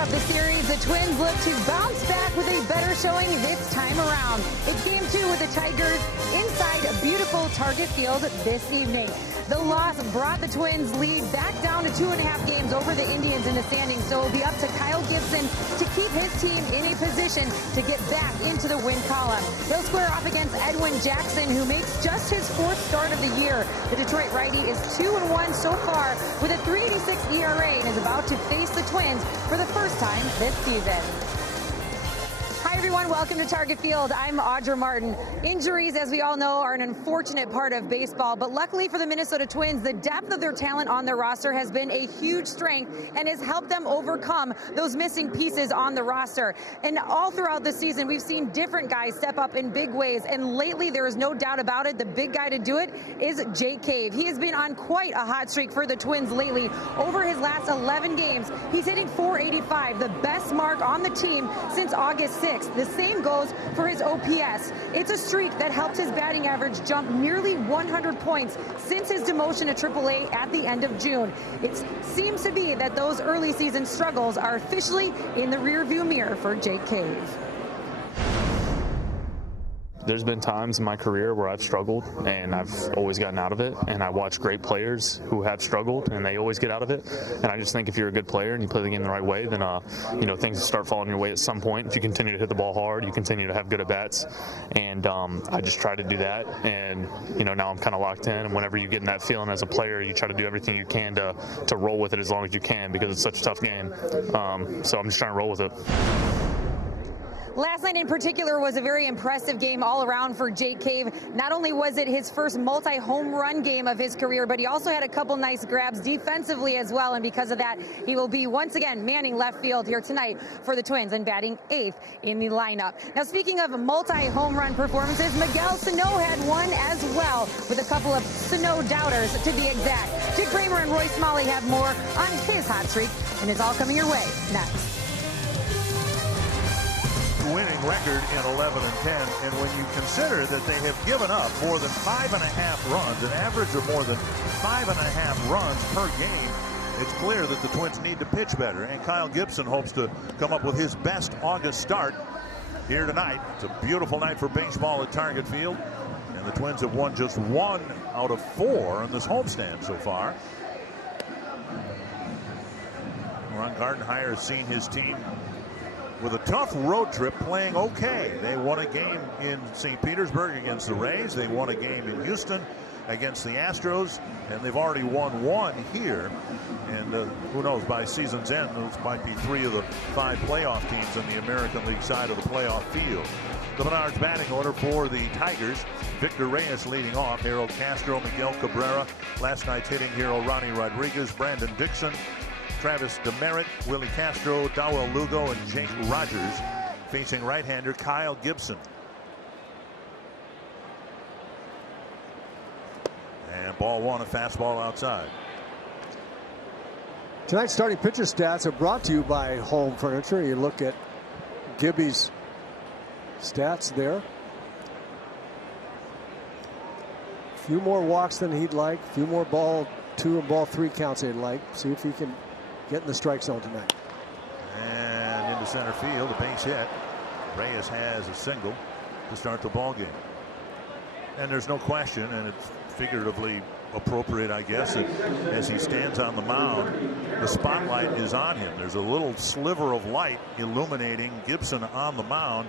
up the series, the Twins look to bounce back with a better showing this time around. It's game 2 with the Tigers inside beautiful Target Field this evening. The loss brought the Twins' lead back down to 2.5 games over the Indians in the standings, so it'll be up to Kyle Gibson to keep his team in a position to get back into the win column. He'll square off against Edwin Jackson, who makes just his 4th start of the year. The Detroit righty is 2-1 so far with a 3.86 ERA and is about to face the Twins for the first time this season. Hi everyone, welcome to Target Field. I'm Audra Martin. Injuries, as we all know, are an unfortunate part of baseball, but luckily for the Minnesota Twins, the depth of their talent on their roster has been a huge strength and has helped them overcome those missing pieces on the roster. And all throughout the season, we've seen different guys step up in big ways, and lately, there is no doubt about it, the big guy to do it is Jake Cave. He has been on quite a hot streak for the Twins lately. Over his last 11 games, he's hitting .485, the best mark on the team since August 6th. The same goes for his OPS. It's a streak that helped his batting average jump nearly 100 points since his demotion to AAA at the end of June. It seems to be that those early season struggles are officially in the rearview mirror for Jake Cave. There's been times in my career where I've struggled and I've always gotten out of it, and I watch great players who have struggled and they always get out of it. And I just think if you're a good player and you play the game the right way, then things start falling your way at some point. If you continue to hit the ball hard, you continue to have good at bats, and I just try to do that. And now I'm kind of locked in. And whenever you get in that feeling as a player, you try to do everything you can to roll with it as long as you can, because it's such a tough game. So I'm just trying to roll with it. Last night in particular was a very impressive game all around for Jake Cave. Not only was it his first multi-home run game of his career, but he also had a couple nice grabs defensively as well, and because of that, he will be once again manning left field here tonight for the Twins and batting 8th in the lineup. Now, speaking of multi-home run performances, Miguel Sano had one as well, with a couple of Sano doubters to be exact. Jake Kramer and Roy Smalley have more on his hot streak, and it's all coming your way next. Winning record in 11 and 10, and when you consider that they have given up more than 5.5 runs, an average of more than 5.5 runs per game, it's clear that the Twins need to pitch better, and Kyle Gibson hopes to come up with his best August start here tonight. It's a beautiful night for baseball at Target Field, and the Twins have won just 1 out of 4 in this homestand so far. Ron Gardenhire has seen his team with a tough road trip playing okay. They won a game in St. Petersburg against the Rays. They won a game in Houston against the Astros, and they've already won 1 here. And who knows, by season's end, those might be 3 of the 5 playoff teams in the American League side of the playoff field. The Menards batting order for the Tigers: Victor Reyes leading off, Harold Castro, Miguel Cabrera, last night's hitting hero Ronnie Rodriguez, Brandon Dixon, Travis Demeritte, Willie Castro, Dawel Lugo, and Jake Rogers facing right-hander Kyle Gibson. And ball 1, a fastball outside. Tonight's starting pitcher stats are brought to you by Home Furniture. You look at Gibby's stats there. A few more walks than he'd like, a few more ball 2 and ball 3 counts he'd like. See if he can get in the strike zone tonight. And into center field, a base hit. Reyes has a single to start the ball game. And there's no question, and it's figuratively appropriate, I guess, as he stands on the mound, the spotlight is on him. There's a little sliver of light illuminating Gibson on the mound,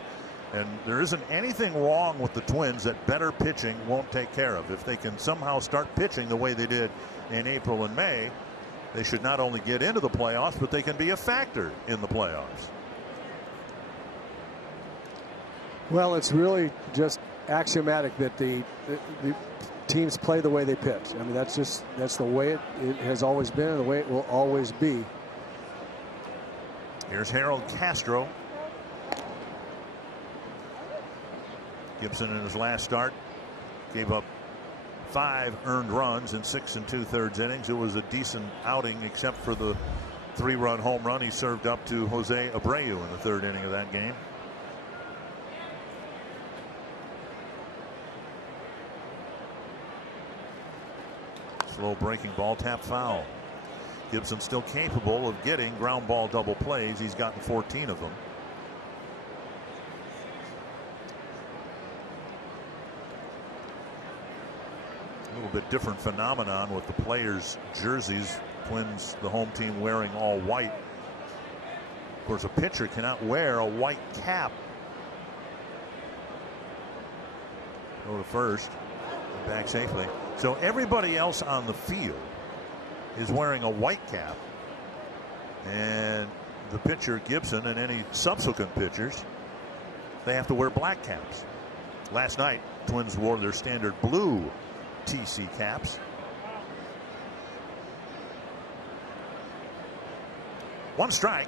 and there isn't anything wrong with the Twins that better pitching won't take care of. If they can somehow start pitching the way they did in April and May, they should not only get into the playoffs, but they can be a factor in the playoffs. Well, it's really just axiomatic that the teams play the way they pitch. I mean, that's the way it has always been and the way it will always be. Here's Harold Castro. Gibson in his last start gave up 5 earned runs in 6 2/3 innings. It was a decent outing, except for the 3-run home run he served up to Jose Abreu in the 3rd inning of that game. Slow breaking ball, tap foul. Gibson still capable of getting ground ball double plays. He's gotten 14 of them. A little bit different phenomenon with the players' jerseys. Twins, the home team, wearing all white. Of course, a pitcher cannot wear a white cap. Go to first, back safely. So everybody else on the field is wearing a white cap, and the pitcher Gibson and any subsequent pitchers, they have to wear black caps. Last night, Twins wore their standard blue TC caps. One strike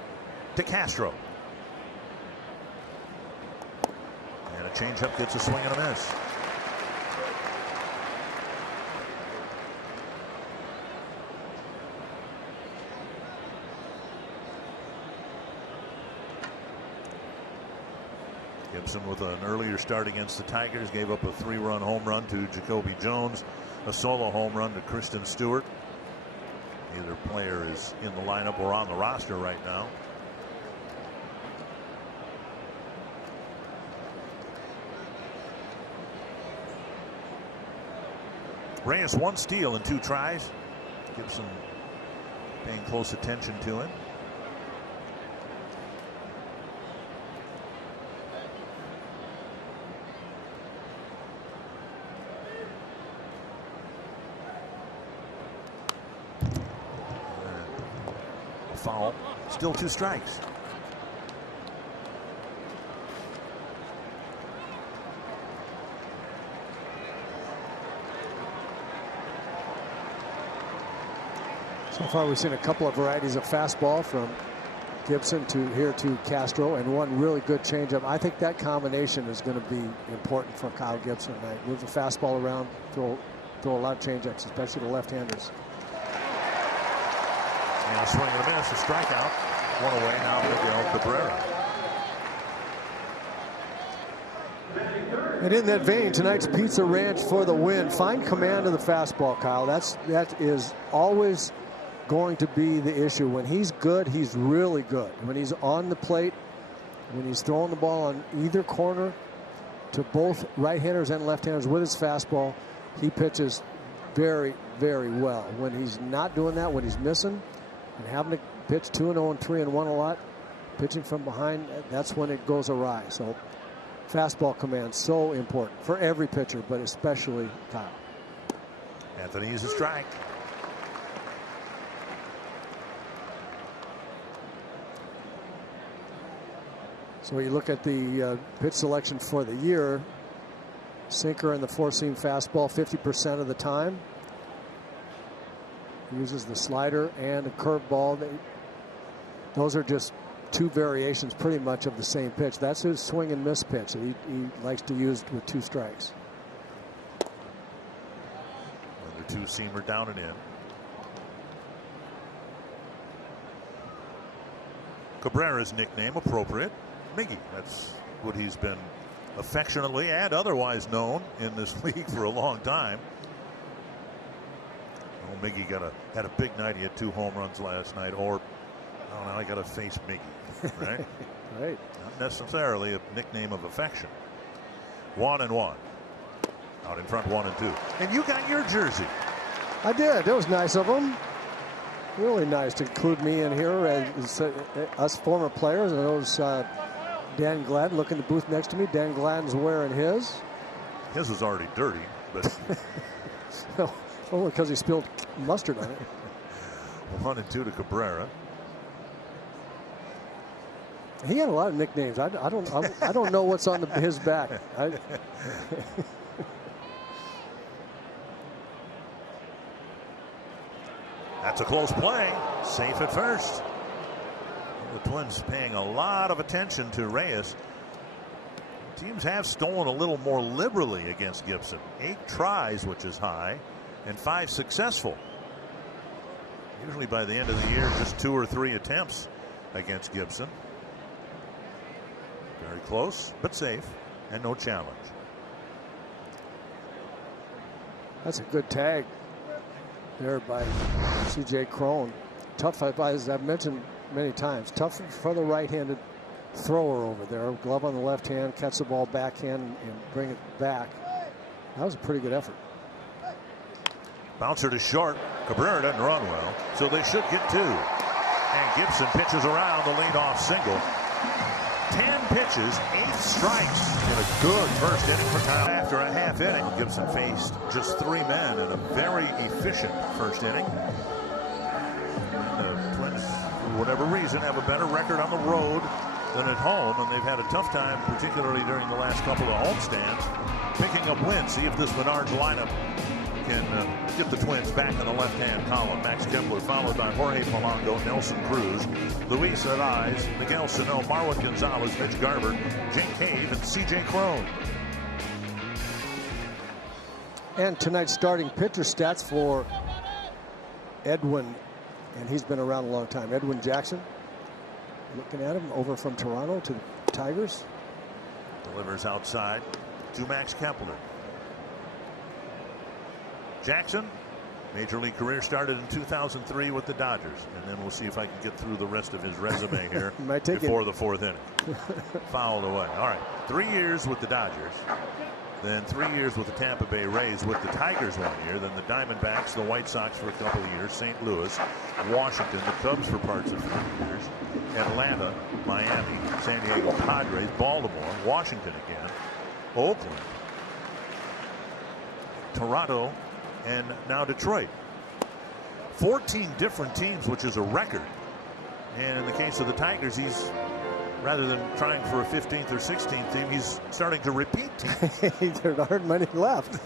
to Castro. And a changeup gets a swing and a miss. Gibson, with an earlier start against the Tigers, gave up a 3-run home run to Jacoby Jones, a solo home run to Kristen Stewart. Neither player is in the lineup or on the roster right now. Reyes 1 steal and 2 tries. Gibson paying close attention to him. Foul. Still 2 strikes. So far we've seen a couple of varieties of fastball from Gibson to here to Castro, and one really good changeup. I think that combination is going to be important for Kyle Gibson tonight. Move the fastball around, throw a lot of changeups, especially the left-handers. And a swing and a miss, a strikeout. One away now, Miguel Cabrera. And in that vein, tonight's Pizza Ranch for the win. Find command of the fastball, Kyle. That is always going to be the issue. When he's good, he's really good. When he's on the plate, when he's throwing the ball on either corner to both right-handers and left-handers with his fastball, he pitches very, very well. When he's not doing that, when he's missing and having to pitch 2-0 and 3-1 a lot, pitching from behind, that's when it goes awry. So fastball command so important for every pitcher, but especially Kyle. Anthony's a strike. So you look at the pitch selection for the year. Sinker and the 4-seam fastball 50% of the time. He uses the slider and a curveball. Those are just 2 variations pretty much of the same pitch. That's his swing and miss pitch that he likes to use with 2 strikes. Another 2-seamer down and in. Cabrera's nickname appropriate, Miggy. That's what he's been affectionately and otherwise known in this league for a long time. Well, Miggy had a big night. He had 2 home runs last night. Or, oh, now I got to face Miggy, right? Right. Not necessarily a nickname of affection. 1-1. Out in front, 1-2. And you got your jersey. I did. That was nice of him. Really nice to include me in here as us former players. And those Dan Gladden, look in the booth next to me. Dan Gladden's wearing his. His is already dirty, but only because he spilled mustard on it. 1-2 to Cabrera. He had a lot of nicknames. I don't know what's on his back. That's a close play. Safe at first. The Twins paying a lot of attention to Reyes. Teams have stolen a little more liberally against Gibson. 8 tries, which is high, and 5 successful. Usually by the end of the year, just 2 or 3 attempts against Gibson. Very close, but safe, and no challenge. That's a good tag there by C.J. Cron. tough, as I've mentioned many times, tough for the right-handed thrower over there. Glove on the left hand, catch the ball backhand and bring it back. That was a pretty good effort. Bouncer to short. Cabrera doesn't run well, so they should get 2. And Gibson pitches around the leadoff single. 10 pitches, 8 strikes in a good first inning for Kyle. After a half inning, Gibson faced just 3 men in a very efficient first inning. The Twins, for whatever reason, have a better record on the road than at home, and they've had a tough time, particularly during the last couple of homestands, picking up wins. See if this Menards lineup can get the Twins back in the left-hand column. Max Kepler followed by Jorge Polanco, Nelson Cruz, Luis Arraez, Miguel Sano, Marwin Gonzalez, Mitch Garver, Jake Cave, and C.J. Cron. And tonight's starting pitcher stats for Edwin, and he's been around a long time. Edwin Jackson, looking at him over from Toronto to the Tigers. Delivers outside to Max Kepler. Jackson, major league career started in 2003 with the Dodgers, and then we'll see if I can get through the rest of his resume here before the 4th inning. Fouled away. All right, 3 years with the Dodgers, then 3 years with the Tampa Bay Rays, with the Tigers 1 year, then the Diamondbacks, the White Sox for a couple of years, St. Louis, Washington, the Cubs for parts of 3 years, Atlanta, Miami, San Diego Padres, Baltimore, Washington again, Oakland, Toronto, and now Detroit. 14 different teams, which is a record. And in the case of the Tigers, he's, rather than trying for a 15th or 16th team, he's starting to repeat teams. There aren't many left.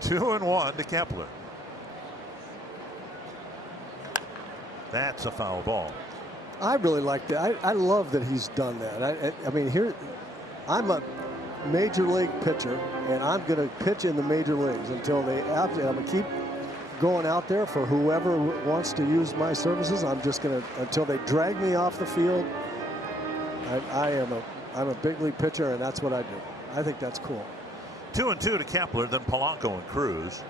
2-1 to Kepler. That's a foul ball. I really like that. I love that he's done that. I mean, here, I'm a major league pitcher, and I'm going to pitch in the major leagues until they I'm going to keep going out there for whoever wants to use my services. I'm just going to, until they drag me off the field. I'm a big league pitcher, and that's what I do. I think that's cool. 2-2 to Kepler, then Polanco and Cruz.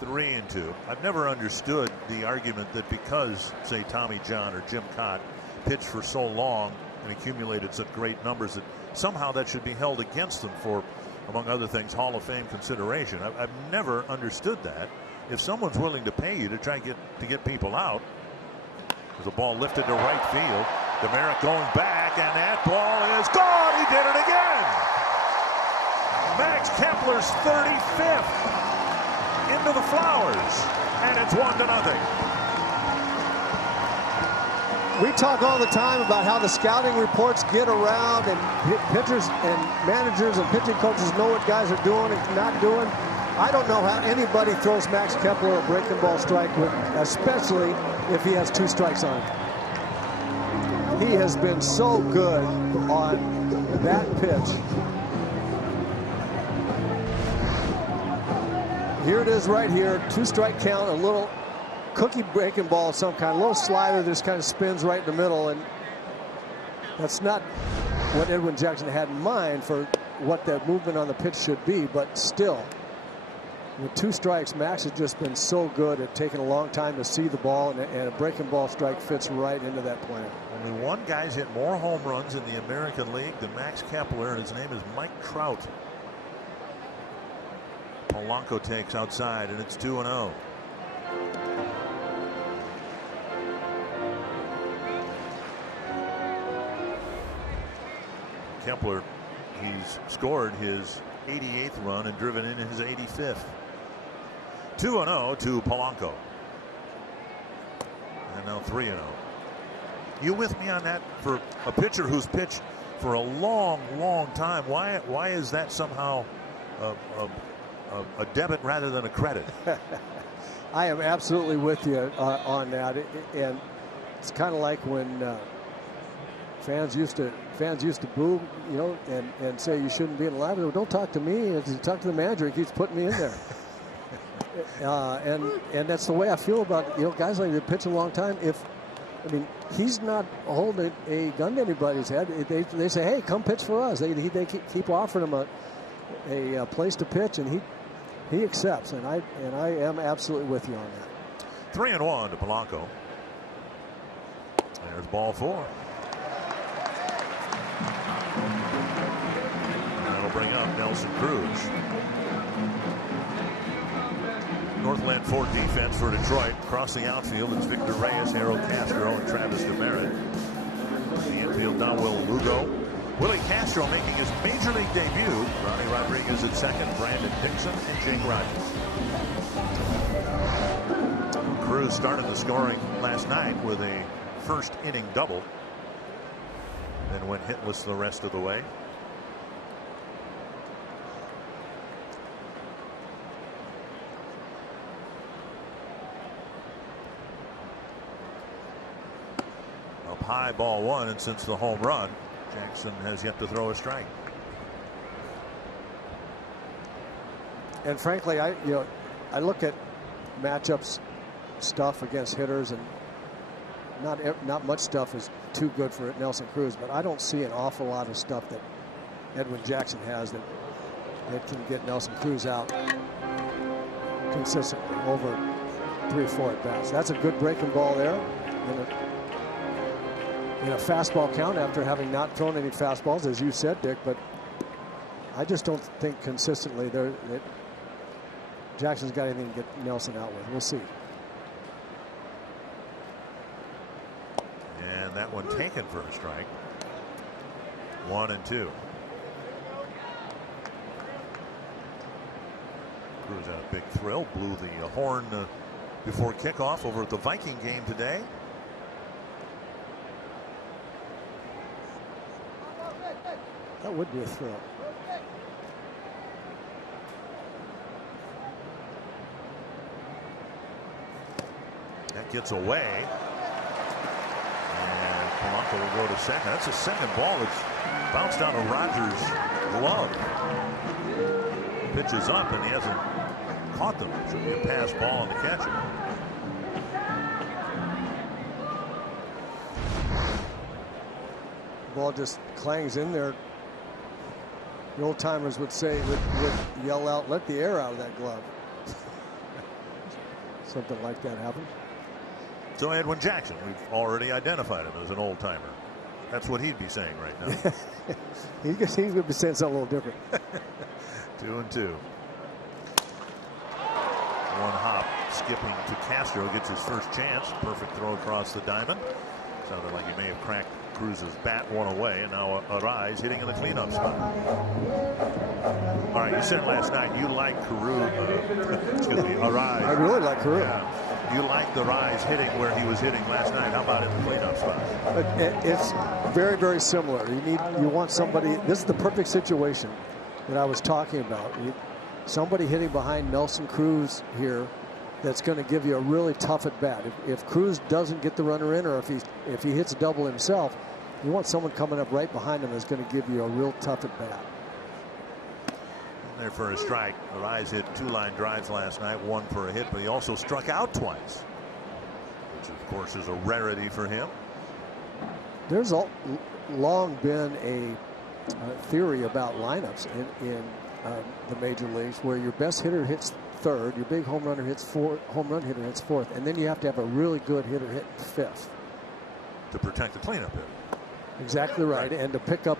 Three and 2. I've never understood the argument that because, say, Tommy John or Jim Cott pitched for so long and accumulated such great numbers, that somehow that should be held against them for, among other things, Hall of Fame consideration. I've never understood that. If someone's willing to pay you to try to get people out, there's a ball lifted to right field. Demerick going back, and that ball is gone. He did it again. Max Kepler's 35th. Into the flowers, and it's 1-0. We talk all the time about how the scouting reports get around, and pitchers and managers and pitching coaches know what guys are doing and not doing. I don't know how anybody throws Max Kepler a breaking ball strike, especially if he has 2 strikes on him. He has been so good on that pitch. Here it is right here, 2-strike count, a little cookie breaking ball of some kind, a little slider that just kind of spins right in the middle, and that's not what Edwin Jackson had in mind for what that movement on the pitch should be, but still, with 2 strikes, Max has just been so good at taking a long time to see the ball, and a breaking ball strike fits right into that plan. Only one guy's hit more home runs in the American League than Max Kepler, and his name is Mike Trout. Polanco takes outside, and it's 2-0. Kepler, he's scored his 88th run and driven in his 85th. 2-0 to Polanco. And now 3-0. You with me on that? For a pitcher who's pitched for a long, long time, why is that somehow a debit rather than a credit? I am absolutely with you on that, and it's kind of like when fans used to boo, you know, and say you shouldn't be in the live. Don't talk to me. If you talk to the manager, he keeps putting me in there. And that's the way I feel about, you know, guys like that pitch a long time. I mean, he's not holding a gun to anybody's head. They say, hey, come pitch for us. They keep offering him a place to pitch, and he accepts, and I am absolutely with you on that. 3-1 to Polanco. There's ball 4. That'll bring up Nelson Cruz. Northland Ford defense for Detroit. Across the outfield, it's Victor Reyes, Harold Castro, and Travis Demeritte. The infield, Dawel Lugo. Willie Castro making his major league debut. Ronnie Rodriguez at second, Brandon Dixon, and Jake Rogers. Cruz started the scoring last night with a first inning double, then went hitless the rest of the way. Up high, ball 1, and since the home run, Jackson has yet to throw a strike. And frankly, I look at matchups stuff against hitters, and not much stuff is too good for Nelson Cruz, but I don't see an awful lot of stuff that Edwin Jackson has that can get Nelson Cruz out consistently over 3-4 at bats. That's a good breaking ball there in a fastball count after having not thrown any fastballs, as you said, Dick, but I just don't think consistently that Jackson's got anything to get Nelson out with. We'll see. And that one taken for a strike. 1-2. Cruz had a big thrill, blew the horn before kickoff over at the Viking game today. That would be a thrill. That gets away. And Polanco will go to second. That's a second ball that's bounced out of Rogers' glove. Pitch is up and he hasn't caught them. Should be a pass ball on the catcher. The ball just clangs in there. The old timers would say, would yell out, "Let the air out of that glove." Something like that happened. So Edwin Jackson, we've already identified him as an old timer. That's what he'd be saying right now. He's going to be saying something a little different. 2-2. One hop, skipping to Castro, gets his first chance. Perfect throw across the diamond. Sounded like he may have cracked Cruz's bat one away, and now Arraez hitting in the cleanup spot. All right, you said last night you like Arraez. I really like Carew. Yeah. You like the Arraez hitting where he was hitting last night. How about in the cleanup spot? It's very, very similar. You want somebody. This is the perfect situation that I was talking about. Somebody hitting behind Nelson Cruz here that's going to give you a really tough at bat. If Cruz doesn't get the runner in, or if he hits a double himself, you want someone coming up right behind him that's going to give you a real tough at bat. There for a strike. Arraez hit 2 line drives last night, 1 for a hit, but he also struck out twice, which of course is a rarity for him. There's long been a theory about lineups in the major leagues where your best hitter hits third, your big home run hitter hits fourth, and then you have to have a really good hitter hit fifth to protect the cleanup hitter. Exactly right, and to pick up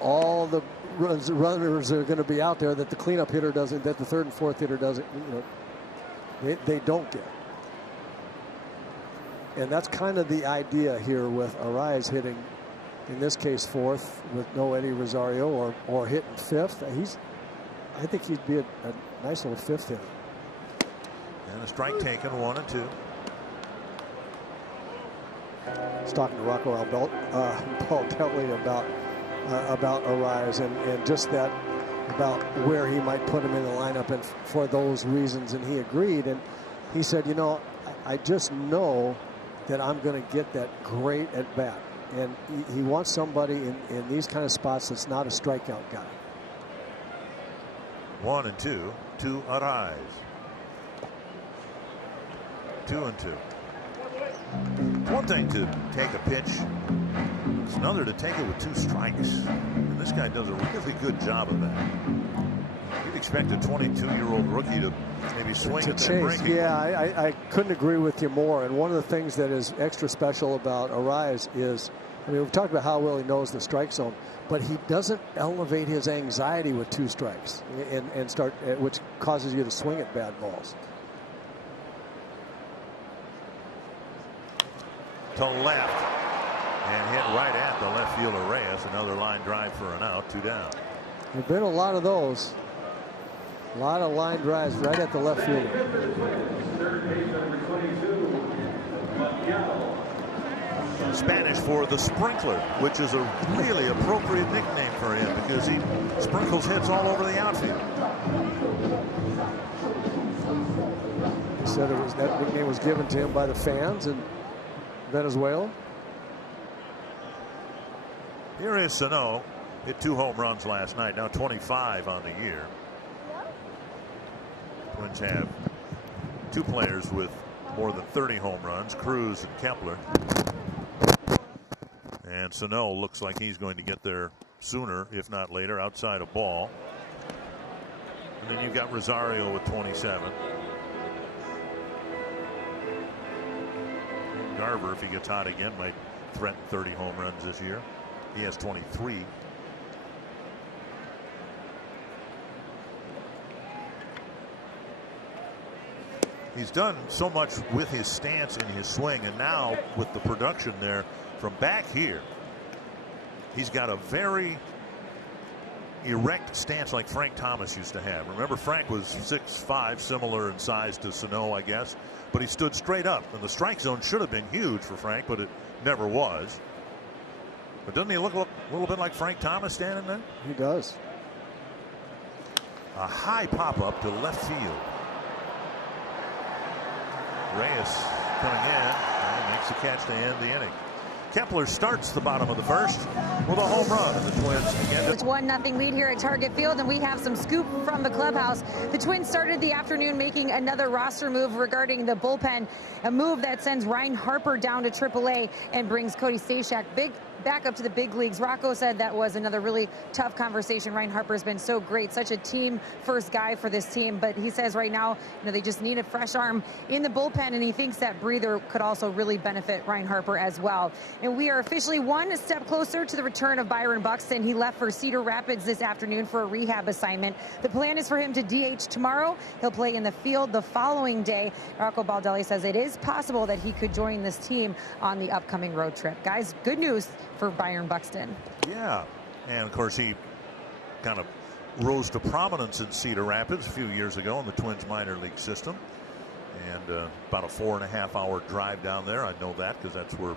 all the runners are going to be out there that the cleanup hitter doesn't, that the third and fourth hitter doesn't, they don't get. And that's kind of the idea here with Arraez hitting, in this case, fourth with no Eddie Rosario, or hitting fifth. I think he'd be a nice little fifth hitter. And a strike taken, 1-2. I was talking to Rocco Baldelli about Arraez and just that, about where he might put him in the lineup and for those reasons, and he agreed. And he said, I just know that I'm going to get that great at bat, and he wants somebody in these kind of spots that's not a strikeout guy. 1-2 to Arraez. 2-2. It's one thing to take a pitch. It's another to take it with 2 strikes. And this guy does a really good job of that. expect a 22-year-old rookie to maybe swing to at that chase. breaking. Yeah, I couldn't agree with you more. And one of the things that is extra special about Arraez is, I mean, we've talked about how well he knows the strike zone, but he doesn't elevate his anxiety with 2 strikes and start, which causes you to swing at bad balls. To left and hit right at the left fielder Reyes. Another line drive for an out. 2 down. There've been a lot of those. A lot of line drives right at the left fielder. Spanish for the Sprinkler, which is a really appropriate nickname for him because he sprinkles hits all over the outfield. He said that nickname was given to him by the fans in Venezuela. Here is Sano. Hit 2 home runs last night. Now 25 on the year. Twins have 2 players with more than 30 home runs, Cruz and Kepler. And Sano looks like he's going to get there sooner, if not later, outside a ball. And then you've got Rosario with 27. Garver, if he gets hot again, might threaten 30 home runs this year. He has 23. He's done so much with his stance and his swing, and now with the production there from back here, he's got a very erect stance like Frank Thomas used to have. Remember, Frank was 6'5", similar in size to Sano, I guess, but he stood straight up, and the strike zone should have been huge for Frank, but it never was. But doesn't he look a little bit like Frank Thomas standing there? He does. A high pop-up to left field. Reyes coming in and makes the catch to end the inning. Kepler starts the bottom of the first with a home run, and the Twins again. It's 1-0 lead here at Target Field, and we have some scoop from the clubhouse. The Twins started the afternoon making another roster move regarding the bullpen, a move that sends Ryan Harper down to AAA and brings Cody Stashak back up to the big leagues. Rocco said that was another really tough conversation. Ryan Harper's been so great, such a team-first guy for this team, but he says right now, they just need a fresh arm in the bullpen, and he thinks that breather could also really benefit Ryan Harper as well. And we are officially one step closer to the return of Byron Buxton. He left for Cedar Rapids this afternoon for a rehab assignment. The plan is for him to DH tomorrow. He'll play in the field the following day. Rocco Baldelli says it is possible that he could join this team on the upcoming road trip. Guys, good news for Byron Buxton. Yeah, and of course he kind of rose to prominence in Cedar Rapids a few years ago in the Twins minor league system, and about a 4.5-hour drive down there. I know that because that's where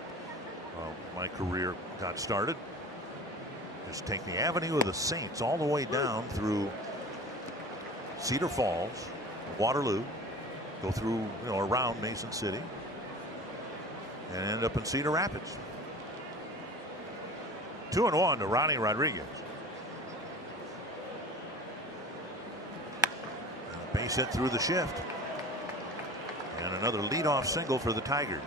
my career got started. Just take the Avenue of the Saints all the way down through Cedar Falls, Waterloo, go through around Mason City, and end up in Cedar Rapids. 2-1 to Ronnie Rodriguez. And a base hit through the shift. And another leadoff single for the Tigers.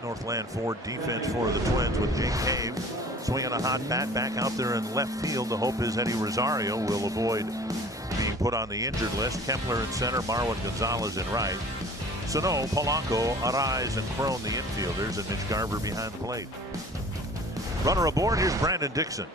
Northland Ford defense for the Twins with Jake Cave swinging a hot bat back out there in left field. The hope is Eddie Rosario will avoid being put on the injured list. Kepler in center, Marwin Gonzalez in right. Sano, Polanco, Arraez, and Crone the infielders, and Mitch Garver behind the plate. Runner aboard, here's Brandon Dixon.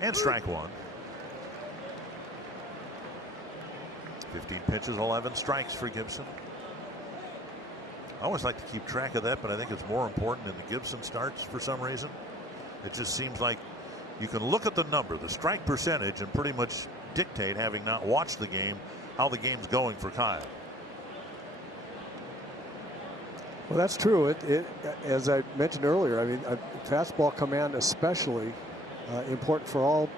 And strike one. 15 pitches, 11 strikes for Gibson. I always like to keep track of that, but I think it's more important in the Gibson starts for some reason. It just seems like you can look at the number, the strike percentage, and pretty much dictate, having not watched the game, how the game's going for Kyle. Well, that's true. As I mentioned earlier, I mean, fastball command especially important for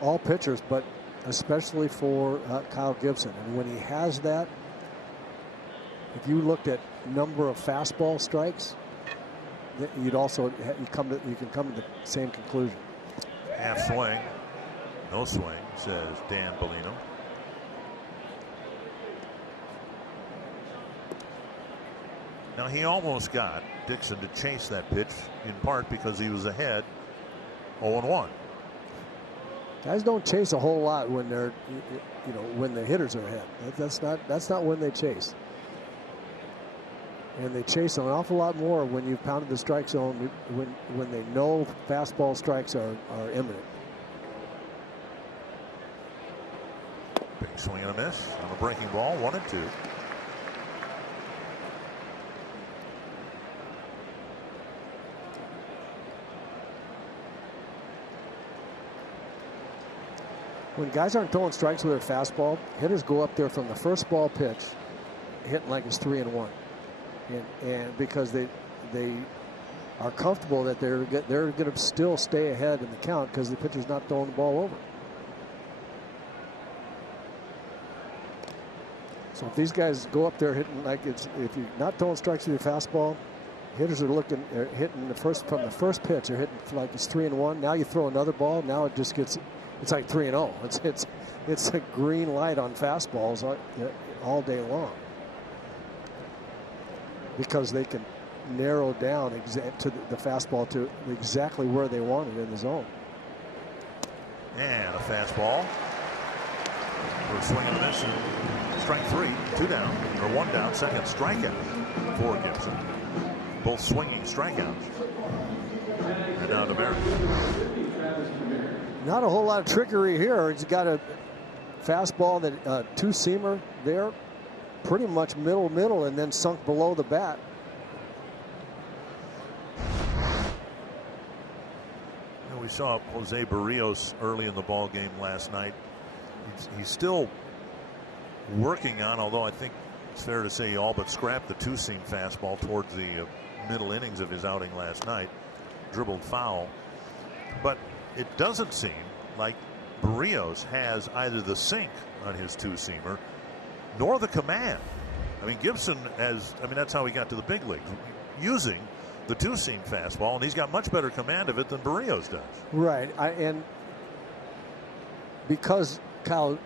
all pitchers, but especially for Kyle Gibson. And when he has that, if you looked at number of fastball strikes, you can come to the same conclusion. Half swing. No swing, says Dan Bellino. Now he almost got Dixon to chase that pitch, in part because he was ahead 0-1. Guys don't chase a whole lot when they're, when the hitters are ahead. That's not when they chase. And they chase an awful lot more when you've pounded the strike zone, when they know fastball strikes are imminent. Big swing and a miss on a breaking ball, 1-2. When guys aren't throwing strikes with their fastball, hitters go up there from the first ball pitch, hitting like it's 3-1, and because they are comfortable that they're going to still stay ahead in the count because the pitcher's not throwing the ball over. So if these guys go up there hitting like it's, if you're not throwing strikes with your fastball, hitters are hitting from the first pitch. They're hitting like it's 3-1. Now you throw another ball. Now it just gets. It's like 3-0. It's a green light on fastballs all day long because they can narrow down to the fastball to exactly where they want it in the zone. And a fastball for a swing and a miss. Strike 3, 2 down, or 1 down, second strikeout for Gibson. Both swinging strikeouts. And now DeMeritt. Not a whole lot of trickery here. He's got a fastball that two-seamer there, pretty much middle, and then sunk below the bat. And we saw Jose Barrios early in the ball game last night. He's still working on, although I think it's fair to say he all but scrapped the two-seam fastball towards the middle innings of his outing last night. Dribbled foul. But it doesn't seem like Barrios has either the sink on his two-seamer nor the command. I mean, Gibson that's how he got to the big leagues, using the two-seam fastball, and he's got much better command of it than Barrios does. Right. And because, Kyle,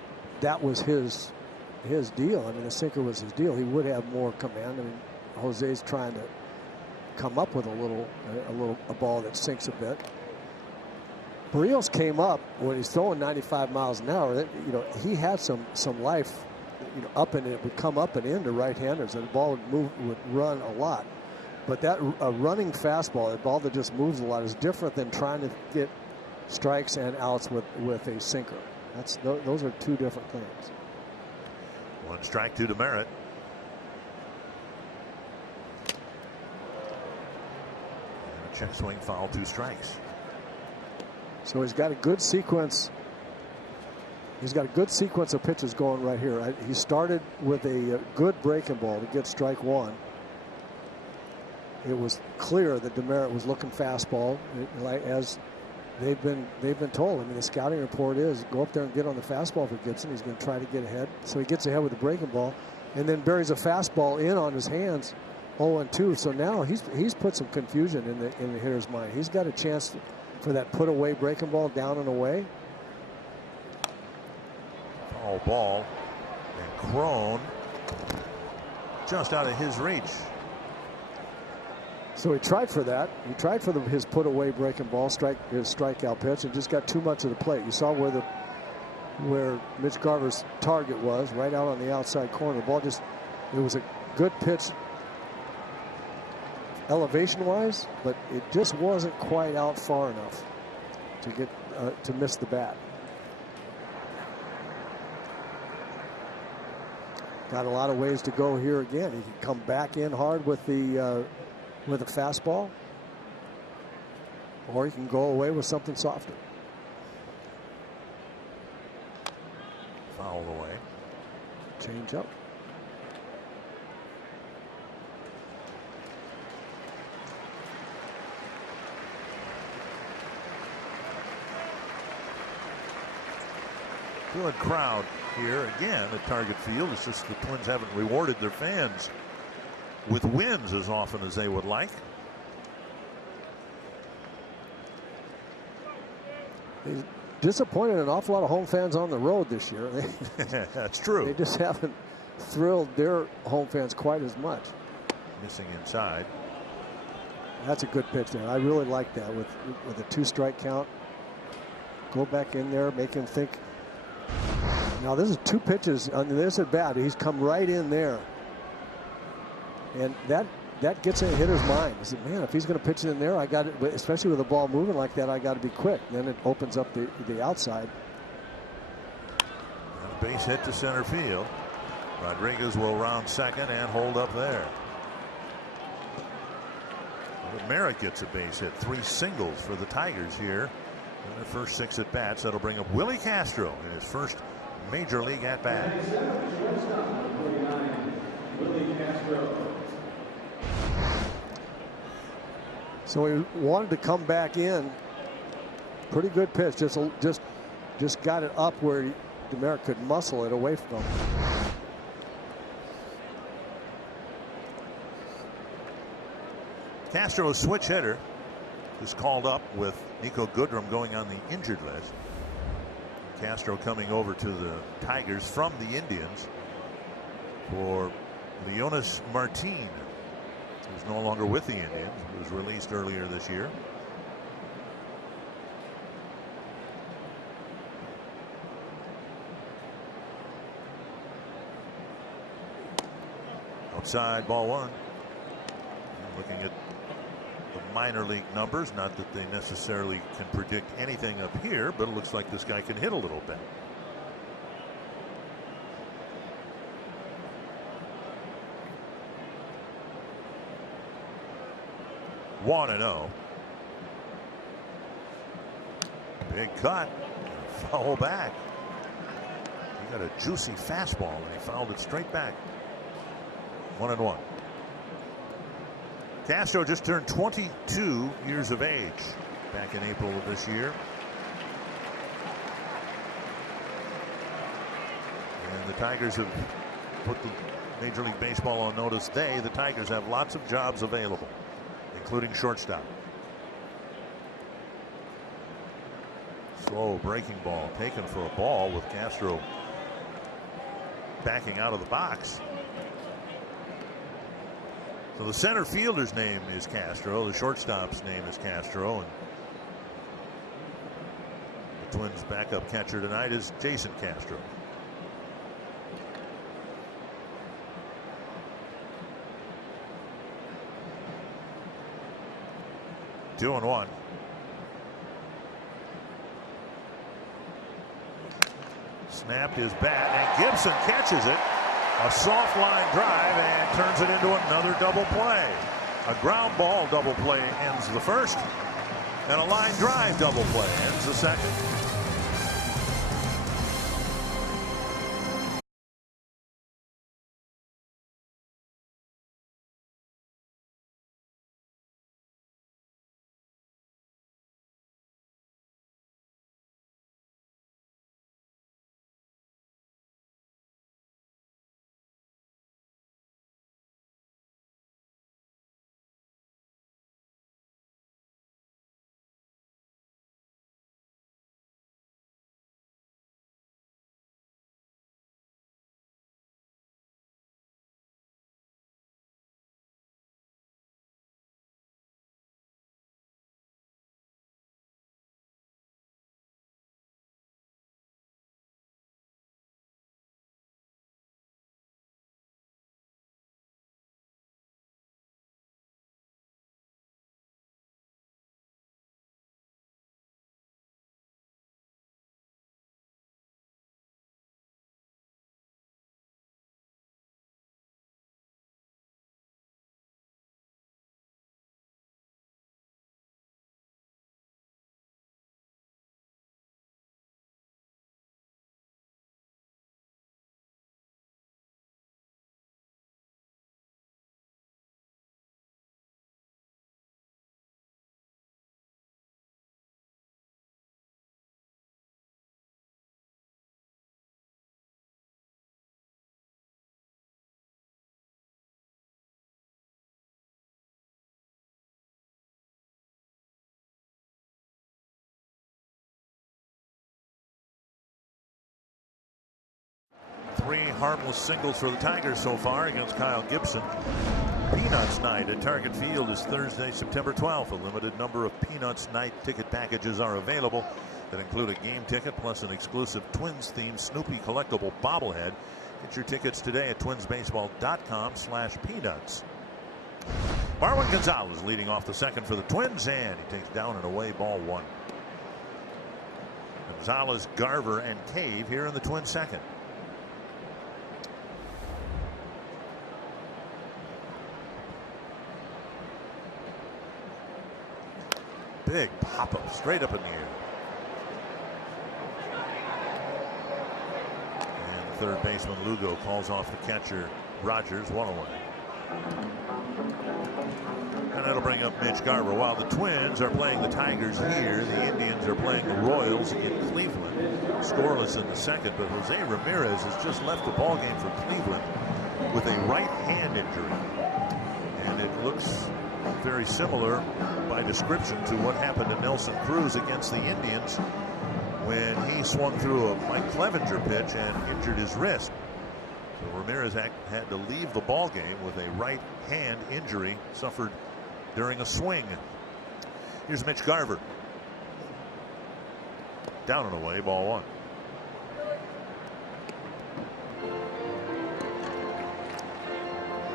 that was his deal. I mean, the sinker was his deal. He would have more command. I mean, Jose's trying to come up with a ball that sinks a bit. Barrios came up when he's throwing 95 miles an hour. He had some life, up and it would come up and into right-handers, and the ball would run a lot. But a running fastball, a ball that just moves a lot, is different than trying to get strikes and outs with a sinker. Those are two different things. 1 strike to DeMeritt. And a check swing foul, 2 strikes. So he's got a good sequence. He's got a good sequence of pitches going right here. He started with a good breaking ball to get strike 1. It was clear that DeMeritt was looking fastball, as they've been told. I mean, the scouting report is go up there and get on the fastball for Gibson. He's going to try to get ahead. So he gets ahead with the breaking ball, and then buries a fastball in on his hands, 0-2. So now he's put some confusion in the hitter's mind. He's got a chance for that put away breaking ball down and away. Foul ball, and Cron just out of his reach. So he tried for that. He tried for his put away breaking ball, his strikeout pitch, and just got too much of the plate. You saw where Mitch Garver's target was, right out on the outside corner. The ball it was a good pitch elevation wise, but it just wasn't quite out far enough to get to miss the bat. Got a lot of ways to go here again. He can come back in hard with a fastball, or he can go away with something softer. Foul away. Change up. Good crowd here again at Target Field. It's just the Twins haven't rewarded their fans with wins as often as they would like. He's disappointed an awful lot of home fans on the road this year. That's true. They just haven't thrilled their home fans quite as much. Missing inside. That's a good pitch there. I really like that with a 2-strike count. Go back in there, make him think. Now this is 2 pitches on this at bat. He's come right in there, and that gets in a hitter's mind. He said, man, if he's going to pitch it in there, I got it. Especially with the ball moving like that, I got to be quick. Then it opens up the outside. A base hit to center field. Rodriguez will round second and hold up there. Merritt gets a base hit. 3 singles for the Tigers here in their first 6 at bats. That'll bring up Willie Castro in his first major league at bat. So he wanted to come back in. Pretty good pitch. Just got it up where Merritt could muscle it away from him. Castro, a switch hitter, is called up with Nico Goodrum going on the injured list. Castro coming over to the Tigers from the Indians for Leonis Martin, who's no longer with the Indians. He was released earlier this year. Outside, ball 1. Looking at the minor league numbers, not that they necessarily can predict anything up here, but it looks like this guy can hit a little bit. One and 0. Big cut. Foul back. He got a juicy fastball and he fouled it straight back. 1-1. Castro just turned 22 years of age back in April of this year. And the Tigers have put the Major League Baseball on notice. The Tigers have lots of jobs available, including shortstop. Slow breaking ball taken for a ball with Castro backing out of the box. So the center fielder's name is Castro. The shortstop's name is Castro. And the Twins' backup catcher tonight is Jason Castro. Two and 1. Snapped his bat, and Gibson catches it. A soft line drive and turns it into another double play. A ground ball double play ends the first, and a line drive double play ends the second. 3 harmless singles for the Tigers so far against Kyle Gibson. Peanuts Night at Target Field is Thursday, September 12th. A limited number of Peanuts Night ticket packages are available that include a game ticket plus an exclusive Twins-themed Snoopy collectible bobblehead. Get your tickets today at twinsbaseball.com/peanuts. Marwin Gonzalez leading off the second for the Twins, and he takes down and away ball 1. Gonzalez, Garver, and Cave here in the Twins' second. Big pop-up straight up in the air. And third baseman Lugo calls off the catcher Rogers, 1 away. And that'll bring up Mitch Garver. While the Twins are playing the Tigers here, the Indians are playing the Royals in Cleveland. Scoreless in the second, but Jose Ramirez has just left the ballgame for Cleveland with a right hand injury. And it looks very similar by description to what happened to Nelson Cruz against the Indians when he swung through a Mike Clevenger pitch and injured his wrist. So Ramirez had to leave the ball game with a right hand injury suffered during a swing. Here's Mitch Garver. Down and away, ball 1.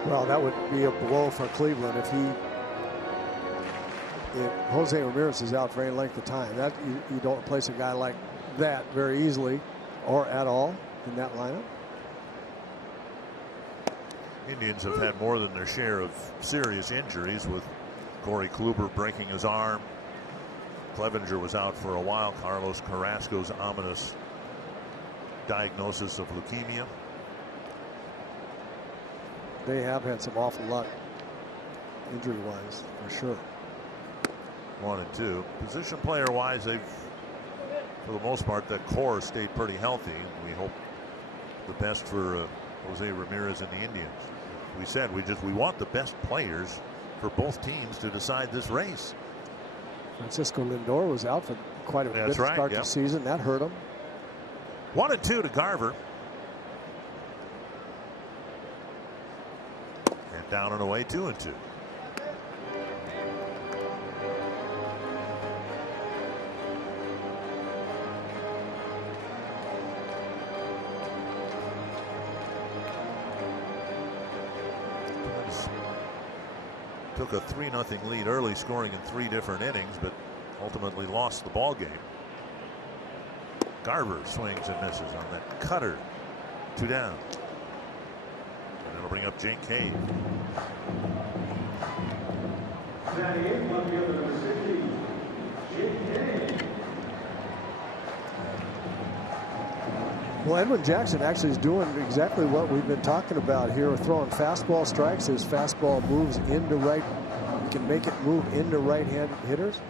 Well, that would be a blow for Cleveland if Jose Ramirez is out for any length of time. That you don't replace a guy like that very easily or at all in that lineup. Indians have had more than their share of serious injuries, with Corey Kluber breaking his arm. Clevenger was out for a while. Carlos Carrasco's ominous diagnosis of leukemia. They have had some awful luck injury-wise, for sure. 1 and 2. Position player-wise, they've, for the most part, that core stayed pretty healthy. We hope the best for Jose Ramirez and the Indians. We said we want the best players for both teams to decide this race. Francisco Lindor was out for quite a bit to start the season. That hurt him. 1 and 2 to Garver. And down and away, 2 and 2. Took a 3-0 lead early, scoring in 3 different innings, but ultimately lost the ball game. Garver swings and misses on that cutter. 2 down. And that'll bring up Jake Cave. Well, Edwin Jackson actually is doing exactly what we've been talking about here, throwing fastball strikes. His fastball moves into right. He can make it move into right-hand hitters,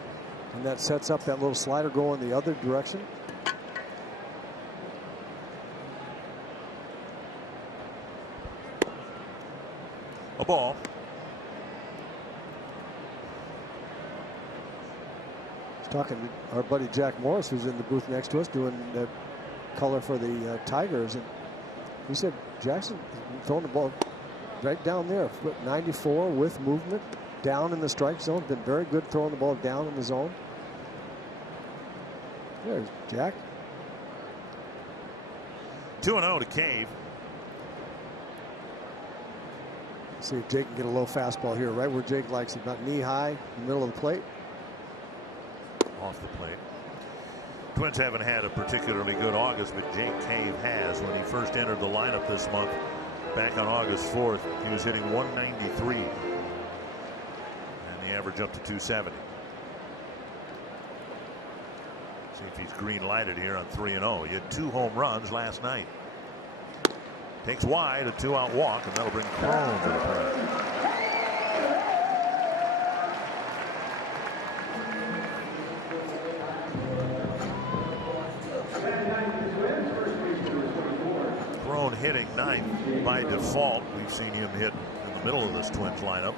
and that sets up that little slider going the other direction. A ball. Talking to our buddy Jack Morris, who's in the booth next to us, doing the color for the Tigers, and he said Jackson throwing the ball right down there, 94 with movement, down in the strike zone. Been very good throwing the ball down in the zone. There's Jack. 2-0 to Cave. See if Jake can get a low fastball here, right where Jake likes it, about knee high, in the middle of the plate. Off the plate. Twins haven't had a particularly good August, but Jake Cave has. When he first entered the lineup this month, back on August 4th, he was hitting 193. And the average up to 270. See if he's green lighted here on 3-0. He had 2 home runs last night. Takes wide, a 2-out walk, and that'll bring Cron to the plate. Hitting 9th by default. We've seen him hit in the middle of this Twins lineup.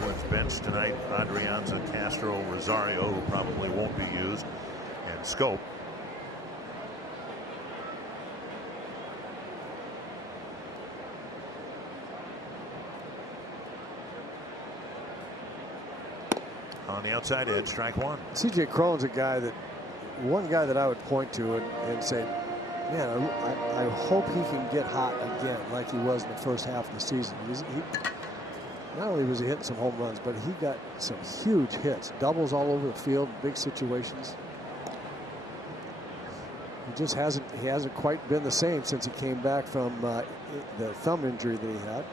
Twins bench tonight: Adrianza, Castro, Rosario, who probably won't be used, and Scope. on the outside edge, strike one. C.J. Cron's one guy that I would point to and say, man, I hope he can get hot again like he was in the first half of the season. Not only was he hitting some home runs, but he got some huge hits, doubles all over the field, big situations. He hasn't quite been the same since he came back from the thumb injury that he had.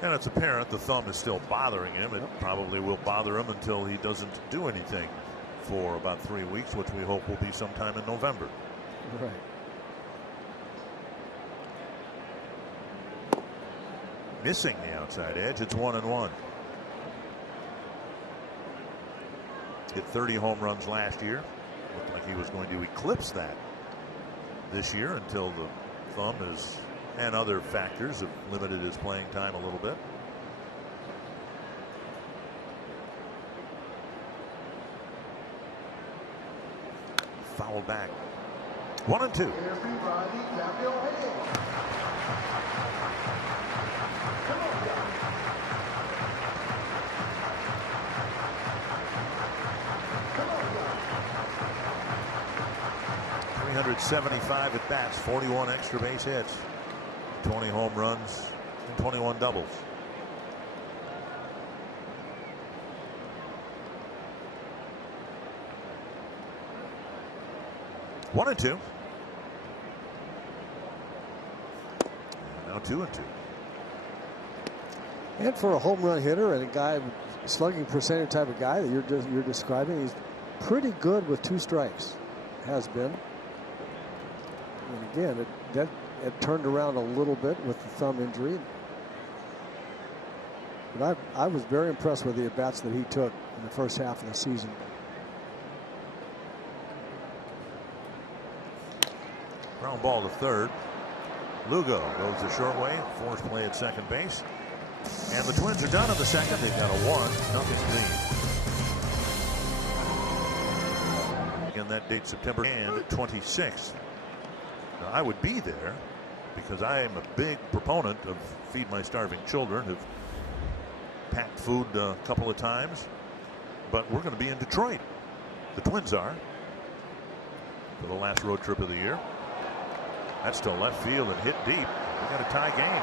And it's apparent the thumb is still bothering him. It probably will bother him until he doesn't do anything for about 3 weeks, which we hope will be sometime in November. Right. Missing the outside edge. It's 1-1. Hit 30 home runs last year. Looked like he was going to eclipse that this year until the thumb and other factors have limited his playing time a little bit. Foul back. 1-2. 375 at bats, 41 extra base hits, 20 home runs, and 21 doubles. One and two. And now 2-2. And for a home run hitter and a guy, slugging percentage type of guy that you're describing, he's pretty good with 2 strikes. Has been. And again, it turned around a little bit with the thumb injury. But I was very impressed with the at-bats that he took in the first half of the season. Ground ball to third. Lugo goes the short way. Forced play at second base. And the Twins are done in the second. They've got a 1-0 lead. Again, that date September and 26th. Now, I would be there because I am a big proponent of Feed My Starving Children, who've packed food a couple of times. But we're going to be in Detroit. The Twins are, for the last road trip of the year. That's to left field and hit deep. We got a tie game.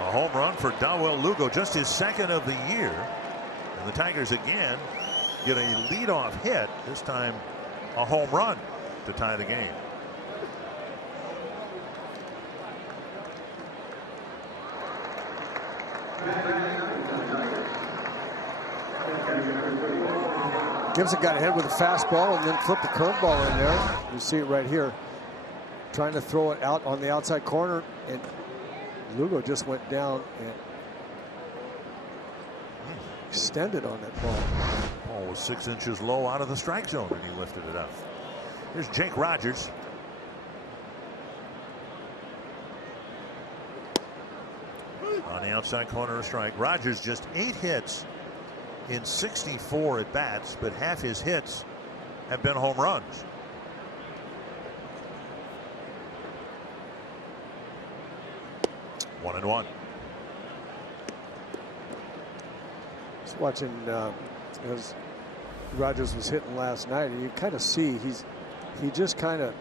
A home run for Dawel Lugo, just his second of the year. And the Tigers again get a leadoff hit, this time a home run to tie the game. Gibson got ahead with a fastball and then flipped the curveball in there. You see it right here. Trying to throw it out on the outside corner, and Lugo just went down and extended on that ball. Ball was 6 inches low out of the strike zone, and he lifted it up. Here's Jake Rogers. On the outside corner, a strike. Rogers just 8 hits in 64 at bats, but half his hits have been home runs. One and one. Just watching as Rogers was hitting last night, and you kind of see he just kind of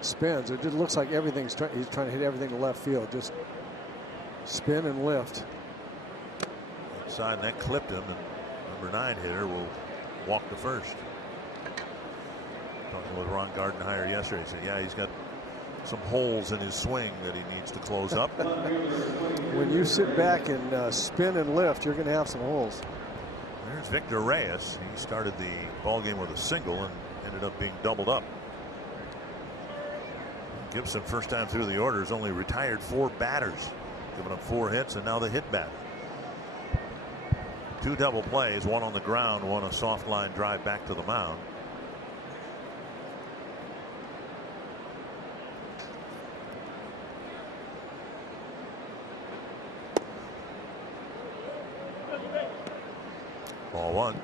spins. It just looks like he's trying to hit everything to left field. Just spin and lift. Inside, and that clipped him, and number 9 hitter will walk to first. Talking with Ron Gardenhire yesterday, he said, yeah, he's got some holes in his swing that he needs to close up. When you sit back and spin and lift, you're going to have some holes. There's Victor Reyes. He started the ball game with a single and ended up being doubled up. Gibson, first time through the order, has only retired 4 batters, giving up 4 hits, and now the hit batter. 2 double plays, 1 on the ground, 1 a soft line drive back to the mound. Ball 1.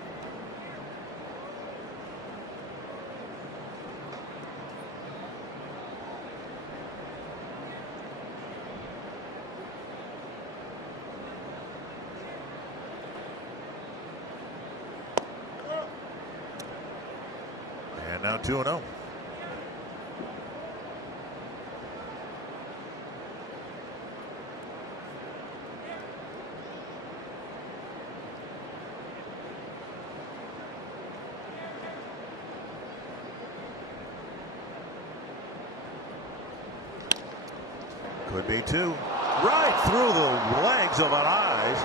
And now 2-0. Could be two. Right through the legs of an eyes.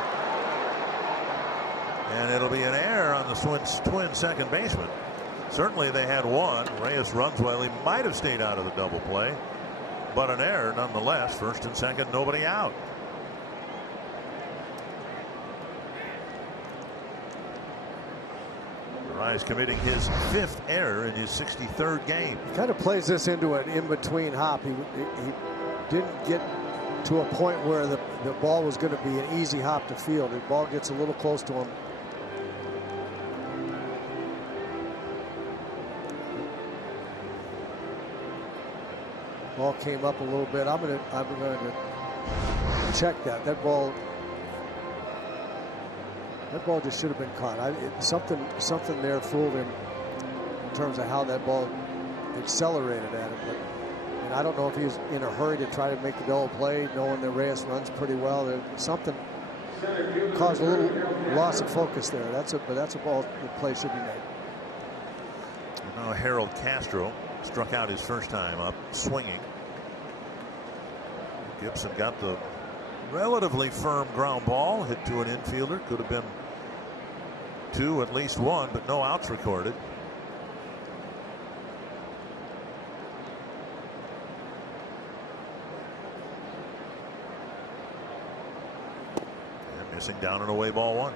And it'll be an error on the twin second baseman. Certainly they had one. Reyes runs well. He might have stayed out of the double play, but an error nonetheless. First and second, nobody out. Rise committing his 5th error in his 63rd game. Kind of plays this into an in-between hop. He didn't get to a point where the ball was going to be an easy hop to field. The ball gets a little close to him. Ball came up a little bit. I'm going to check that. That ball just should have been caught. Something there fooled him in terms of how that ball accelerated at him. And I don't know if he was in a hurry to try to make the double play, knowing that Reyes runs pretty well. Something caused a little loss of focus there. But that's a ball the play should be made. Now Harold Castro struck out his first time up swinging. Gibson got the relatively firm ground ball, hit to an infielder. Could have been 2, at least 1, but no outs recorded. And missing down and away, ball 1.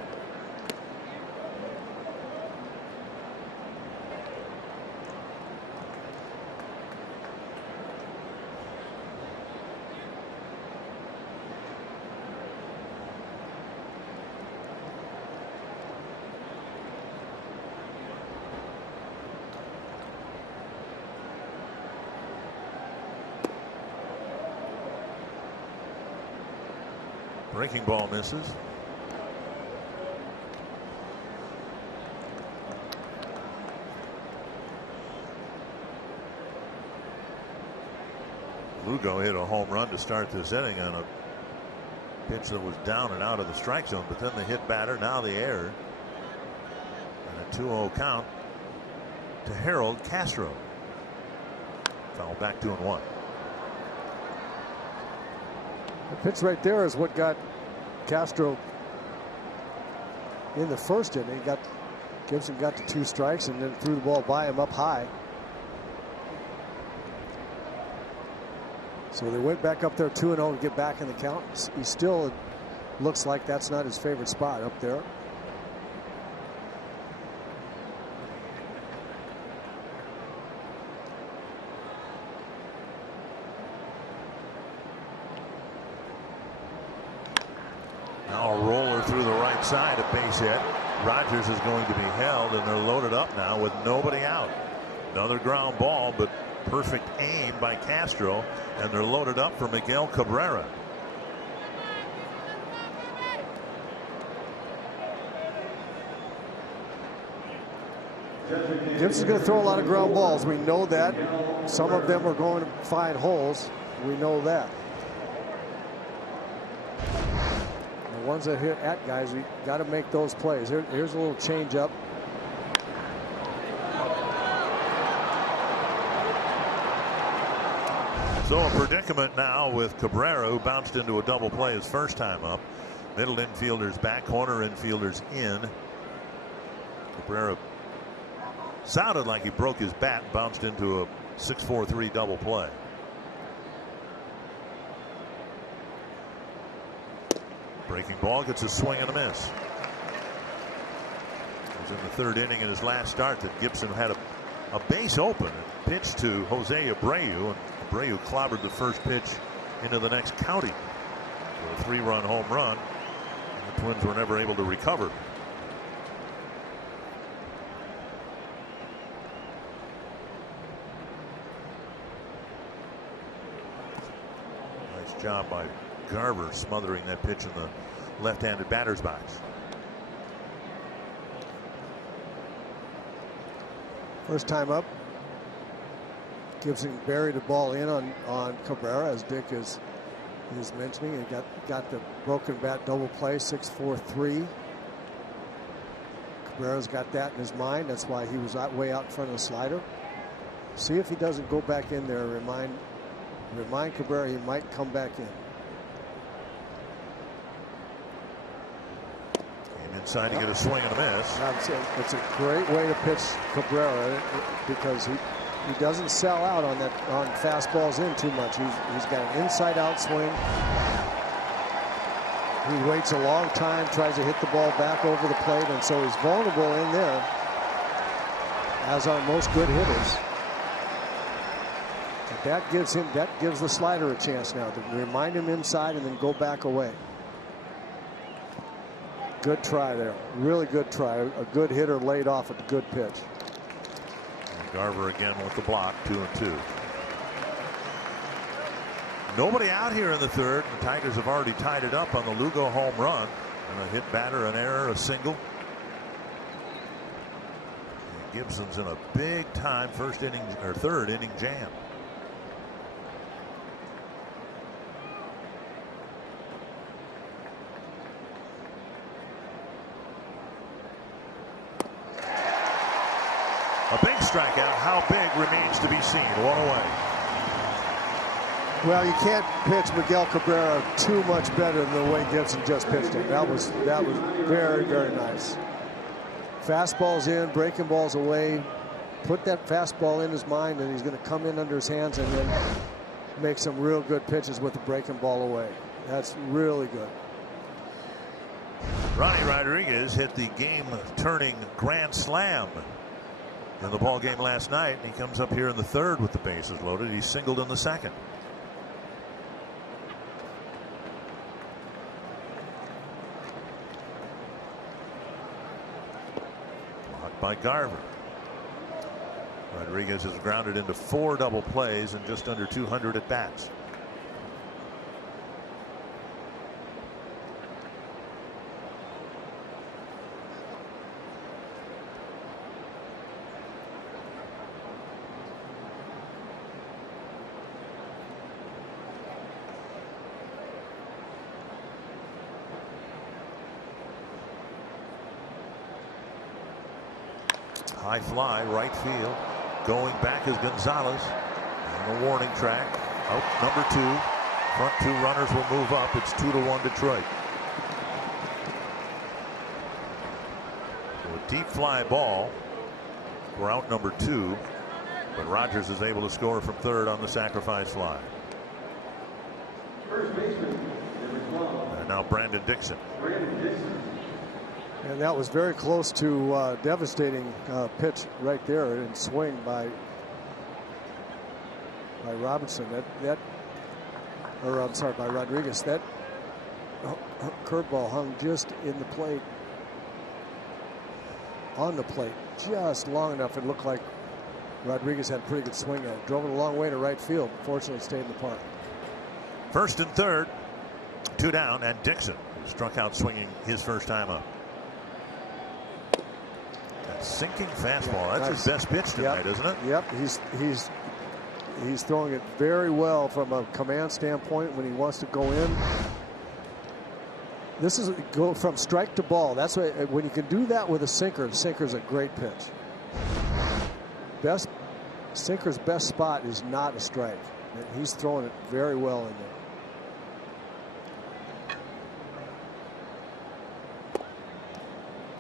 Breaking ball misses. Lugo hit a home run to start this inning on a pitch that was down and out of the strike zone, but then the hit batter, now the error. And a 2-0 count to Harold Castro. Foul back 2-1. The pitch right there is what got Castro in the first inning. Gibson got to 2 strikes and then threw the ball by him up high. So they went back up there 2-0 to get back in the count. He still looks like that's not his favorite spot up there. Now a roller through the right side, a base hit. Rogers is going to be held, and they're loaded up now with nobody out. Another ground ball, but perfect aim by Castro, and they're loaded up for Miguel Cabrera. Gibson's going to throw a lot of ground balls. We know that. Some of them are going to find holes. We know that. The ones that hit at guys, we got to make those plays. Here's a little change up. So a predicament now with Cabrera, who bounced into a double play his first time up. Middle infielders back, corner infielders in. Cabrera sounded like he broke his bat, bounced into a 6-4-3 double play. Breaking ball, gets a swing and a miss. It was in the 3rd inning in his last start that Gibson had a base open and pitched to Jose Abreu, and Abreu clobbered the first pitch into the next county for a 3-run home run. And the Twins were never able to recover. Nice job by Garver smothering that pitch in the left-handed batter's box. First time up, Gibson buried the ball in on Cabrera, as Dick is mentioning. He got the broken bat double play, 6-4-3. Cabrera's got that in his mind. That's why he was way out in front of the slider. See if he doesn't go back in there. Remind Cabrera he might come back in. Inside to get a swing and a miss. It's a great way to pitch Cabrera because he doesn't sell out on fastballs in too much. He's got an inside out swing. He waits a long time, tries to hit the ball back over the plate, and so he's vulnerable in there, as are most good hitters. But that gives the slider a chance now to remind him inside and then go back away. Good try there. Really good try. A good hitter laid off a good pitch. And Garver again with the block, 2-2. Nobody out here in the third. The Tigers have already tied it up on the Lugo home run. And a hit batter, an error, a single. And Gibson's in a big time third inning jam. A big strikeout. How big remains to be seen. 1 away. Well, you can't pitch Miguel Cabrera too much better than the way Gibson just pitched him. That was very, very nice. Fastballs in, breaking balls away. Put that fastball in his mind, and he's going to come in under his hands and then make some real good pitches with the breaking ball away. That's really good. Ronnie Rodriguez hit the game-turning grand slam in the ball game last night, and he comes up here in the third with the bases loaded. He singled in the second. Blocked by Garver. Rodriguez has grounded into 4 double plays and just under 200 at bats. High fly, right field. Going back is Gonzalez. On the warning track. Out number 2. Front 2 runners will move up. It's 2-1 Detroit. So a deep fly ball for out number 2. But Rogers is able to score from third on the sacrifice fly. And now Brandon Dixon. And that was very close to devastating pitch right there and swing by Robinson. By Rodriguez. That curveball hung just in the plate, on the plate, just long enough. It looked like Rodriguez had a pretty good swing at it. Drove it a long way to right field. Fortunately, it stayed in the park. First and third, 2 down, and Dixon, who struck out swinging his first time up. Sinking fastball. That's his best pitch tonight, isn't it? Yep. He's throwing it very well from a command standpoint when he wants to go in. This is go from strike to ball. That's why when you can do that with a sinker, sinker's a great pitch. Sinker's best spot is not a strike. And he's throwing it very well in there.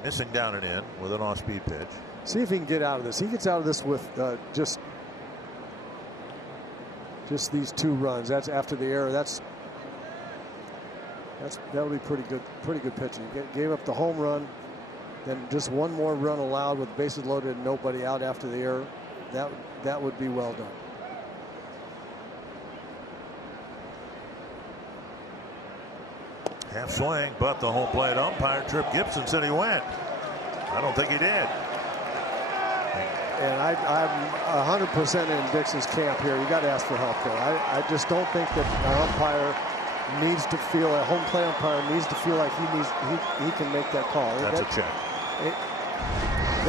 Missing down and in with an off-speed pitch. See if he can get out of this. He gets out of this with just these 2 runs. That's after the error. That'll be pretty good pitching. Gave up the home run, then just 1 more run allowed with bases loaded and nobody out after the error. That would be well done. Half swing, but the home plate umpire, Trip Gibson, said he went. I don't think he did. And I'm 100% in Dixon's camp here. You got to ask for help there. I just don't think that an umpire needs to feel, a home plate umpire needs to feel like he can make that call. That's a check.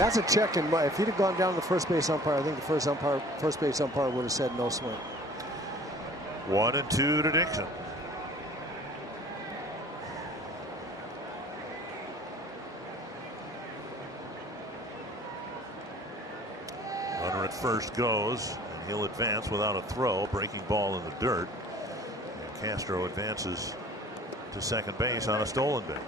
That's a check. And if he'd have gone down to the first base umpire, I think the first base umpire would have said no swing. 1-2 to Dixon. Runner at first goes, and he'll advance without a throw. Breaking ball in the dirt. And Castro advances to second base on a stolen base.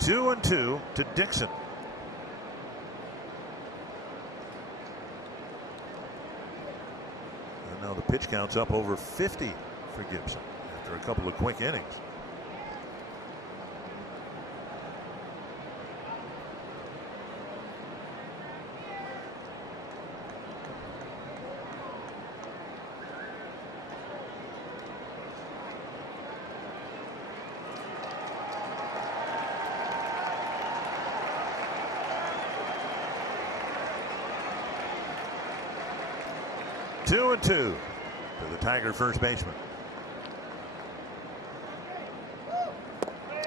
Two and two to Dixon. And now the pitch count's up over 50 for Gibson after a couple of quick innings. Two and two to the Tiger first baseman.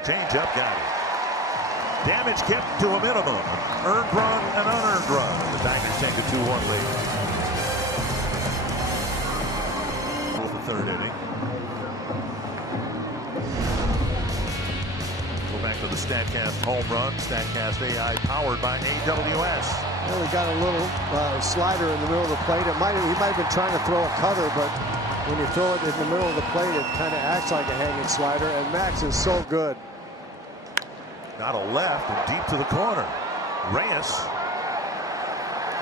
Change up, got it. Damage kept to a minimum. Earned run and unearned run. The Tigers take a 2-1 lead. For the third inning. Go back to the StatCast home run. StatCast AI powered by AWS. Well, he got a little slider in the middle of the plate. He might have been trying to throw a cutter, but when you throw it in the middle of the plate, it kind of acts like a hanging slider. And Max is so good. Got a left and deep to the corner. Reyes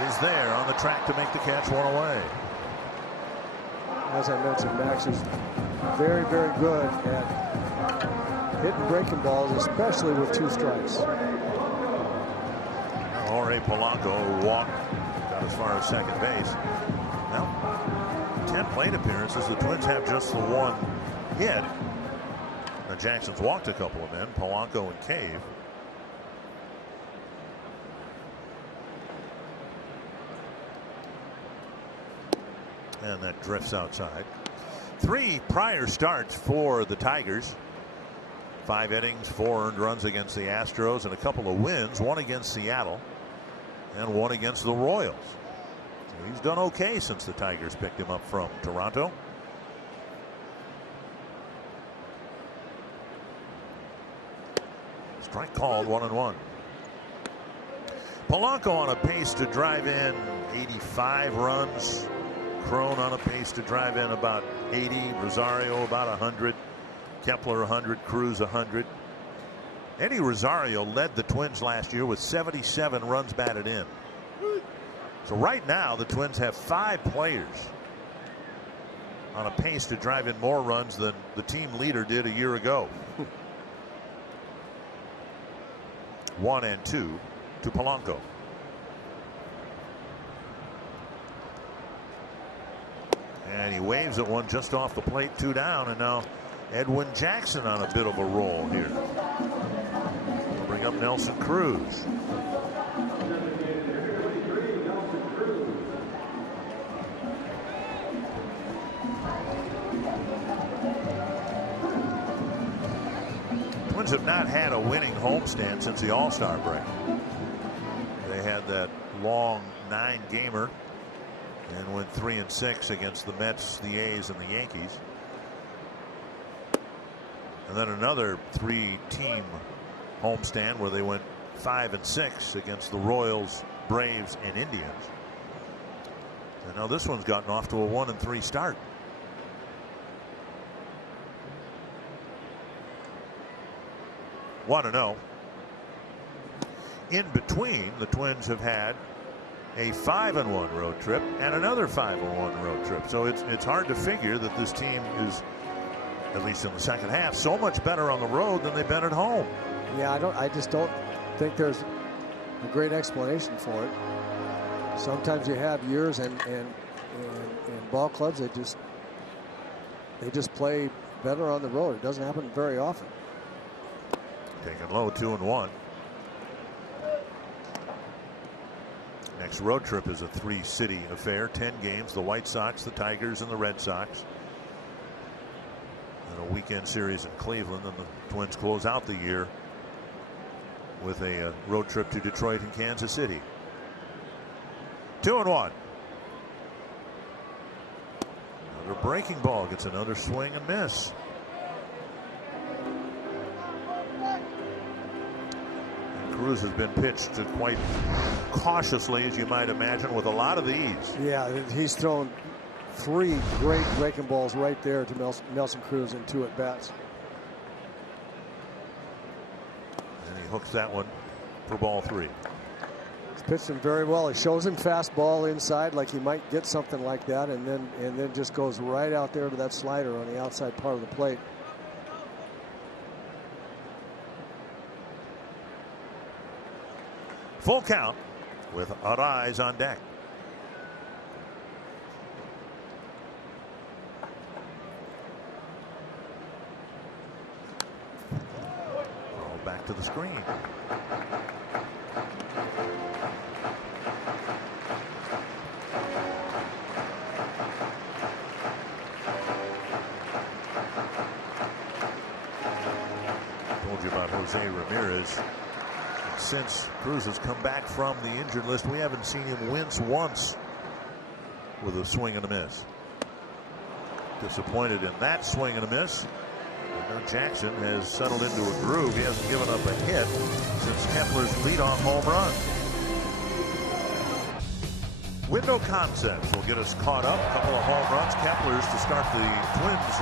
is there on the track to make the catch, one away. As I mentioned, Max is very, very good at hitting breaking balls, especially with 2 strikes. Jorge Polanco walked, got as far as second base. Now, 10 plate appearances. The Twins have just the 1 hit. Now, Jackson's walked a couple of men, Polanco and Cave. And that drifts outside. 3 prior starts for the Tigers. 5 innings, 4 earned runs against the Astros, and a couple of wins, 1 against Seattle and 1 against the Royals. So he's done okay since the Tigers picked him up from Toronto. Strike called, 1-1. Polanco on a pace to drive in 85 runs. Crone on a pace to drive in about 80. Rosario about 100. Kepler 100. Cruz 100. Eddie Rosario led the Twins last year with 77 runs batted in. So right now the Twins have 5 players on a pace to drive in more runs than the team leader did a year ago. 1-2 to Polanco. And he waves at one just off the plate, 2 down, and now Edwin Jackson on a bit of a roll here. We'll bring up Nelson Cruz. Twins have not had a winning homestand since the All-Star break. They had that long 9-gamer and went 3-6 against the Mets, the A's, and the Yankees. And then another 3-team homestand where they went 5-6 against the Royals, Braves, and Indians. And now this one's gotten off to a 1-3 start. Want to know? In between, the Twins have had a 5-1 road trip and another 5-1 road trip. So it's hard to figure that this team is, at least in the second half, so much better on the road than they've been at home. Yeah, I just don't think there's a great explanation for it. Sometimes you have years and ball clubs they just play better on the road. It doesn't happen very often. Taken low, 2-1. Next road trip is a 3-city affair, 10 games, the White Sox, the Tigers, and the Red Sox. a weekend series in Cleveland, and the Twins close out the year with a road trip to Detroit and Kansas City. 2-1. Another breaking ball gets another swing and miss. And Cruz has been pitched quite cautiously, as you might imagine, with a lot of these. Yeah, he's thrown 3 great breaking balls right there to Nelson Cruz in 2 at-bats. And he hooks that one for ball 3. He's pitched him very well. He shows him fastball inside like he might get something like that, and then just goes right out there to that slider on the outside part of the plate. Full count with Arraez on deck. Back to the screen. Told you about Jose Ramirez. Since Cruz has come back from the injured list, we haven't seen him wince once with a swing and a miss. Disappointed in that swing and a miss. Now Jackson has settled into a groove. He hasn't given up a hit since Kepler's leadoff home run. Window Concepts will get us caught up. A couple of home runs. Kepler's to start the Twins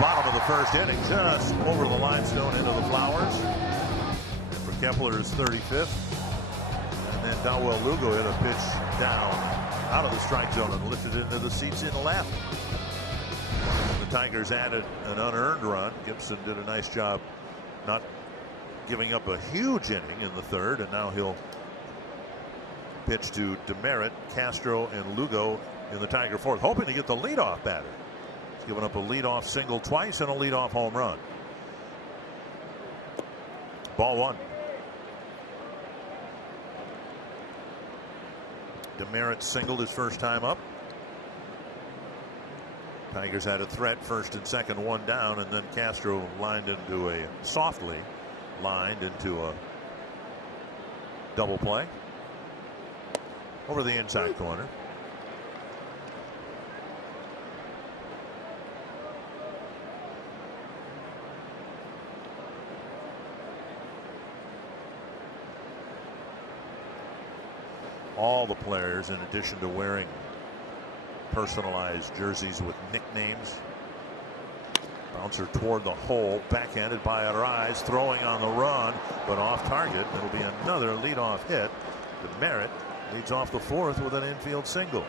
bottom of the first inning, just over the limestone into the flowers. And for Kepler's 35th. And then Dawel Lugo hit a pitch down out of the strike zone and lifted into the seats in left. The Tigers added an unearned run. Gibson did a nice job not giving up a huge inning in the third, and now he'll pitch to Demerit, Castro, and Lugo in the Tiger fourth, hoping to get the leadoff batter. He's given up a leadoff single twice and a leadoff home run. Ball 1. Demerit singled his first time up. Tigers had a threat first and second, 1 down, and then Castro softly lined into a double play over the inside corner. All the players, in addition to wearing personalized jerseys with nicknames. Bouncer toward the hole, backhanded by Arraez, throwing on the run, but off target. It'll be another leadoff hit. Demerit leads off the fourth with an infield single.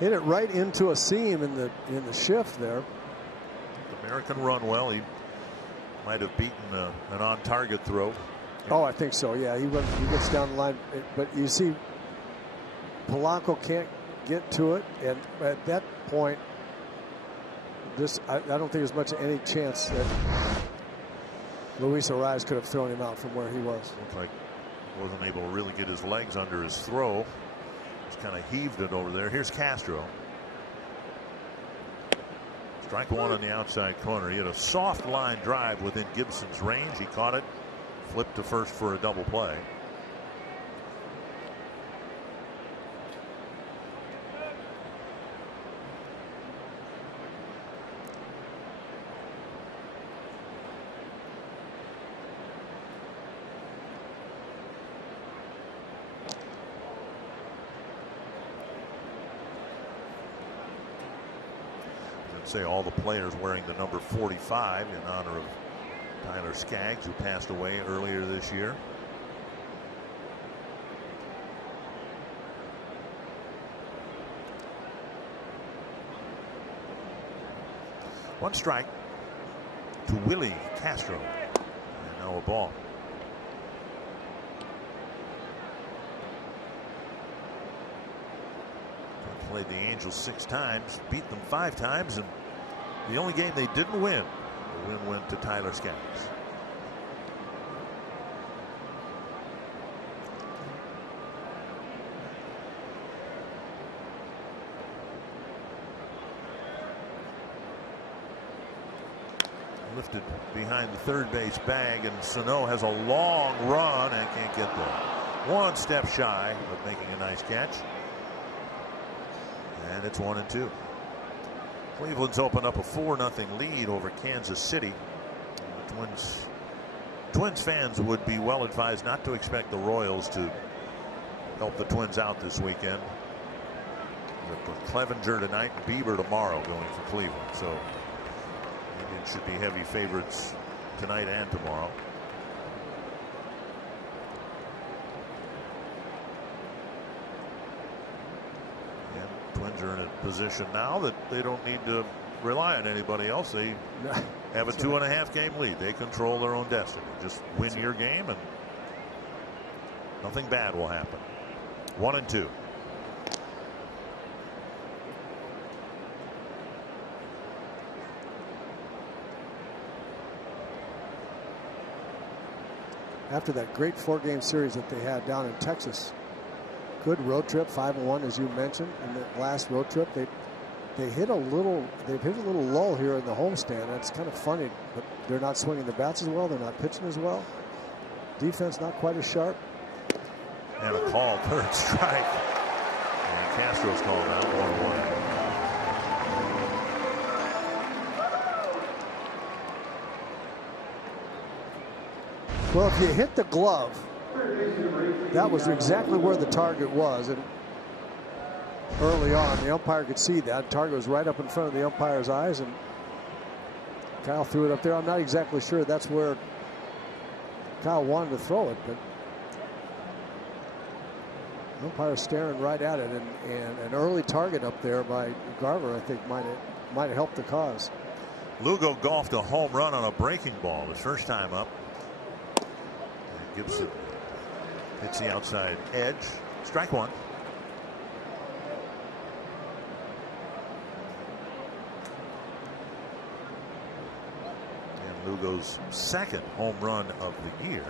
Hit it right into a seam in the shift there. The American run well. He might have beaten an on-target throw. Oh, I think so. Yeah, he gets down the line, but you see, Polanco can't get to it, and at that point, I don't think there's much any chance that Luis Arraez could have thrown him out from where he was. Looked like he wasn't able to really get his legs under his throw. Just kind of heaved it over there. Here's Castro. Strike 1 on the outside corner. He had a soft line drive within Gibson's range. He caught it, flipped to first for a double play. Say all the players wearing the number 45 in honor of Tyler Skaggs, who passed away earlier this year. One strike to Willie Castro, and now a ball. Played the Angels 6 times, beat them 5 times, and the only game they didn't win, the win went to Tyler Skaggs. lifted behind the third base bag, and Sano has a long run and can't get there. One step shy of making a nice catch. And it's 1-2. Cleveland's opened up a 4-0 lead over Kansas City. The Twins fans would be well advised not to expect the Royals to help the Twins out this weekend. Clevenger tonight, Bieber tomorrow going for Cleveland. So it should be heavy favorites tonight and tomorrow. And Twins are in a position now that they don't need to rely on anybody else. They have a 2.5 game lead. They control their own destiny. Just win your game and nothing bad will happen. 1-2. After that great 4-game series that they had down in Texas, good road trip, 5-1 as you mentioned. In the last road trip, they've hit a little lull here in the homestand. That's kind of funny, but they're not swinging the bats as well. They're not pitching as well. Defense not quite as sharp. And a call, third strike. And Castro's called out 1-1. Well, if you hit the glove, that was exactly where the target was, and early on the umpire could see that. Target was right up in front of the umpire's eyes, and Kyle threw it up there. I'm not exactly sure that's where Kyle wanted to throw it, but the umpire's staring right at it, and an early target up there by Garver, I think, might have helped the cause. Lugo golfed a home run on a breaking ball his first time up. Gibson hits the outside edge. Strike one. And Lugo's second home run of the year.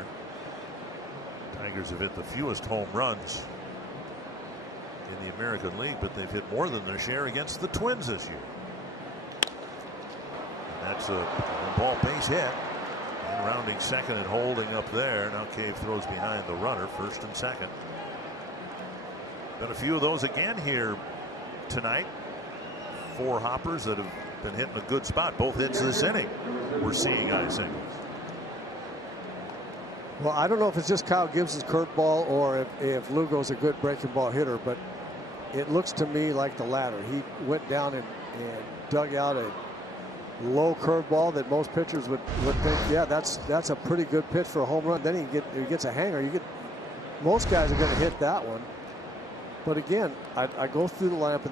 Tigers have hit the fewest home runs in the American League, but they've hit more than their share against the Twins this year. And that's a ball base hit. Rounding second and holding up there. Now Cave throws behind the runner, first and second. Been a few of those again here tonight. 4 hoppers that have been hitting a good spot. Both hits this inning. We're seeing high singles. Well, I don't know if it's just Kyle Gibson's curveball or if Lugo's a good breaking ball hitter, but it looks to me like the latter. He went down and dug out a low curveball that most pitchers would think, yeah, that's a pretty good pitch for a home run. Then he gets a hanger. Most guys are going to hit that one. But again, I go through the lineup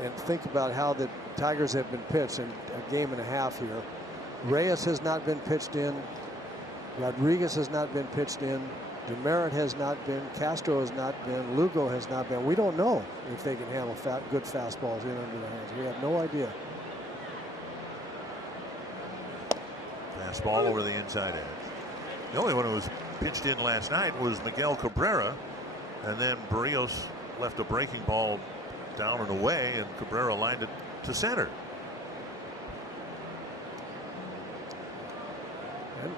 and think about how the Tigers have been pitched in a game and a half here. Reyes has not been pitched in. Rodriguez has not been pitched in. Demerit has not been. Castro has not been. Lugo has not been. We don't know if they can handle good fastballs in under the hands. We have no idea. Fastball over the inside edge. The only one who was pitched in last night was Miguel Cabrera, and then Barrios left a breaking ball down and away, and Cabrera lined it to center. And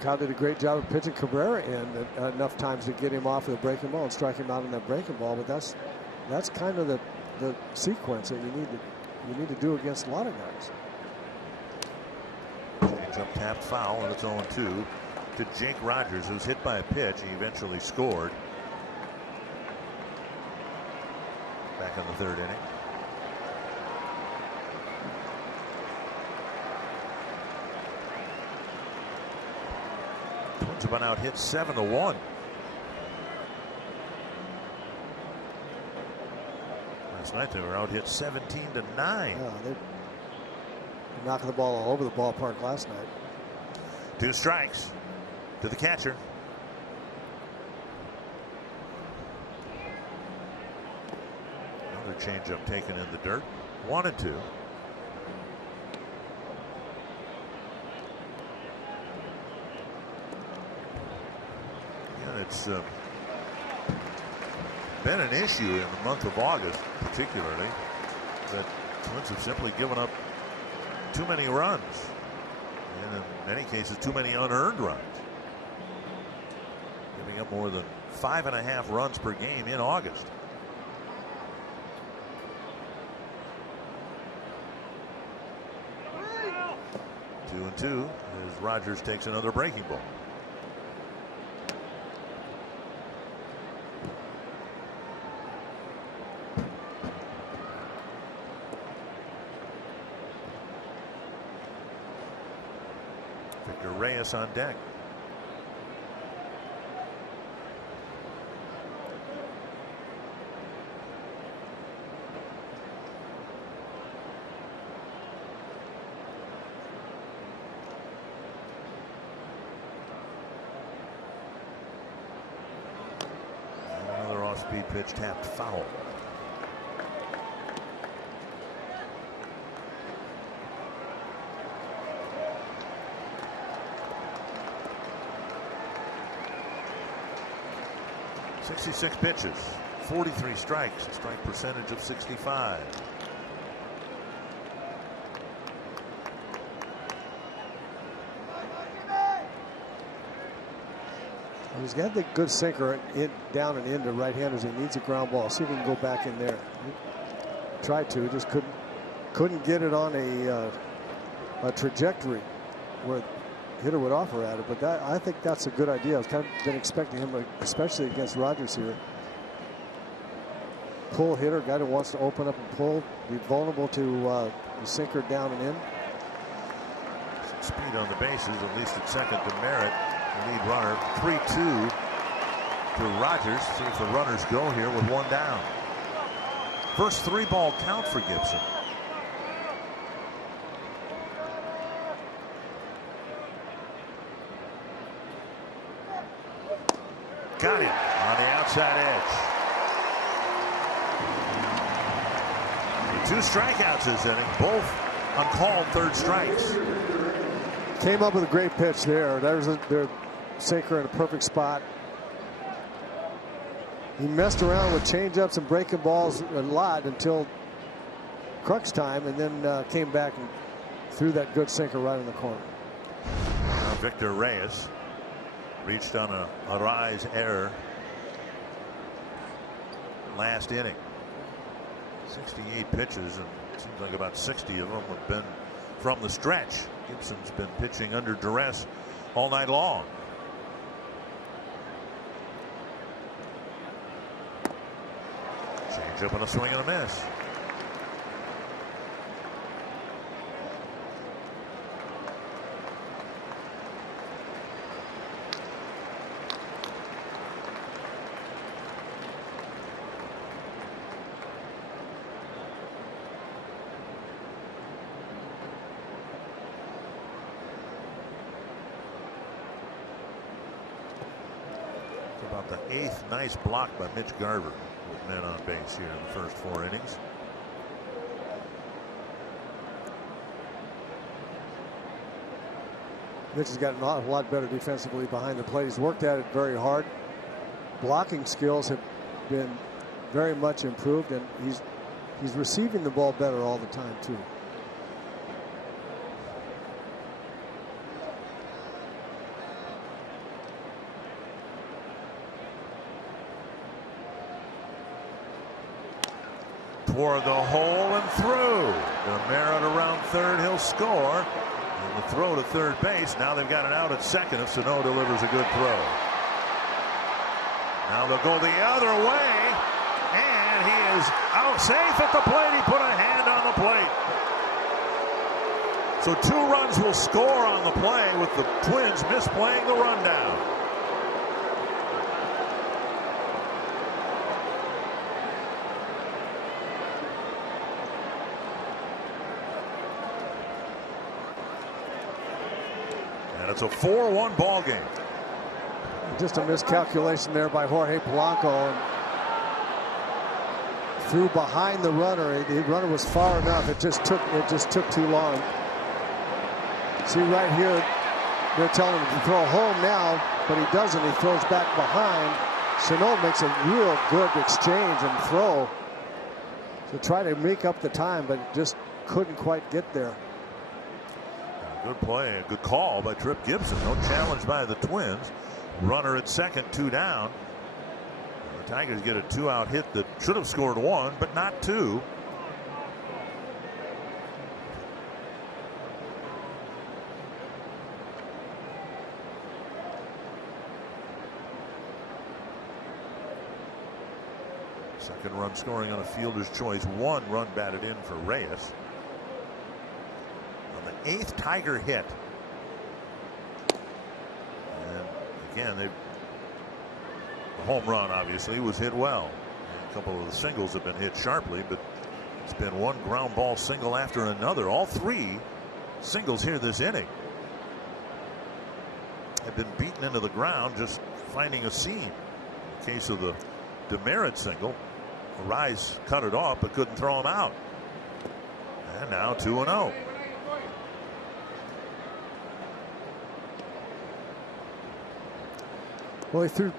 Kyle did a great job of pitching Cabrera in enough times to get him off of the breaking ball and strike him out on that breaking ball. But that's kind of the sequence that you need to do against a lot of guys. Up tapped foul, and it's 0-2 to Jake Rogers, who's hit by a pitch. He eventually scored back in the third inning. Twins have been out hit 7-1. Last night they were out hit 17-9. Yeah, they're knocking the ball all over the ballpark last night. 2 strikes to the catcher. Another changeup taken in the dirt. 1-2. Yeah, it's been an issue in the month of August, particularly, that Twins have simply given up too many runs. And in many cases, too many unearned runs. Giving up more than 5.5 runs per game in August. Two and two as Rogers takes another breaking ball. Victor Reyes on deck. Another off-speed pitch tapped foul. .66 pitches, 43 strikes, strike percentage of 65. He's got the good sinker down and into right-handers. He needs a ground ball. See if he can go back in there. He tried to, just couldn't get it on a trajectory where the hitter would offer at it. But I think that's a good idea. I've kind of been expecting him, especially against Rogers here. Pull hitter, guy that wants to open up and pull, be vulnerable to the sinker down and in. Some speed on the bases, at least at second to Merritt. The lead runner, 3-2 to Rogers. See if the runners go here with one down. First 3-ball count for Gibson. Got him on the outside edge. 2 strikeouts this inning, both uncalled third strikes. Came up with a great pitch there. There's their sinker in a perfect spot. He messed around with changeups and breaking balls a lot until crunch time, and then came back and threw that good sinker right in the corner. Now Victor Reyes reached on a rise error last inning. 68 pitches, and it seems like about 60 of them have been from the stretch. Gibson's been pitching under duress all night long. Change up and a swing and a miss. About the 8th nice block by Mitch Garver with men on base here in the first 4 innings. Mitch has gotten a lot better defensively behind the plate. He's worked at it very hard. Blocking skills have been very much improved, and he's receiving the ball better all the time too. Toward the hole and through. Merritt around third. He'll score. And the throw to third base. Now they've got an out at second if Sano delivers a good throw. Now they'll go the other way. And he is out safe at the plate. He put a hand on the plate. So 2 runs will score on the play with the Twins misplaying the rundown. It's a 4-1 ball game. Just a miscalculation there by Jorge Polanco. And threw behind the runner. The runner was far enough. It just took too long. See right here, they're telling him to throw home now, but he doesn't. He throws back behind. Sano makes a real good exchange and throw to try to make up the time, but just couldn't quite get there. Good play, a good call by Trip Gibson. No challenge by the Twins. Runner at second, 2 down. The Tigers get a 2-out hit that should have scored 1, but not 2. Second run scoring on a fielder's choice. 1 run batted in for Reyes. On the 8th Tiger hit. And again, the home run obviously was hit well. And a couple of the singles have been hit sharply, but it's been one ground ball single after another. All 3 singles here this inning have been beaten into the ground, just finding a seam. In the case of the Demerit single, Arraez cut it off but couldn't throw him out. And now 2-0. Well, he threw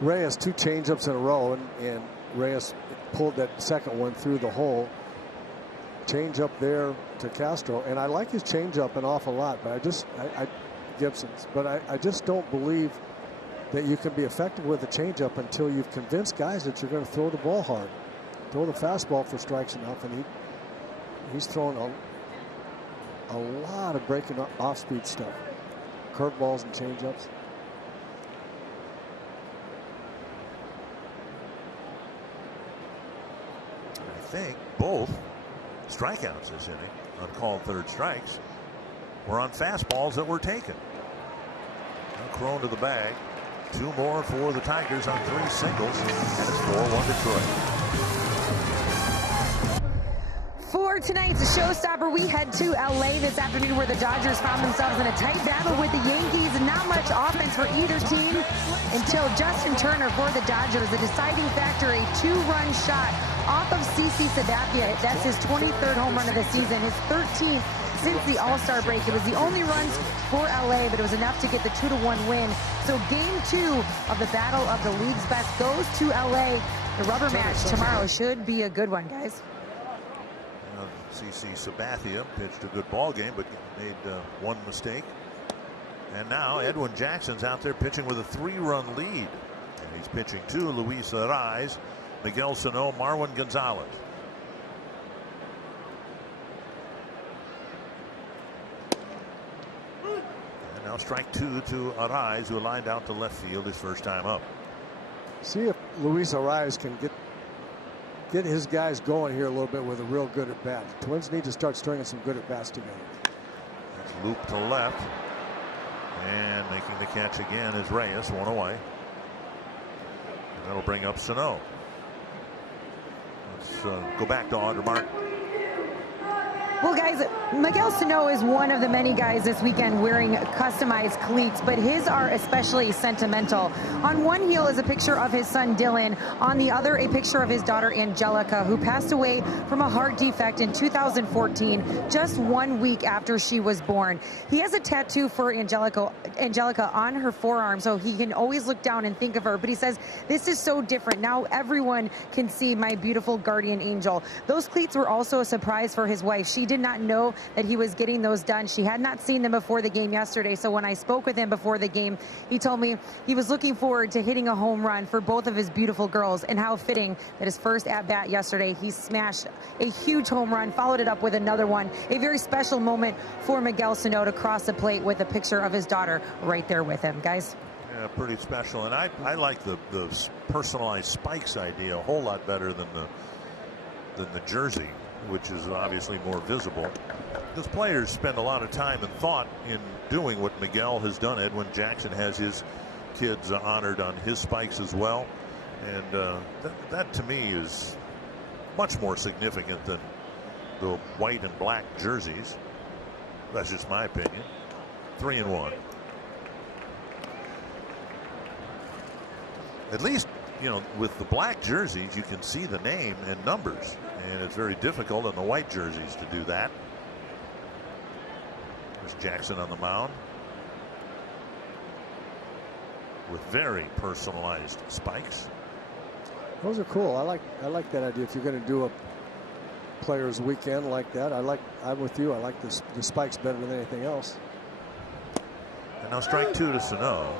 Reyes 2 changeups in a row, and Reyes pulled that second one through the hole. Changeup there to Castro, and I like his changeup an awful lot, but Gibson's, but I just don't believe that you can be effective with a changeup until you've convinced guys that you're going to throw the ball hard. Throw the fastball for strikes enough, and he's throwing a lot of breaking off-speed stuff. Curveballs and changeups. I think both strikeouts this inning, uncalled third strikes, were on fastballs that were taken. Now Cron to the bag. 2 more for the Tigers on 3 singles, and it's 4-1 Detroit. For tonight's showstopper, we head to LA this afternoon, where the Dodgers found themselves in a tight battle with the Yankees. Not much offense for either team until Justin Turner for the Dodgers, the deciding factor, a 2-run shot off of CC Sabathia. That's his 23rd home run of the season, his 13th since the All-Star break. It was the only runs for LA, but it was enough to get the 2-1 win. So game 2 of the battle of the league's best goes to LA. The rubber match tomorrow should be a good one, guys. CC Sabathia pitched a good ball game, but made one mistake. And now Edwin Jackson's out there pitching with a 3-run lead. And he's pitching to Luis Arraez, Miguel Sano, Marwin Gonzalez. And now strike 2 to Arraez, who lined out to left field his first time up. See if Luis Arraez can get his guys going here a little bit with a real good at bat. The Twins need to start stringing some good at bats together. That's loop to left, and making the catch again is Reyes, 1 away. And that'll bring up Sano. Let's go back to Audra Martin. Well, guys, Miguel Sano is one of the many guys this weekend wearing customized cleats, but his are especially sentimental. On one heel is a picture of his son Dylan, on the other a picture of his daughter Angelica, who passed away from a heart defect in 2014, just 1 week after she was born. He has a tattoo for Angelica on her forearm, so he can always look down and think of her, but he says, "This is so different. Now everyone can see my beautiful guardian angel." Those cleats were also a surprise for his wife. She did not know that he was getting those done. She had not seen them before the game yesterday, so when I spoke with him before the game, he told me he was looking forward to hitting a home run for both of his beautiful girls, and how fitting that his first at-bat yesterday, he smashed a huge home run, followed it up with another one. A very special moment for Miguel Sano to cross the plate with a picture of his daughter right there with him, guys. Yeah, pretty special, and I like the personalized spikes idea a whole lot better than the jersey, which is obviously more visible. Because players spend a lot of time and thought in doing what Miguel has done. Edwin Jackson has his kids honored on his spikes as well, and that to me is much more significant than the white and black jerseys. That's just my opinion. 3-1. At least, you know, with the black jerseys, you can see the name and numbers, and it's very difficult on the white jerseys to do that. There's Jackson on the mound with very personalized spikes. Those are cool. I like that idea. If you're going to do players weekend like that. I'm with you. I like the spikes better than anything else. And now strike 2 to Sano.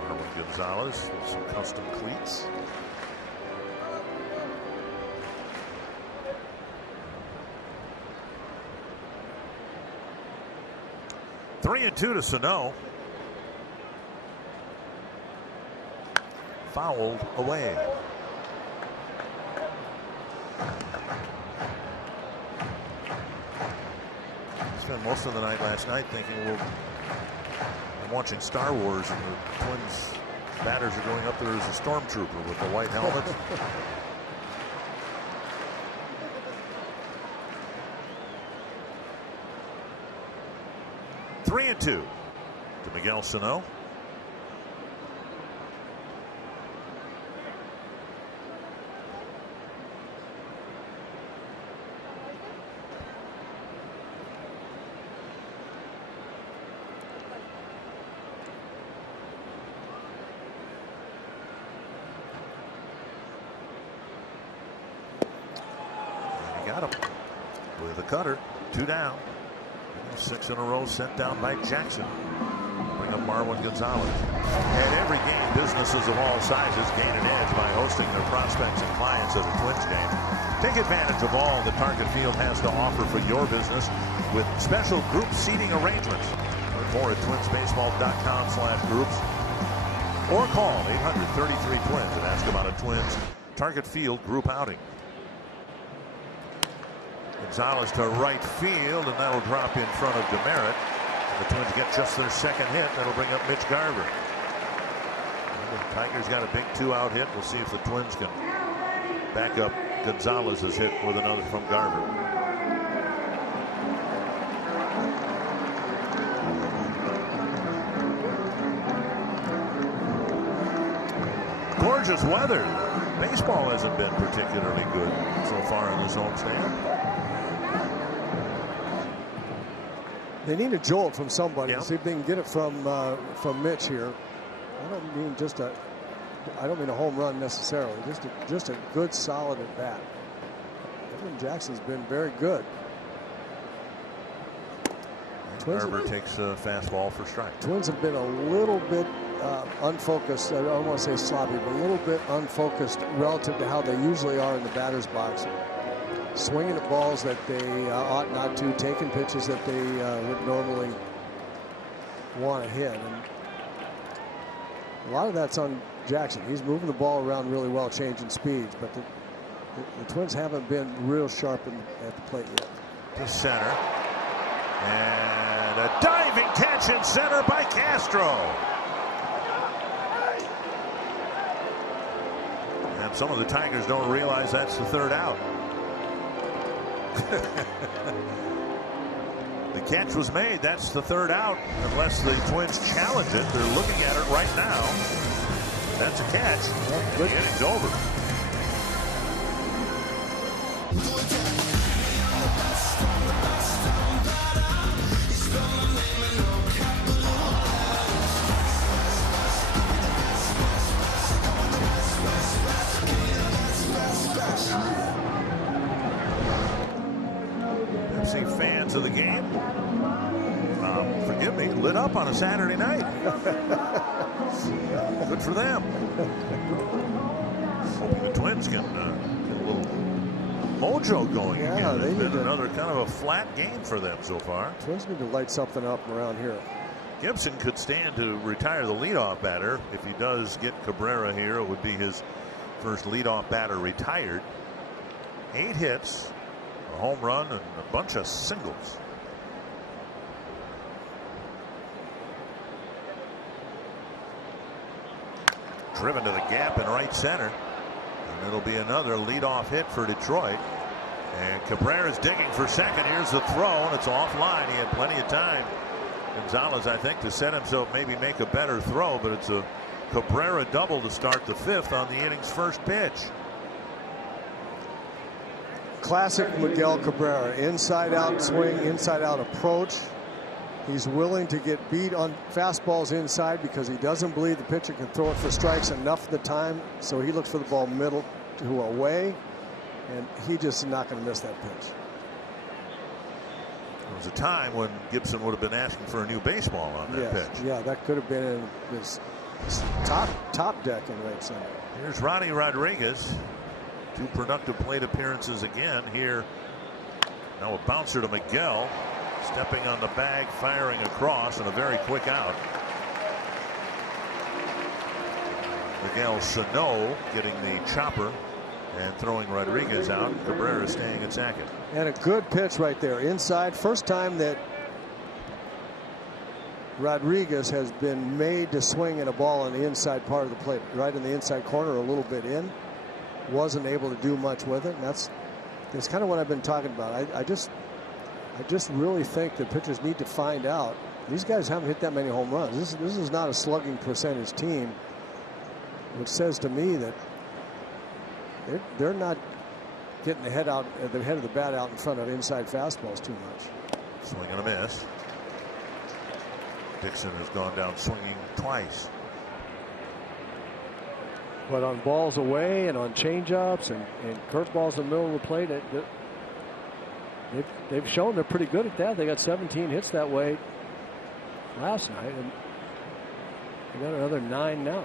Marwin Gonzalez with some custom cleats. Three and 2 to Sano. Fouled away. Spent most of the night last night thinking, well, I'm watching Star Wars and the Twins batters are going up there as a stormtrooper with the white helmet. 3 and 2 to Miguel Sano. And he got him with a cutter. 2 down. 6 in a row sent down by Jackson. Bring up Marwin Gonzalez. At every game, businesses of all sizes gain an edge by hosting their prospects and clients at a Twins game. Take advantage of all that Target Field has to offer for your business with special group seating arrangements. Learn more at twinsbaseball.com/groups or call 800-33-TWINS and ask about a Twins Target Field group outing. Gonzalez to right field, and that'll drop in front of Demeritte. The Twins get just their second hit. That'll bring up Mitch Garver. The Tigers got a big 2-out hit. We'll see if the Twins can back up Gonzalez's hit with another from Garver. Gorgeous weather. Baseball hasn't been particularly good so far in this homestand. They need a jolt from somebody. Yep. See if they can get it from Mitch here. I don't mean a home run necessarily. Just a good solid at bat. Edwin Jackson's been very good. Garver takes a fastball for strike. Twins have been a little bit unfocused. I don't want to say sloppy, but a little bit unfocused relative to how they usually are in the batter's box. Swinging at balls that they ought not to, taking pitches that they would normally want to hit. And a lot of that's on Jackson. He's moving the ball around really well, changing speeds, but the Twins haven't been real sharp at the plate yet. To center. And a diving catch in center by Castro. And some of the Tigers don't realize that's the 3rd out. The catch was made. That's the 3rd out. Unless the Twins challenge it. They're looking at it right now. That's a catch. The inning's over. Pepsi fans of the game, forgive me, lit up on a Saturday night. Good for them. Hoping the Twins can get a little mojo going again. It's been another kind of a flat game for them so far. Twins need to light something up around here. Gibson could stand to retire the leadoff batter. If he does get Cabrera here, it would be his first leadoff batter retired. 8 hits, a home run, and a bunch of singles. Driven to the gap in right center. And it'll be another leadoff hit for Detroit. And Cabrera's digging for second. Here's the throw, and it's offline. He had plenty of time, Gonzalez, I think, to set himself maybe make a better throw, but it's a Cabrera double to start the 5th on the inning's first pitch. Classic Miguel Cabrera. Inside out swing, inside out approach. He's willing to get beat on fastballs inside because he doesn't believe the pitcher can throw it for strikes enough of the time. So he looks for the ball middle to away, and he just is not going to miss that pitch. There was a time when Gibson would have been asking for a new baseball on that pitch. Yeah, that could have been in his top deck in right center. Here's Ronnie Rodriguez. 2 productive plate appearances again here. Now a bouncer to Miguel. Stepping on the bag, firing across, and a very quick out. Miguel Sano getting the chopper and throwing Rodriguez out. Cabrera staying at second. And a good pitch right there inside. First time that Rodriguez has been made to swing at a ball on the inside part of the plate, right in the inside corner, a little bit in. Wasn't able to do much with it. And that's kind of what I've been talking about. I just really think that pitchers need to find out. These guys haven't hit that many home runs. This is not a slugging percentage team, which says to me that they're not getting the head of the bat out in front of inside fastballs too much. Swing and a miss. Dixon has gone down swinging twice. But on balls away and on changeups and curveballs in the middle of the plate, they've shown they're pretty good at that. They got 17 hits that way last night, and they got another 9 now.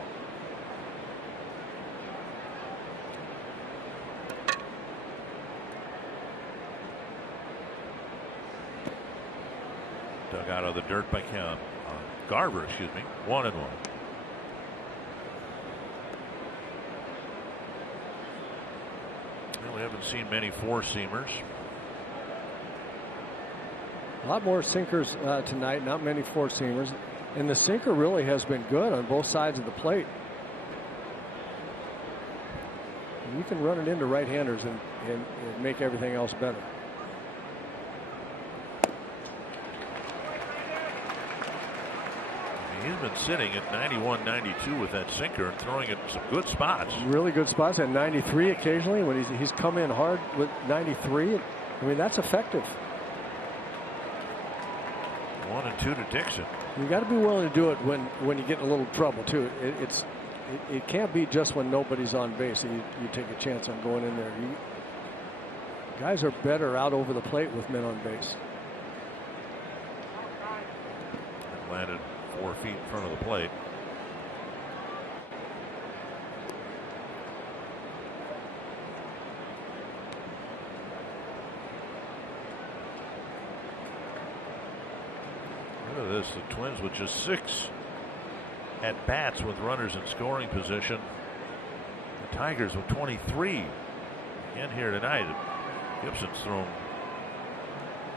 Dug out of the dirt by Garver, 1-1. Well, we haven't seen many four-seamers. A lot more sinkers tonight, not many four-seamers. And the sinker really has been good on both sides of the plate. And you can run it into right-handers and make everything else better. He's been sitting at 91, 92 with that sinker and throwing it in some good spots. Really good spots at 93 occasionally when he's come in hard with 93. I mean, that's effective. 1 and 2 to Dixon. You got to be willing to do it when you get in a little trouble too. It can't be just when nobody's on base and you take a chance on going in there. Guys are better out over the plate with men on base. Landed 4 feet in front of the plate. Look at this, the Twins with just 6 at bats with runners in scoring position. The Tigers with 23 again here tonight. Gibson's thrown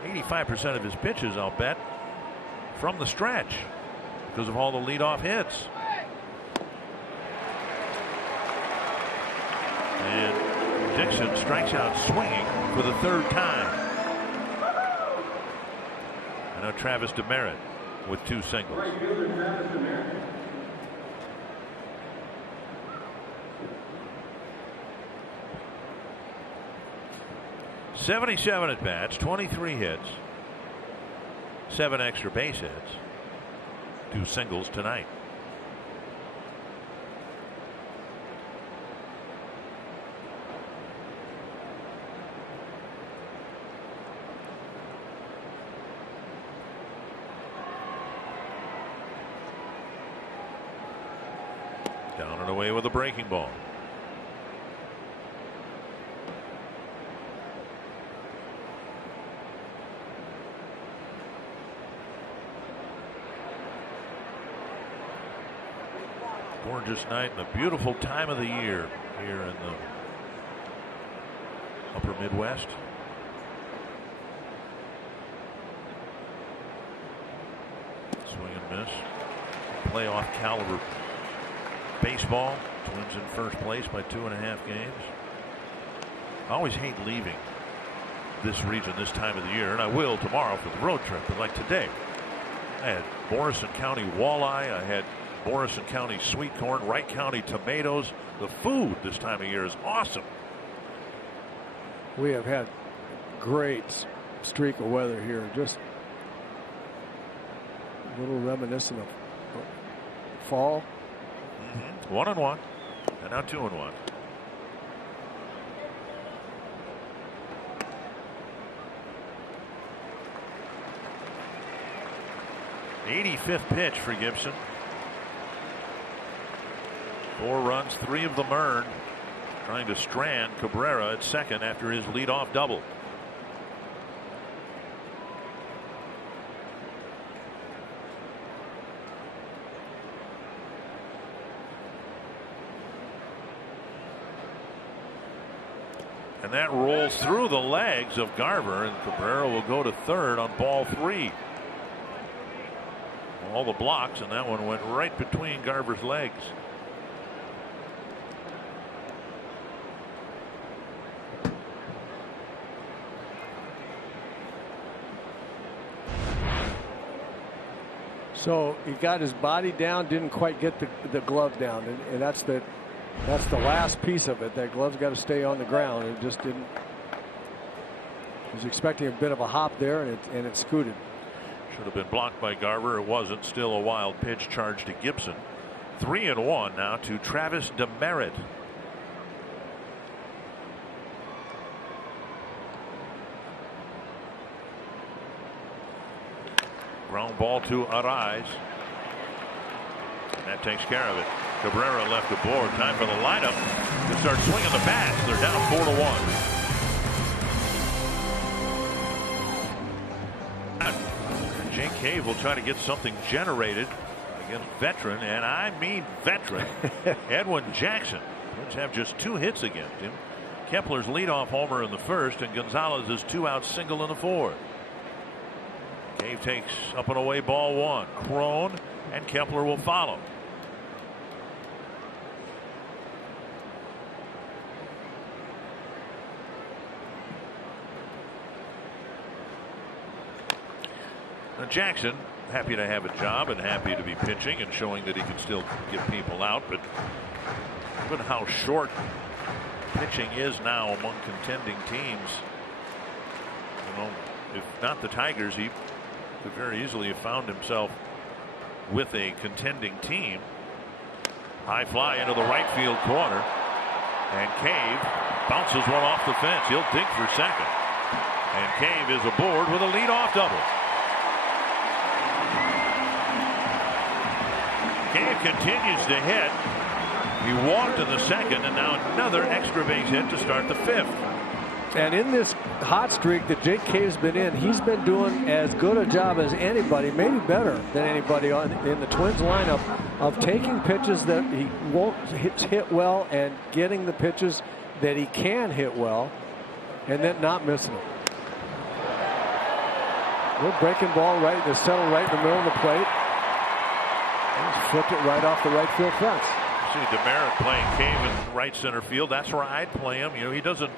85% of his pitches, I'll bet, from the stretch because of all the leadoff hits. And Dixon strikes out swinging for the 3rd time. And now Travis Demeritte with 2 singles. 77 at bats, 23 hits, 7 extra base hits, 2 singles tonight. Down and away with a breaking ball. Gorgeous night and a beautiful time of the year here in the upper Midwest. Swing and miss. Playoff caliber baseball. Twins in first place by 2.5 games. I always hate leaving this region this time of the year, and I will tomorrow for the road trip. But like today, I had Morrison County walleye. I had Morrison County sweet corn, Wright County tomatoes. The food this time of year is awesome. We have had great streak of weather here. Just A little reminiscent of fall. 1-1, and now 2-1. The 85th pitch for Gibson. 4 runs, 3 of them earned. Trying to strand Cabrera at second after his leadoff double. And that rolls through the legs of Garver, and Cabrera will go to third on ball 3. All the blocks, and that one went right between Garver's legs. So he got his body down, didn't quite get the glove down, and that's the last piece of it. That glove's got to stay on the ground. It just didn't. He was expecting a bit of a hop there, and it scooted. Should have been blocked by Garver. It wasn't. Still a wild pitch charge to Gibson. 3-1 now to Travis Demeritte. Ground ball to Arraez. That takes care of it. Cabrera left aboard. Time for the lineup to start swinging the bats. They're down 4-1. Jake Cave will try to get something generated against veteran, and I mean veteran, Edwin Jackson. Twins have just 2 hits against him. Kepler's leadoff homer in the first, and Gonzalez's 2-out single in the fourth. Cave takes up and away ball 1. Cron and Kepler will follow. Now Jackson, happy to have a job and happy to be pitching and showing that he can still get people out, but given how short pitching is now among contending teams, you know, if not the Tigers, he could very easily have found himself with a contending team. High fly into the right field corner, and Cave bounces one off the fence. He'll dig for second, and Cave is aboard with a leadoff double. Cave continues to hit. He walked in the second, and now another extra base hit to start the 5th. And in this hot streak that Jake Cave's been in, he's been doing as good a job as anybody, maybe better than anybody in the Twins lineup, of taking pitches that he won't hit well and getting the pitches that he can hit well, and then not missing them. Good breaking ball right, they settle right in the middle of the plate. He's flipped it right off the right field fence. See Demeritte playing Cave in right center field. That's where I'd play him. You know, he doesn't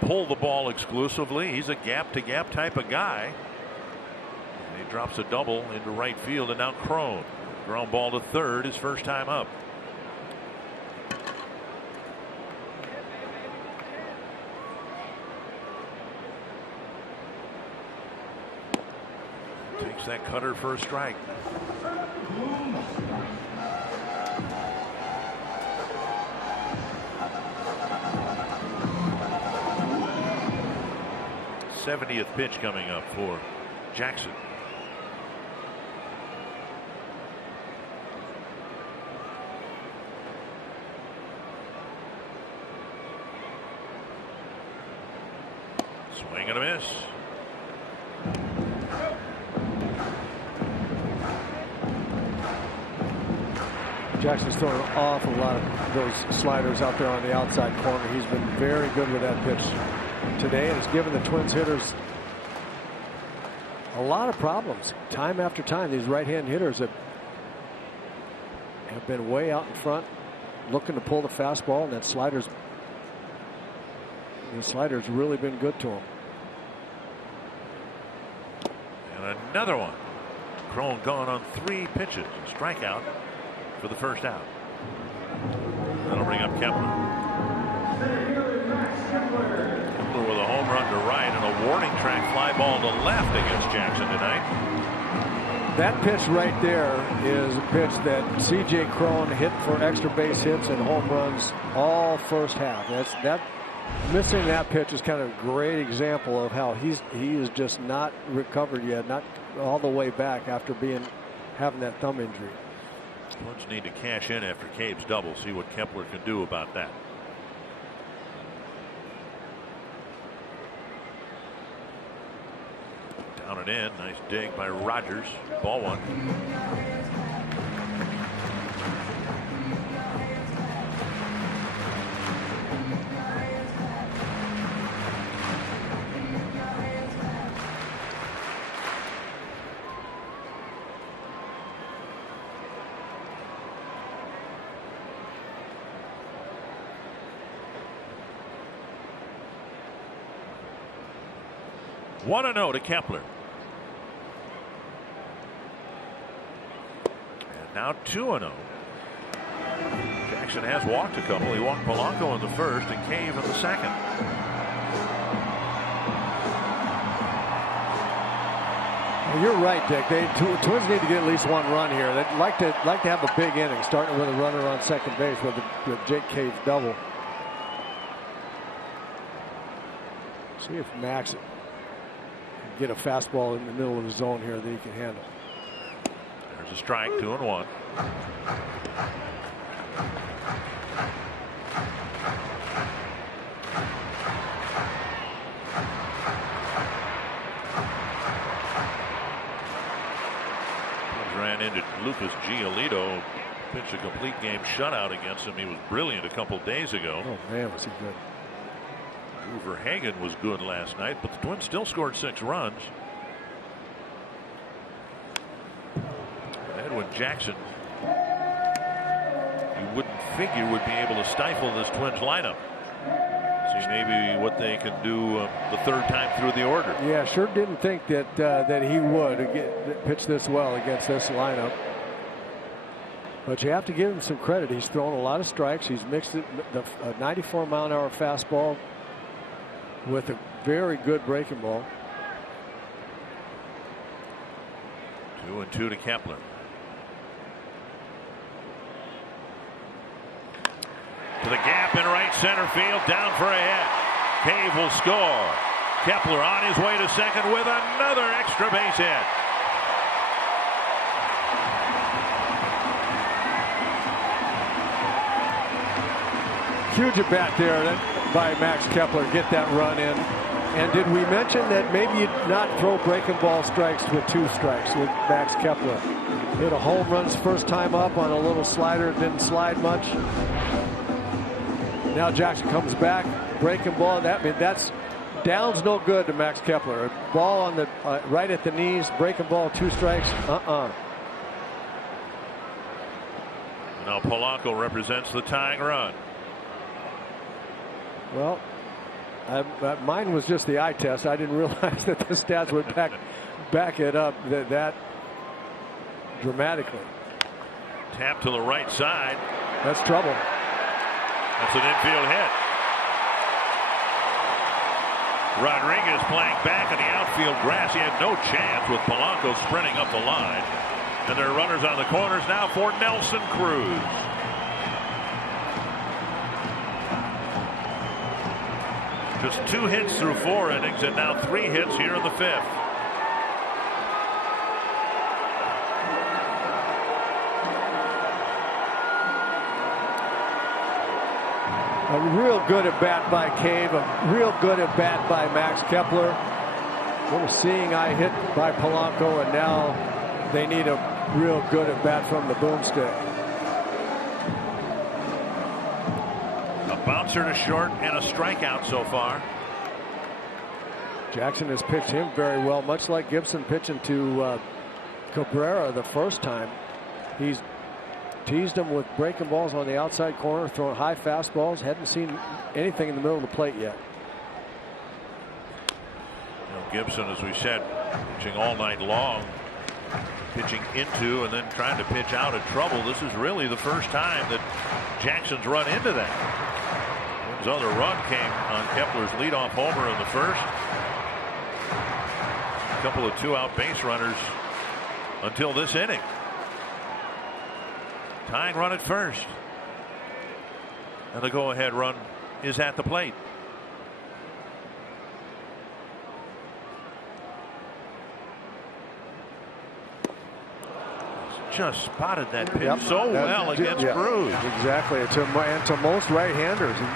pull the ball exclusively. He's a gap-to-gap type of guy. And he drops a double into right field, and now Cron. Ground ball to third, his first time up. Takes that cutter for a strike. '70th pitch coming up for Jackson. Swing and a miss. Jackson's throwing an awful lot of those sliders out there on the outside corner. He's been very good with that pitch today, and it's given the Twins hitters a lot of problems time after time. These right-hand hitters have been way out in front, looking to pull the fastball, and that slider's really been good to him. And another one. Cron gone on 3 pitches. Strikeout for the first out. That'll bring up Kepler. Kepler with a home run to right and a warning track fly ball to left against Jackson tonight. That pitch right there is a pitch that C.J. Cron hit for extra base hits and home runs all first half. Missing that pitch is kind of a great example of how he is just not recovered yet, not all the way back after having that thumb injury. Twins need to cash in after Cave's double, see what Kepler can do about that. Down and in, nice dig by Rogers. Ball one. One and 0 to Kepler. And now 2-0. Jackson has walked a couple. He walked Polanco in the first and Cave in the second. Well, you're right, Dick. Twins need to get at least one run here. They'd like to have a big inning, starting with a runner on second base with Jake Cave's double. See if Max can get a fastball in the middle of the zone here that he can handle. There's a strike, 2-1. Ran into Lucas Giolito, pitched a complete game shutout against him. He was brilliant a couple days ago. Oh man, was he good. Verhagen was good last night, but the Twins still scored 6 runs. Edwin Jackson, you wouldn't figure would be able to stifle this Twins lineup. See maybe what they can do the third time through the order. Yeah, sure didn't think that he would pitch this well against this lineup. But you have to give him some credit. He's thrown a lot of strikes. He's mixed it, a 94-mile-an-hour fastball with a very good breaking ball. 2-2 to Kepler. To the gap in right center field, down for a hit. Cave will score. Kepler on his way to second with another extra base hit. Huge at bat there by Max Kepler, get that run in. And did we mention that maybe you'd not throw breaking ball strikes with 2 strikes with Max Kepler? Hit a home run his first time up on a little slider, didn't slide much. Now Jackson comes back, breaking ball. That's down's no good to Max Kepler. A ball on the right at the knees, breaking ball, 2 strikes. Now Polanco represents the tying run. Well, mine was just the eye test. I didn't realize that the stats would back it up that dramatically. Tap to the right side. That's trouble. That's an infield hit. Rodriguez playing back in the outfield grass. He had no chance with Polanco sprinting up the line. And there are runners on the corners now for Nelson Cruz. Just 2 hits through 4 innings and now 3 hits here in the 5th. A real good at bat by Cave, a real good at bat by Max Kepler. Little seeing eye hit by Polanco, and now they need a real good at bat from the boomstick. A bouncer to short and a strikeout so far. Jackson has pitched him very well, much like Gibson pitching to Cabrera the first time. He's teased him with breaking balls on the outside corner, throwing high fastballs. Hadn't seen anything in the middle of the plate yet. Gibson, as we said, pitching all night long, pitching into and then trying to pitch out of trouble. This is really the first time that Jackson's run into that. His other run came on Kepler's leadoff homer in the first. A couple of 2-out base runners until this inning. Tying run at first. And the go-ahead run is at the plate. Just spotted that pitch so well against Cruz. Exactly. And to most right-handers. You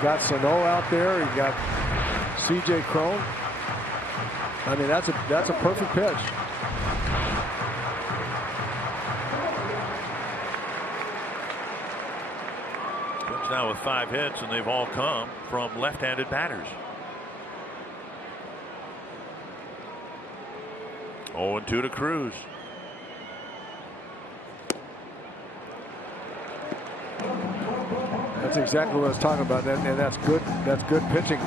got Sano out there. You got C.J. Cron. I mean, that's a perfect pitch. Twins now with 5 hits, and they've all come from left-handed batters. 0-2 to Cruz. That's exactly what I was talking about, and that's good. That's good pitching.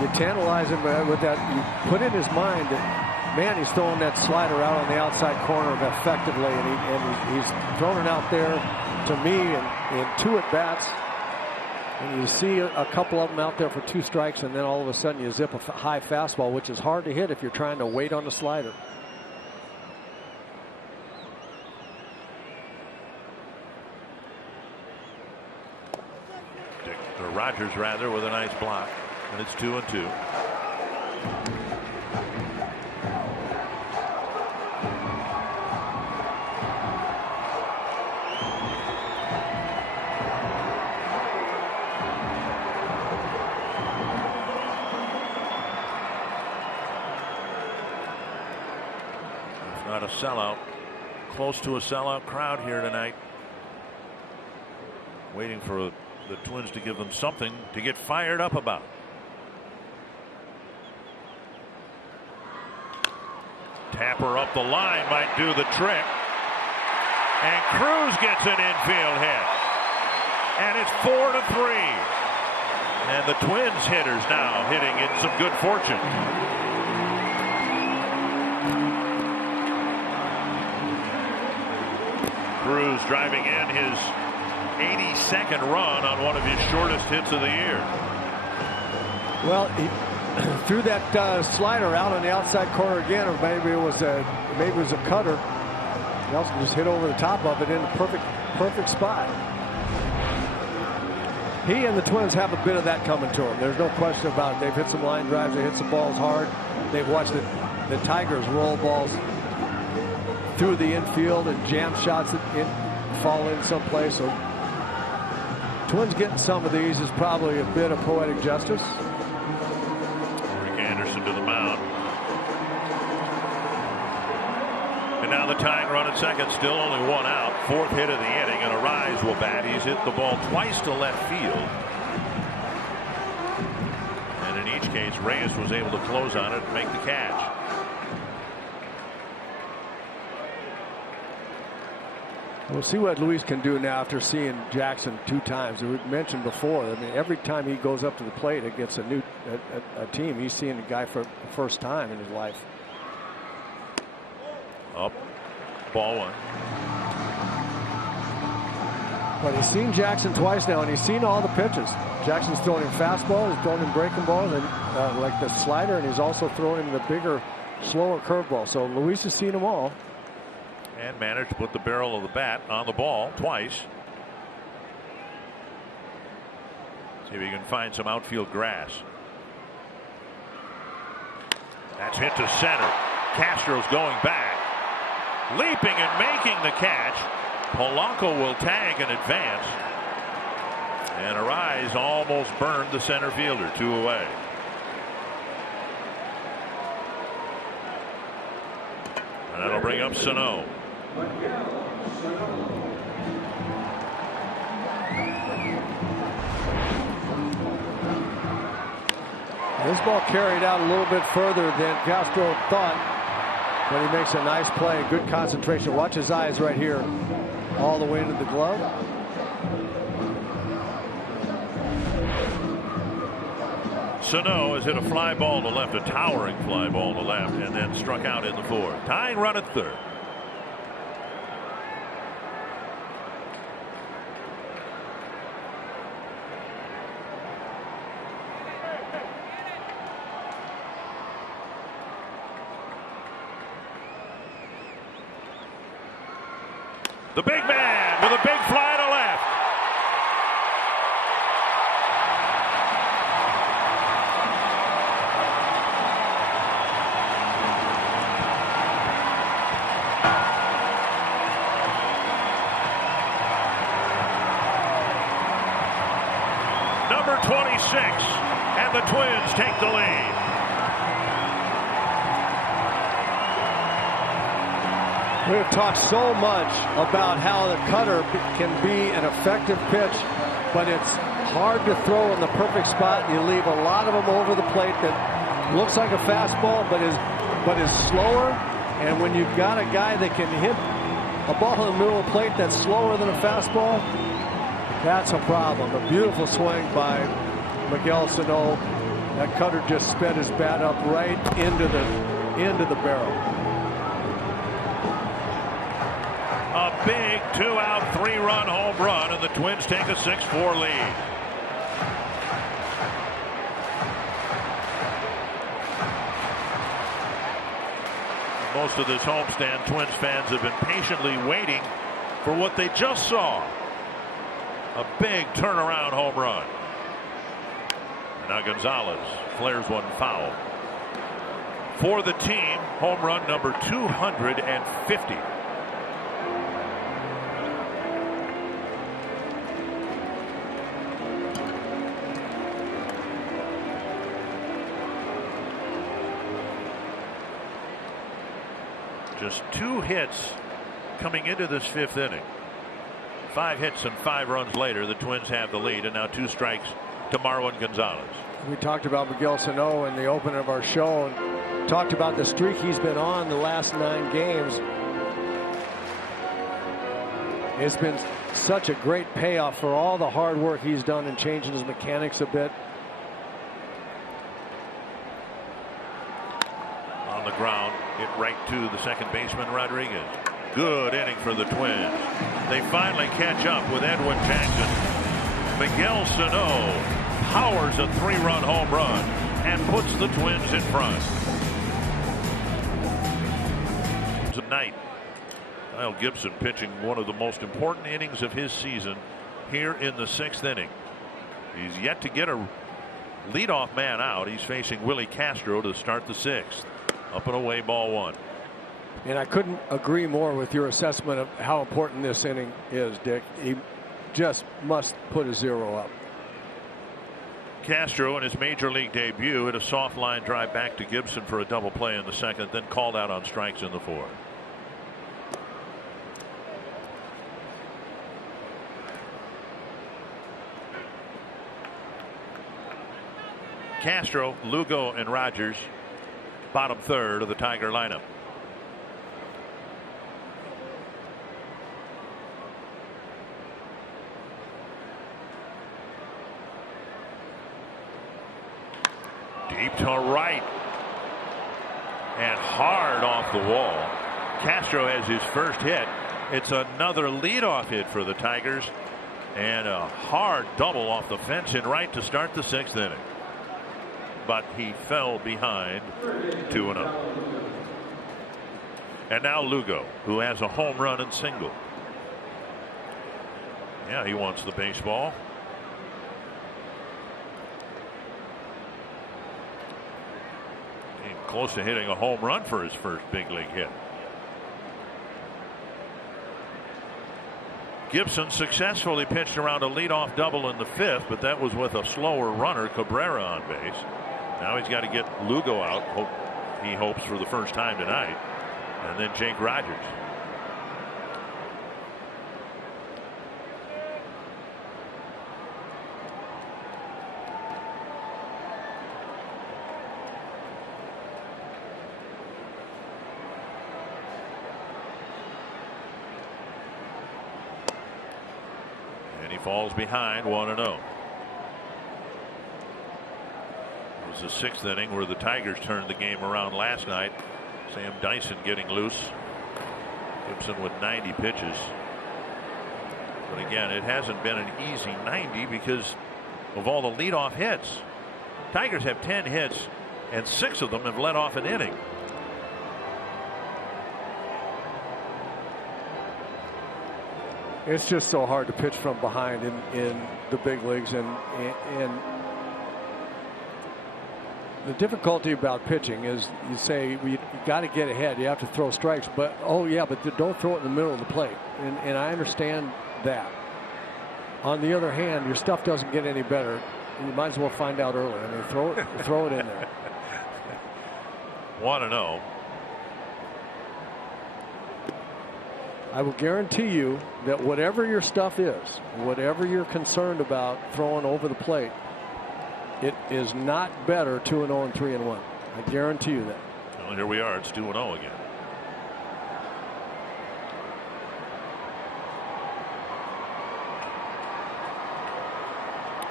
You tantalize him with that. You put in his mind that, man, he's throwing that slider out on the outside corner effectively, and he's thrown it out there to me in 2 at bats. And you see a couple of them out there for 2 strikes, and then all of a sudden you zip a high fastball, which is hard to hit if you're trying to wait on the slider. Rogers rather with a nice block, and it's 2-2. If not a sellout, close to a sellout crowd here tonight, waiting for the Twins to give them something to get fired up about. Tapper up the line might do the trick. And Cruz gets an infield hit. And it's 4-3. And the Twins hitters now hitting in some good fortune. Cruz driving in his 82nd run on one of his shortest hits of the year. Well, he threw that slider out on the outside corner again, or maybe it was a cutter. Nelson just hit over the top of it in a perfect spot. He and the Twins have a bit of that coming to them. There's no question about it. They've hit some line drives. They hit some balls hard. They've watched the Tigers roll balls through the infield and jam shots that fall in someplace. So Twins getting some of these is probably a bit of poetic justice. Rick Anderson to the mound. And now the tying run at second, still only 1 out. 4th hit of the inning, and Arise will bat. He's hit the ball twice to left field. And in each case, Reyes was able to close on it and make the catch. We'll see what Luis can do now after seeing Jackson 2 times. We mentioned before, I mean, every time he goes up to the plate against a team, he's seeing a guy for the first time in his life. Up, ball 1. But he's seen Jackson twice now, and he's seen all the pitches. Jackson's throwing him fastballs, he's throwing him breaking balls, and like the slider, and he's also throwing him the bigger, slower curveball. So Luis has seen them all. And managed to put the barrel of the bat on the ball twice. See if he can find some outfield grass. That's hit to center. Castro's going back. Leaping and making the catch. Polanco will tag and advance. And Arise almost burned the center fielder. 2 away. And that'll bring up Sano. This ball carried out a little bit further than Castro thought, but he makes a nice play. Good concentration. Watch his eyes right here, all the way into the glove. Sano has hit a fly ball to left, a towering fly ball to left, and then struck out in the 4th. Tying run at 3rd. The big man with a big fly to left. Number 26, and the Twins take the lead. We've talked so much about how the cutter can be an effective pitch, but it's hard to throw in the perfect spot. You leave a lot of them over the plate that looks like a fastball, but is slower. And when you've got a guy that can hit a ball in the middle of the plate that's slower than a fastball, that's a problem. A beautiful swing by Miguel Sano. That cutter just sped his bat up right into the barrel. A big 2-out, 3-run home run, and the Twins take a 6-4 lead. Most of this homestand, Twins fans have been patiently waiting for what they just saw. A big turnaround home run. And now Gonzalez flares one foul. For the team, home run number 250. Just 2 hits coming into this 5th inning. 5 hits and 5 runs later, the Twins have the lead, and now 2 strikes to Marwin Gonzalez. We talked about Miguel Sano in the opening of our show and talked about the streak he's been on the last 9 games. It's been such a great payoff for all the hard work he's done in changing his mechanics a bit. On the ground, hit right to the second baseman, Rodriguez. Good inning for the Twins. They finally catch up with Edwin Jackson. Miguel Sano powers a 3-run home run and puts the Twins in front. Tonight, Kyle Gibson pitching one of the most important innings of his season here in the 6th inning. He's yet to get a leadoff man out. He's facing Willie Castro to start the 6th. Up and away, ball 1. And I couldn't agree more with your assessment of how important this inning is, Dick. He just must put a 0 up. Castro in his major league debut hit a soft line drive back to Gibson for a double play in the 2nd, then called out on strikes in the 4th. Castro, Lugo, and Rogers, bottom 3rd of the Tiger lineup. Deep to right and hard off the wall. Castro has his first hit. It's another leadoff hit for the Tigers and a hard double off the fence in right to start the 6th inning. But he fell behind 2-0. And now Lugo, who has a home run and single. Yeah, he wants the baseball. Came close to hitting a home run for his first big league hit. Gibson successfully pitched around a leadoff double in the 5th, but that was with a slower runner, Cabrera, on base. Now he's got to get Lugo out. He hopes for the first time tonight. And then Jake Rogers. And he falls behind 1-0. It was the 6th inning where the Tigers turned the game around last night. Sam Dyson getting loose. Gibson with 90 pitches. But again, it hasn't been an easy 90 because of all the leadoff hits. Tigers have 10 hits and 6 of them have led off an inning. It's just so hard to pitch from behind in the big leagues, and the difficulty about pitching is you say you got to get ahead. You have to throw strikes, but but don't throw it in the middle of the plate. And I understand that. On the other hand, your stuff doesn't get any better. You might as well find out early. I mean, throw it in there. 1-0. I will guarantee you that whatever your stuff is, whatever you're concerned about throwing over the plate, it is not better 2-0 and 3-1. I guarantee you that. Well, here we are. It's 2-0 again.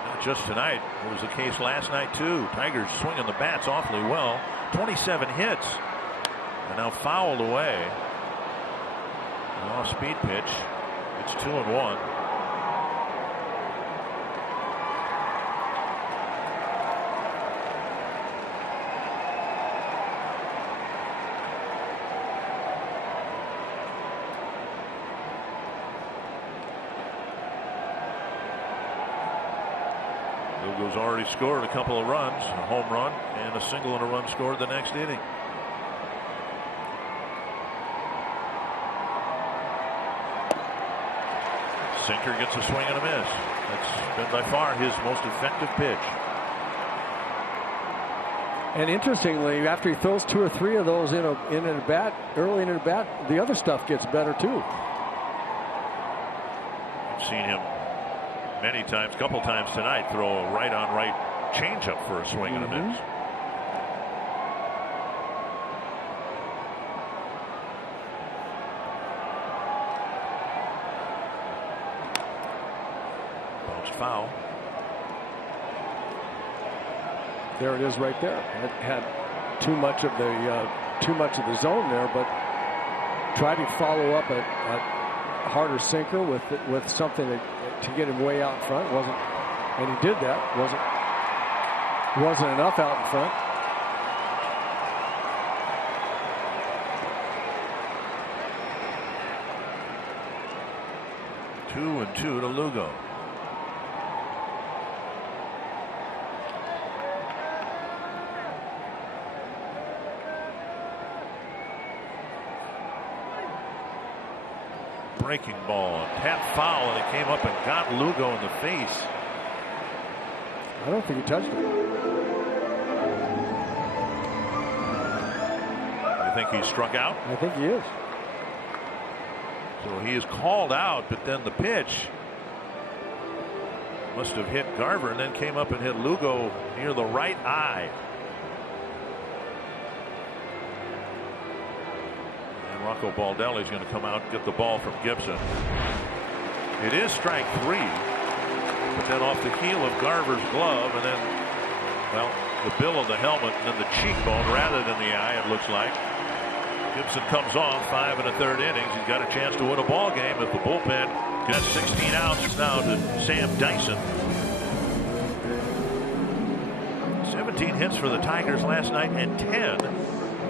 Not just tonight. It was the case last night, too. Tigers swinging the bats awfully well. 27 hits. And now fouled away. An off-speed pitch. It's 2-1. Lugo's already scored a couple of runs, a home run and a single and a run scored the next inning. Sinker gets a swing and a miss. That's been by far his most effective pitch. And interestingly, after he throws 2 or 3 of those in a bat, early in a bat, the other stuff gets better too. I've seen him many times, couple times tonight, throw a right-on-right changeup for a swing and a miss. Foul. There it is, right there. It had too much of the zone there, but tried to follow up a harder sinker with something to get him way out in front. Wasn't, and he did that. Wasn't enough out in front. Two and two to Lugo. Breaking ball, tap foul, and it came up and got Lugo in the face. I don't think he touched it. You think he struck out? I think he is. So he is called out, but then the pitch must have hit Garver and then came up and hit Lugo near the right eye. Rocco Baldelli is going to come out and get the ball from Gibson. It is strike 3, but then off the heel of Garver's glove, and then, well, the bill of the helmet and then the cheekbone rather than the eye, it looks like. Gibson comes off 5 1/3 innings. He's got a chance to win a ball game if the bullpen gets 16 outs now to Sam Dyson. 17 hits for the Tigers last night and 10.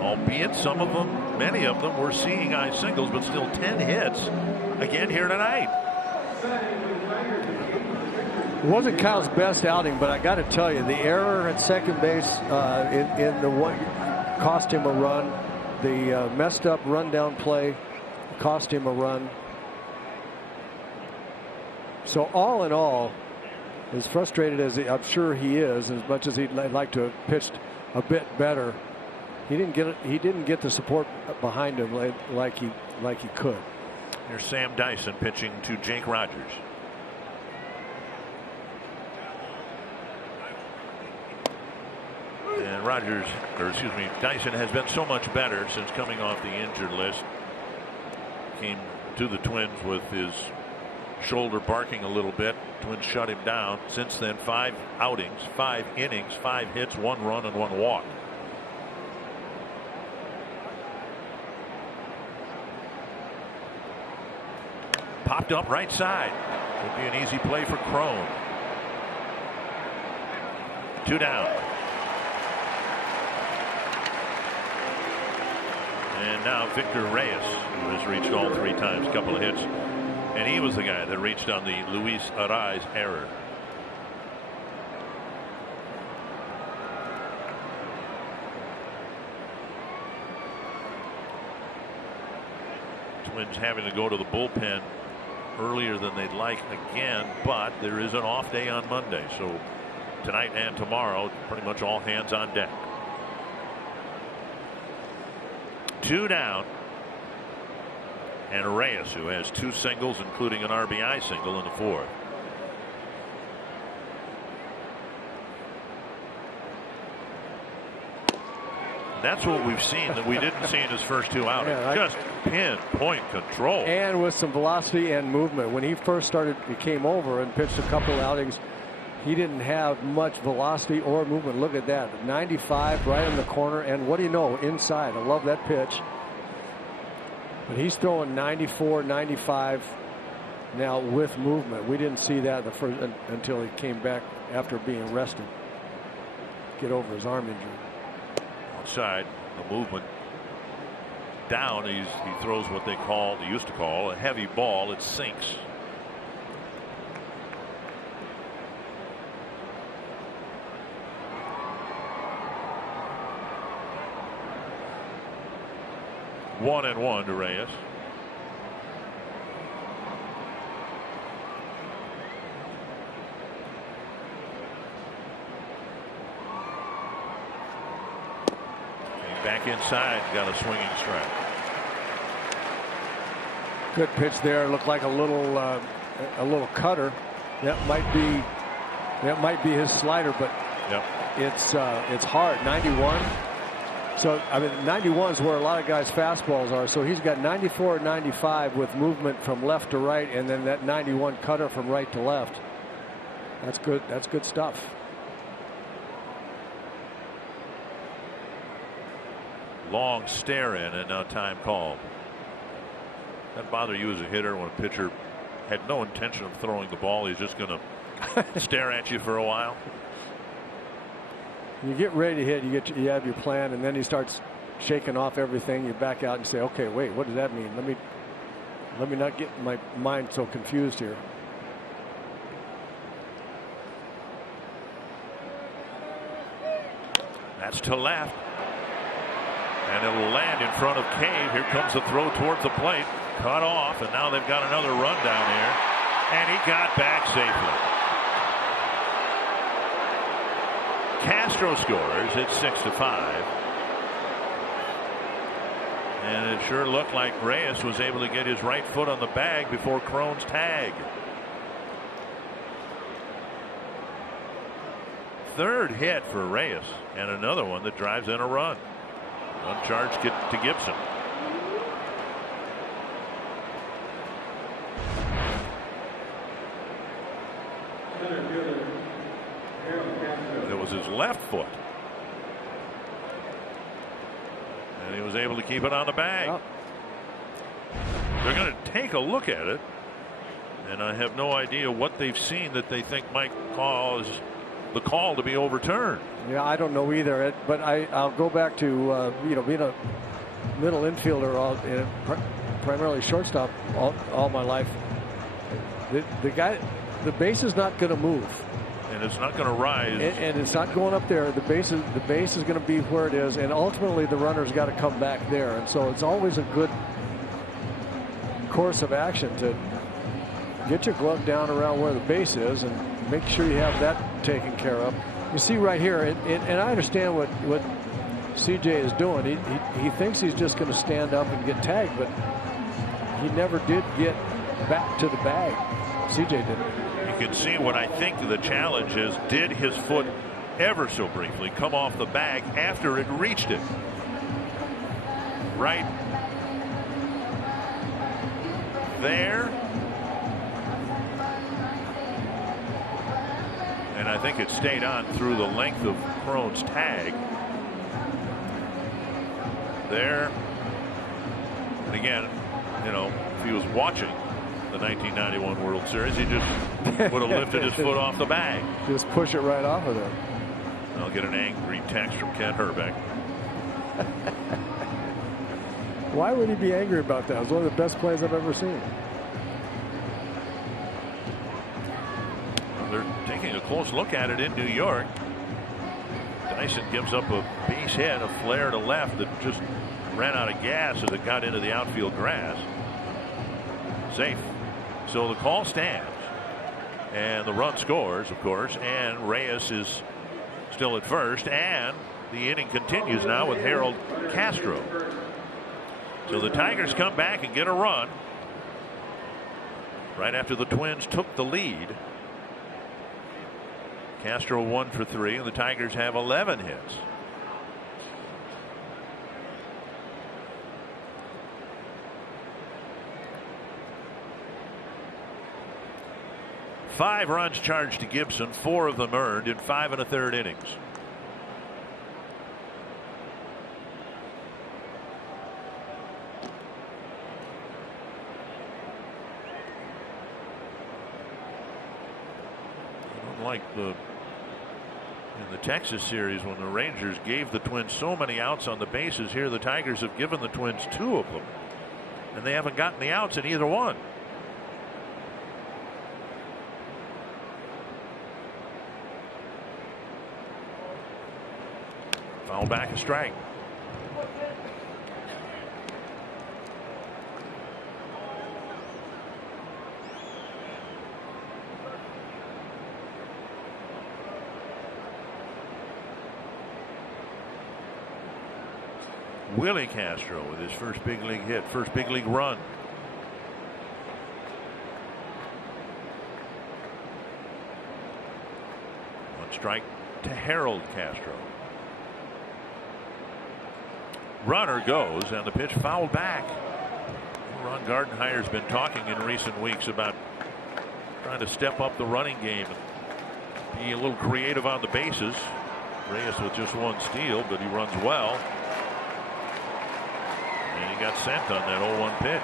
Albeit some of them, many of them were seeing eye singles, but still 10 hits again here tonight. It wasn't Kyle's best outing, but I got to tell you, the error at second base in the one cost him a run. The messed up rundown play cost him a run. So all in all, as frustrated as I'm sure he is, as much as he'd like to have pitched a bit better, he didn't get the support behind him like he could. Here's Sam Dyson pitching to Jake Rogers. And Dyson has been so much better since coming off the injured list. Came to the Twins with his shoulder barking a little bit. Twins shut him down. Since then, 5 outings, 5 innings, 5 hits, 1 run, and 1 walk. Popped up right side. Would be an easy play for Crone. 2 down. And now Victor Reyes, who has reached all 3 times. A couple of hits And he was the guy that reached on the Luis Arraez error. Twins having to go to the bullpen earlier than they'd like again, but there is an off day on Monday, so tonight and tomorrow pretty much all hands on deck. 2 down, and Reyes, who has 2 singles including an RBI single in the 4th. That's what we've seen that we didn't see in his first 2 outings. Just pinpoint control. And with some velocity and movement. When he first started, he came over and pitched a couple outings. He didn't have much velocity or movement. Look at that. 95 right in the corner. And what do you know? Inside. I love that pitch. But he's throwing 94, 95 now with movement. We didn't see that until he came back after being rested. Get over his arm injury. Outside, the movement down. He throws what they used to call a heavy ball. It sinks. One and one to Reyes. Back inside, got a swinging strike. Good pitch there. Looked like a little cutter. That might be his slider, but yep. It's hard. 91. So I mean, 91 is where a lot of guys' fastballs are. So he's got 94, 95 with movement from left to right, and then that 91 cutter from right to left. That's good. That's good stuff. Long stare in, and now time called. That bother you as a hitter when a pitcher had no intention of throwing the ball? He's just going to stare at you for a while. You get ready to hit, you have your plan, and then he starts shaking off everything. You back out and say, okay, wait, what does that mean? Let me not get my mind so confused here. That's to left. And it'll land in front of Cave. Here comes the throw towards the plate. Cut off, and now they've got another run down here. And he got back safely. Castro scores. It's 6-5. And it sure looked like Reyes was able to get his right foot on the bag before Cron's tag. Third hit for Reyes, and another one that drives in a run. Uncharged to Gibson. It was his left foot. And he was able to keep it on the bag. Oh. They're going to take a look at it. And I have no idea what they've seen that they think might cause the call to be overturned. Yeah, I don't know either. But I'll go back to being a middle infielder, primarily shortstop all my life. The base is not going to move, and it's not going to rise, and it's not going up there. The base is going to be where it is, and ultimately the runner's got to come back there. And so it's always a good course of action to get your glove down around where the base is and make sure you have that taken care of. You see right here, and I understand what CJ is doing. He thinks he's just going to stand up and get tagged, but he never did get back to the bag. CJ didn't. You can see what I think the challenge is. Did his foot ever so briefly come off the bag after it reached it? Right there. And I think it stayed on through the length of Cron's tag. There. And again, if he was watching the 1991 World Series, he just would have lifted his foot off the bag. Just push it right off of there. I'll get an angry text from Ken Herbeck. Why would he be angry about that? It was one of the best plays I've ever seen. taking a close look at it in New York. Dyson gives up a base hit, a flare to left that just ran out of gas as it got into the outfield grass. Safe. So the call stands. And the run scores, of course, and Reyes is still at first, and the inning continues now with Harold Castro. So the Tigers come back and get a run right after the Twins took the lead. Castro 1 for 3, and the Tigers have 11 hits. Five runs charged to Gibson, 4 of them earned in 5 1/3 innings. Unlike in the Texas series, when the Rangers gave the Twins so many outs on the bases, here the Tigers have given the Twins 2 of them, and they haven't gotten the outs in either one. Foul back, a strike. Willie Castro with his first big league hit, first big league run. One strike to Harold Castro. Runner goes, and the pitch fouled back. Ron Gardenhire's been talking in recent weeks about trying to step up the running game, be a little creative on the bases. Reyes with just 1 steal, but he runs well. And he got sent on that 0-1 pitch.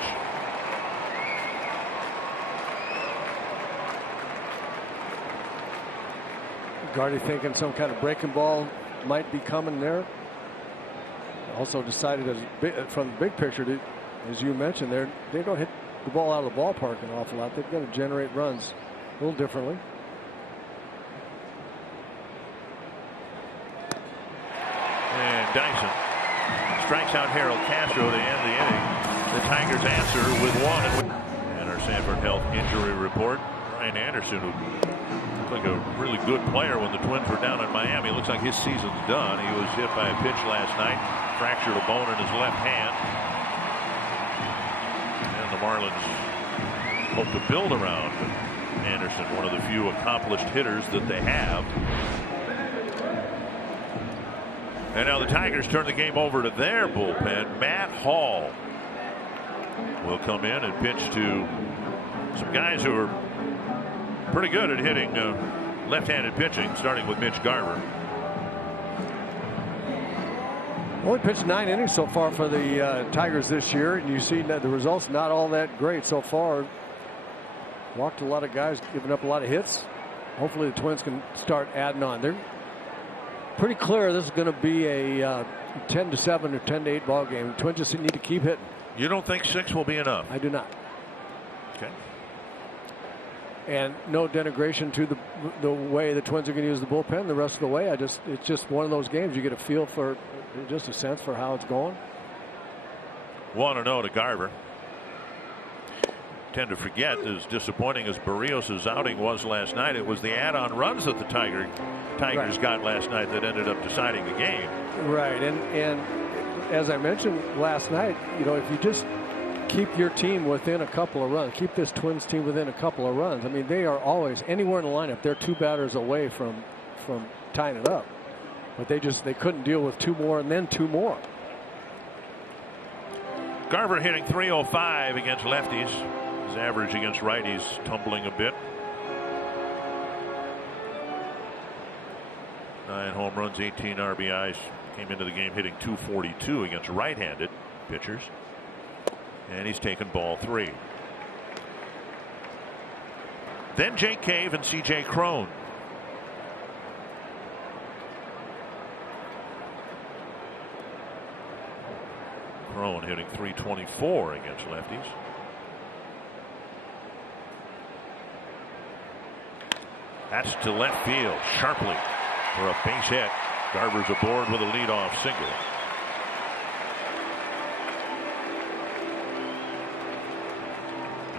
Gardy thinking some kind of breaking ball might be coming there. Also decided from the big picture, as you mentioned, they don't hit the ball out of the ballpark an awful lot. They're going to generate runs a little differently. And Dyson strikes out Harold Castro to end the inning. The Tigers answer with 1. And our Sanford Health injury report. Ryan Anderson, who looked like a really good player when the Twins were down in Miami. Looks like his season's done. He was hit by a pitch last night. Fractured a bone in his left hand. And the Marlins hope to build around Anderson, one of the few accomplished hitters that they have. And now the Tigers turn the game over to their bullpen. Matt Hall will come in and pitch to some guys who are pretty good at hitting left-handed pitching, starting with Mitch Garver. Only pitched 9 innings so far for the Tigers this year, and you see that the results not all that great so far. Walked a lot of guys, giving up a lot of hits. Hopefully the Twins can start adding on. They're pretty clear this is going to be a 10-7 or 10-8 ball game. The Twins just need to keep hitting. You don't think 6 will be enough? I do not. Okay. And no denigration to the way the Twins are going to use the bullpen the rest of the way. It's just one of those games you get a feel for, just a sense for how it's going. 1-0 to Garver. Tend to forget, as disappointing as Barrios' outing was last night, it was the add-on runs that the Tigers right. got last night that ended up deciding the game. Right, and as I mentioned last night, if you just keep your team within a couple of runs, keep this Twins team within a couple of runs. I mean, they are always anywhere in the lineup. They're 2 batters away from tying it up, but they couldn't deal with 2 more and then 2 more. Garver hitting .305 against lefties. His average against righties tumbling a bit. 9 home runs, 18 RBIs. Came into the game hitting .242 against right-handed pitchers. And he's taken ball 3. Then Jake Cave and C.J. Cron. Cron hitting .324 against lefties. That's to left field sharply for a base hit. Garver's aboard with a leadoff single.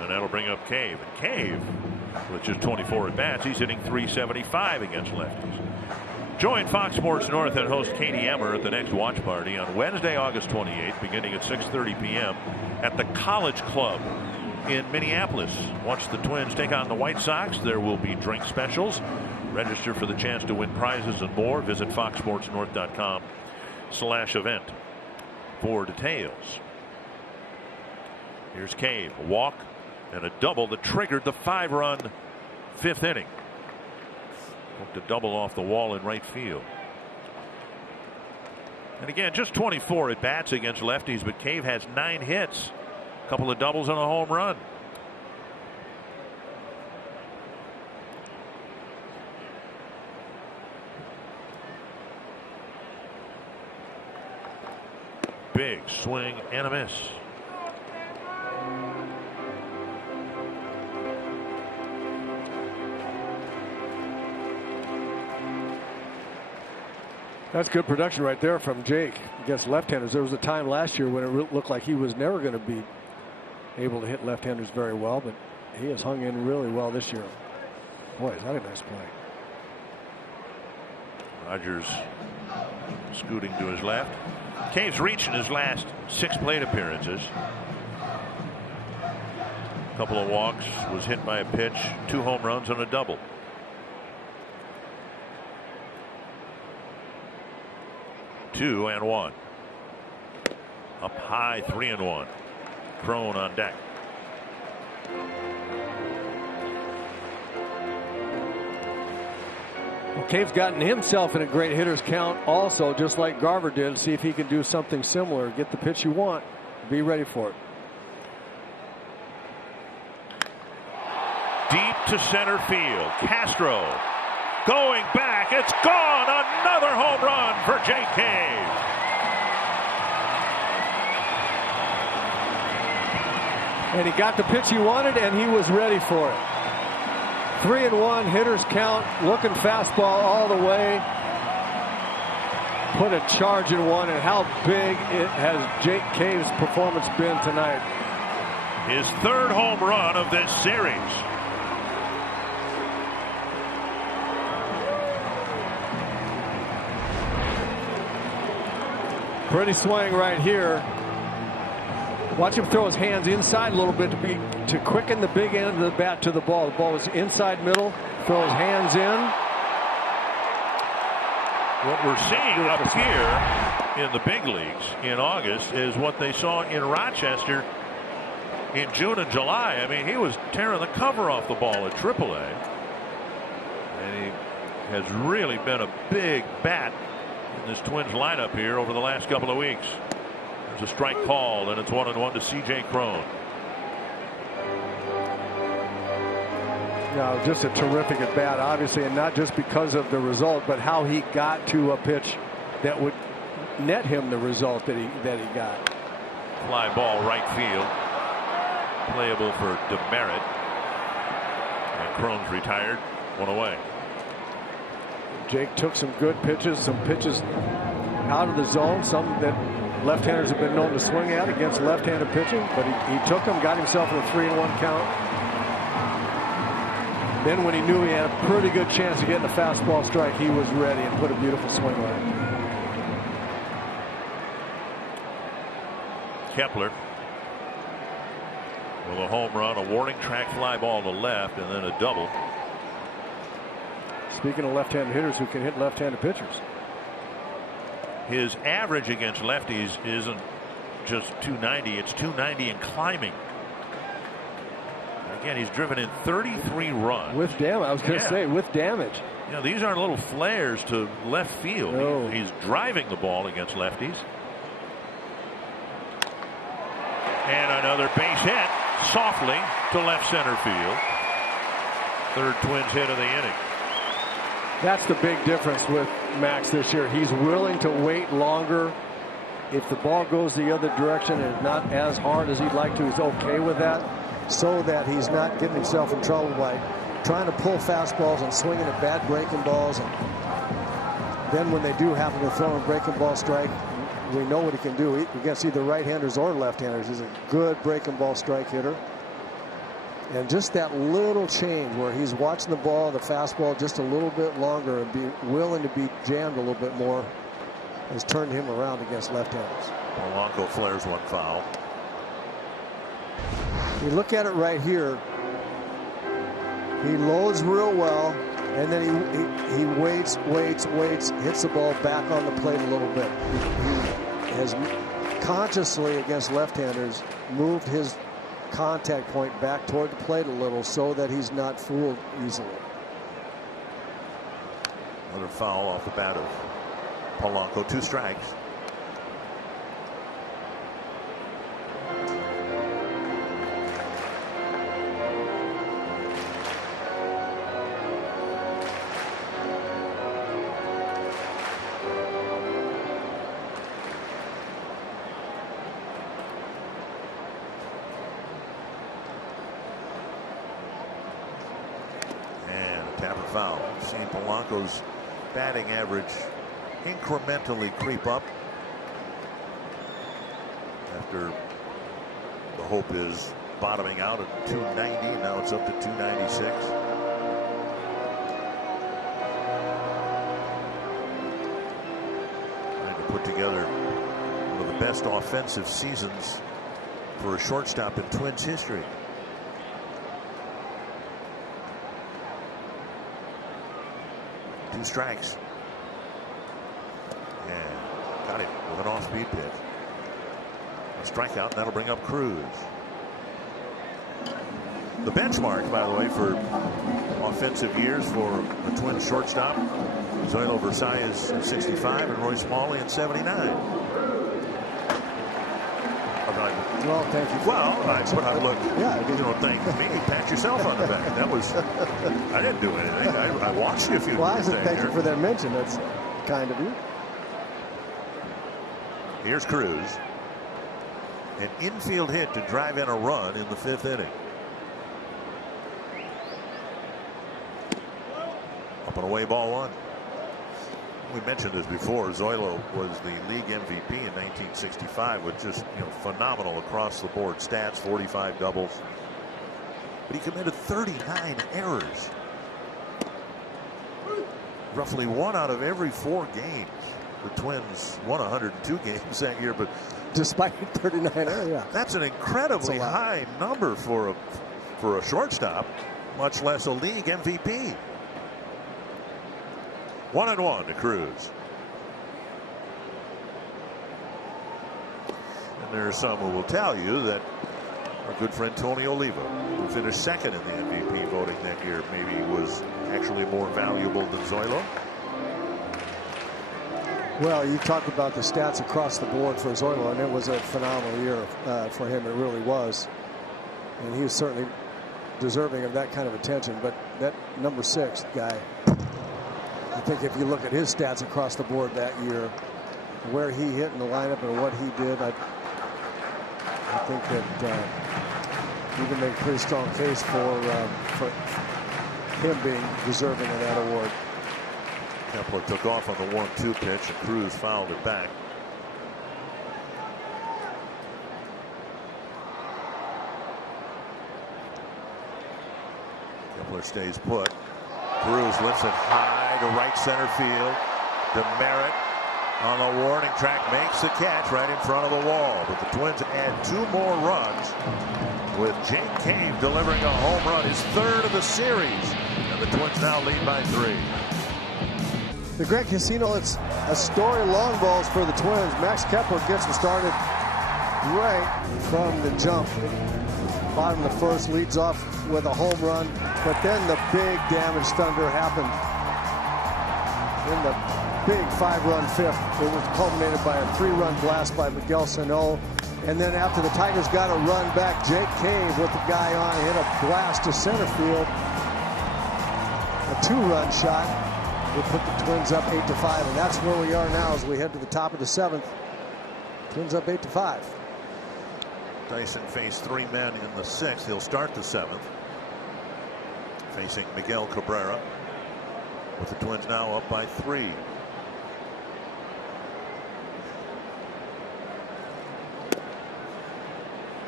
And that'll bring up Cave. And Cave, with just 24 at bats, he's hitting .375 against lefties. Join Fox Sports North and host Katie Emmer at the next watch party on Wednesday, August 28th, beginning at 6:30 p.m. at the College Club in Minneapolis. Watch the Twins take on the White Sox. There will be drink specials. Register for the chance to win prizes and more. Visit foxsportsnorth.com/event for details. Here's Cave, a walk and a double that triggered the 5-run 5th inning. Hooked a double off the wall in right field. And again, just 24 at bats against lefties, but Cave has 9 hits, a couple of doubles and a home run. Big swing and a miss. That's good production right there from Jake against left-handers. There was a time last year when it looked like he was never going to be able to hit left-handers very well, but he has hung in really well this year. Boy, is that a nice play. Rogers scooting to his left. Cave's reached in his last 6 plate appearances. A couple of walks, was hit by a pitch, 2 home runs and a double. Two and one. Up high, 3-1. Crone on deck. Well, Cave's gotten himself in a great hitter's count also, just like Garver did. See if he can do something similar. Get the pitch you want. Be ready for it. Deep to center field. Castro going back. It's gone. Another home run for Jake Cave. And he got the pitch he wanted, and he was ready for it. 3-1 hitters count, looking fastball all the way. Put a charge in one, and how big it has Jake Cave's performance been tonight. His 3rd home run of this series. Pretty swing right here. Watch him throw his hands inside a little bit to quicken the big end of the bat to the ball. The ball is inside middle. Throw his hands in. What we're seeing up here in the big leagues in August is what they saw in Rochester in June and July. I mean, he was tearing the cover off the ball at AAA. And he has really been a big bat in this Twins lineup here over the last couple of weeks. There's a strike called, and it's 1-1 to C.J. Crone. No, just a terrific at bat, obviously, and not just because of the result, but how he got to a pitch that would net him the result that he got. Fly ball right field, playable for DeMerit. And Crone's retired, 1 away. Jake took some good pitches, some pitches out of the zone, some that left-handers have been known to swing at against left-handed pitching, but he took them, got himself in a 3-1 count. Then when he knew he had a pretty good chance of getting a fastball strike, he was ready and put a beautiful swing on it. Kepler with a home run, a warning track fly ball to left, and then a double. Speaking of left-handed hitters who can hit left-handed pitchers. His average against lefties isn't just .290, it's .290 and climbing. Again, he's driven in 33 runs. With damage, I was going to say, with damage. You know, these aren't little flares to left field. No. He's driving the ball against lefties. And another base hit, softly to left center field. 3rd Twins hit of the inning. That's the big difference with Max this year. He's willing to wait longer. If the ball goes the other direction and not as hard as he'd like to, he's okay with that, so that he's not getting himself in trouble by trying to pull fastballs and swinging at bad breaking balls. And then when they do happen to throw a breaking ball strike, we know what he can do against either right-handers or left-handers. He's a good breaking ball strike hitter. And just that little change where he's watching the ball, the fastball, just a little bit longer and be willing to be jammed a little bit more has turned him around against left-handers. Polanco flares one foul. You look at it right here. He loads real well, and then he waits, hits the ball back on the plate a little bit. He has consciously, against left-handers, moved his contact point back toward the plate a little so that he's not fooled easily. Another foul off the bat of Polanco. 2 strikes. Tapper foul. We've seen Polanco's batting average incrementally creep up after the hope is bottoming out at 290. Now it's up to 296. Trying to put together one of the best offensive seasons for a shortstop in Twins history. Two strikes. And got him with an off-speed pitch. A strikeout, and that'll bring up Cruz. The benchmark, by the way, for offensive years for a Twins shortstop, Zoilo Versalles is 65 and Roy Smalley in 79. Well, thank you. Well, but I look, yeah, you know, thank me. Pat yourself on the back. That was, I didn't do anything. I watched you a few Well, I minutes said thank you for that mention. That's kind of you. Here's Cruz. An infield hit to drive in a run in the 5th inning. Up and away, ball 1. We mentioned this before. Zoilo was the league MVP in 1965 with just, you know, phenomenal across the board stats, 45 doubles. But he committed 39 errors. Roughly 1 out of every 4 games. The Twins won 102 games that year, but despite 39 errors, yeah. That's an incredibly high number for a shortstop, much less a league MVP. 1-1 to Cruz. And there are some who will tell you that our good friend Tony Oliva, who finished 2nd in the MVP voting that year, maybe was actually more valuable than Zoilo. Well, you talk about the stats across the board for Zoilo, and it was a phenomenal year for him. It really was. And he was certainly deserving of that kind of attention. But that number 6 guy, I think if you look at his stats across the board that year, where he hit in the lineup and what he did, I think that you can make a pretty strong case for him being deserving of that award. Kepler took off on the 1-2 pitch, and Cruz fouled it back. Kepler stays put. Cruz lifts it high to right center field. DeMeritt on the warning track makes the catch right in front of the wall. But the Twins add 2 more runs with Jake Cave delivering a home run, his 3rd of the series. And the Twins now lead by 3. The Greg Casino, it's a story of long balls for the Twins. Max Kepler gets them started right from the jump. Bottom of the 1st, leads off with a home run, but then the big damage thunder happened in the big 5-run 5th. It was culminated by a 3-run blast by Miguel Sano. And then after the Tigers got a run back, Jake Cave with the guy on hit a blast to center field. A 2-run shot will put the Twins up 8-5, and that's where we are now as we head to the top of the 7th. Twins up 8-5. Dyson faced 3 men in the 6th. He'll start the 7th. facing Miguel Cabrera, with the Twins now up by 3.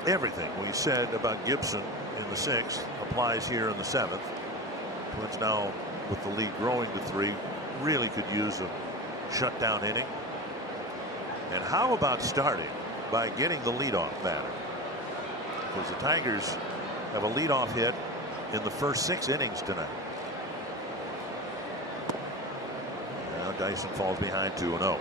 Everything we said about Gibson in the 6th applies here in the 7th. Twins now, with the lead growing to 3, really could use a shutdown inning. And how about starting by getting the leadoff batter? Because the Tigers have a leadoff hit in the first 6 innings tonight. Now Dyson falls behind 2-0.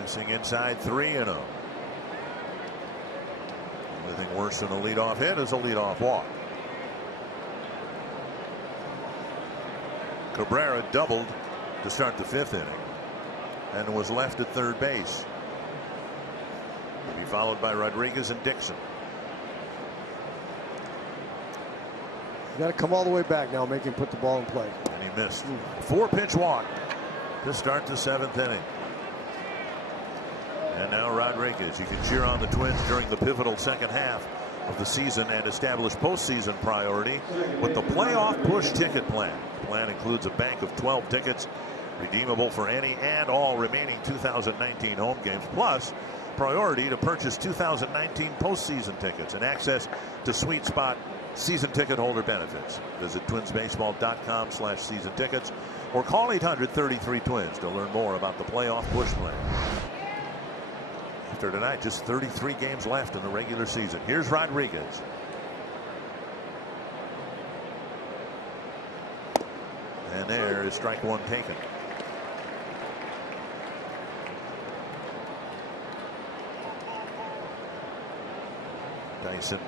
Missing inside 3-0. Only thing worse than a leadoff hit is a leadoff walk. Cabrera doubled to start the 5th inning and was left at third base. He'll be followed by Rodriguez and Dixon. You got to come all the way back now, make him put the ball in play. And he missed. 4-pitch walk to start the 7th inning. And now Rodriguez. You can cheer on the Twins during the pivotal second half of the season and establish postseason priority with the playoff push ticket plan. The plan includes a bank of 12 tickets redeemable for any and all remaining 2019 home games, plus priority to purchase 2019 postseason tickets and access to sweet spot season ticket holder benefits. Visit twinsbaseball.com/season tickets or call 800-33-TWINS to learn more about the playoff push plan. After tonight, just 33 games left in the regular season. Here's Rodriguez. And there is strike 1 taken. Dyson,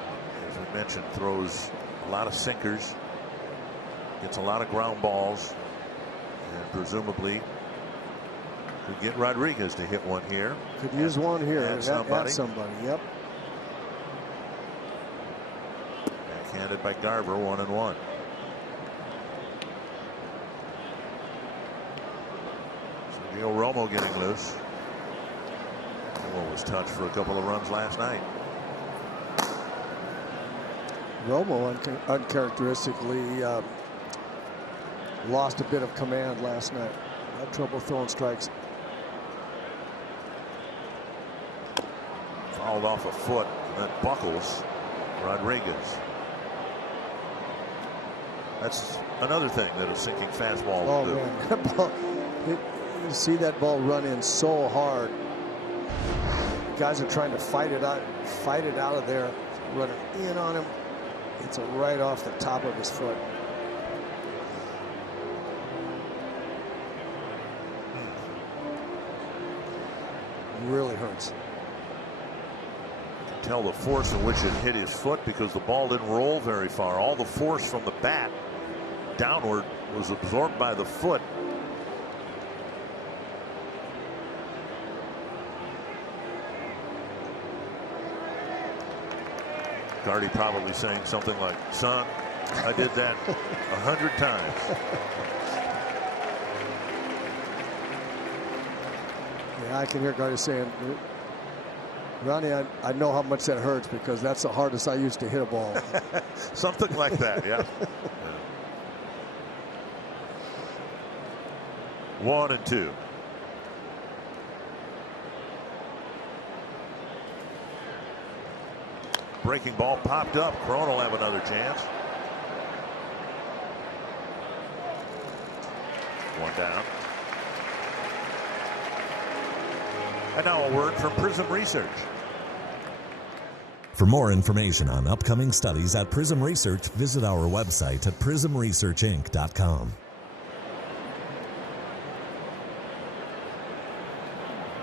as we mentioned, throws a lot of sinkers, gets a lot of ground balls, and presumably could get Rodriguez to hit one here. Could use one here. At somebody. Yep. Backhanded by Garver, 1-1. Sergio Romo getting loose. Romo was touched for a couple of runs last night. Romo uncharacteristically lost a bit of command last night. Had trouble throwing strikes. Fouled off a foot, and that buckles Rodriguez. That's another thing that a sinking fastball will do. Man, that ball, you see that ball run in so hard. Guys are trying to fight it out of there, running in on him. It's right off the top of his foot. Really hurts. Tell the force in which it hit his foot because the ball didn't roll very far. All the force from the bat downward was absorbed by the foot. Gardy probably saying something like, "Son, I did that 100 times." Yeah, I can hear Gardy saying, "Ronnie, I know how much that hurts because that's the hardest I used to hit a ball." Something like that, yeah. 1-2. Breaking ball popped up. Cron will have another chance. 1 down. And now a word from Prism Research. For more information on upcoming studies at Prism Research, visit our website at prismresearchinc.com.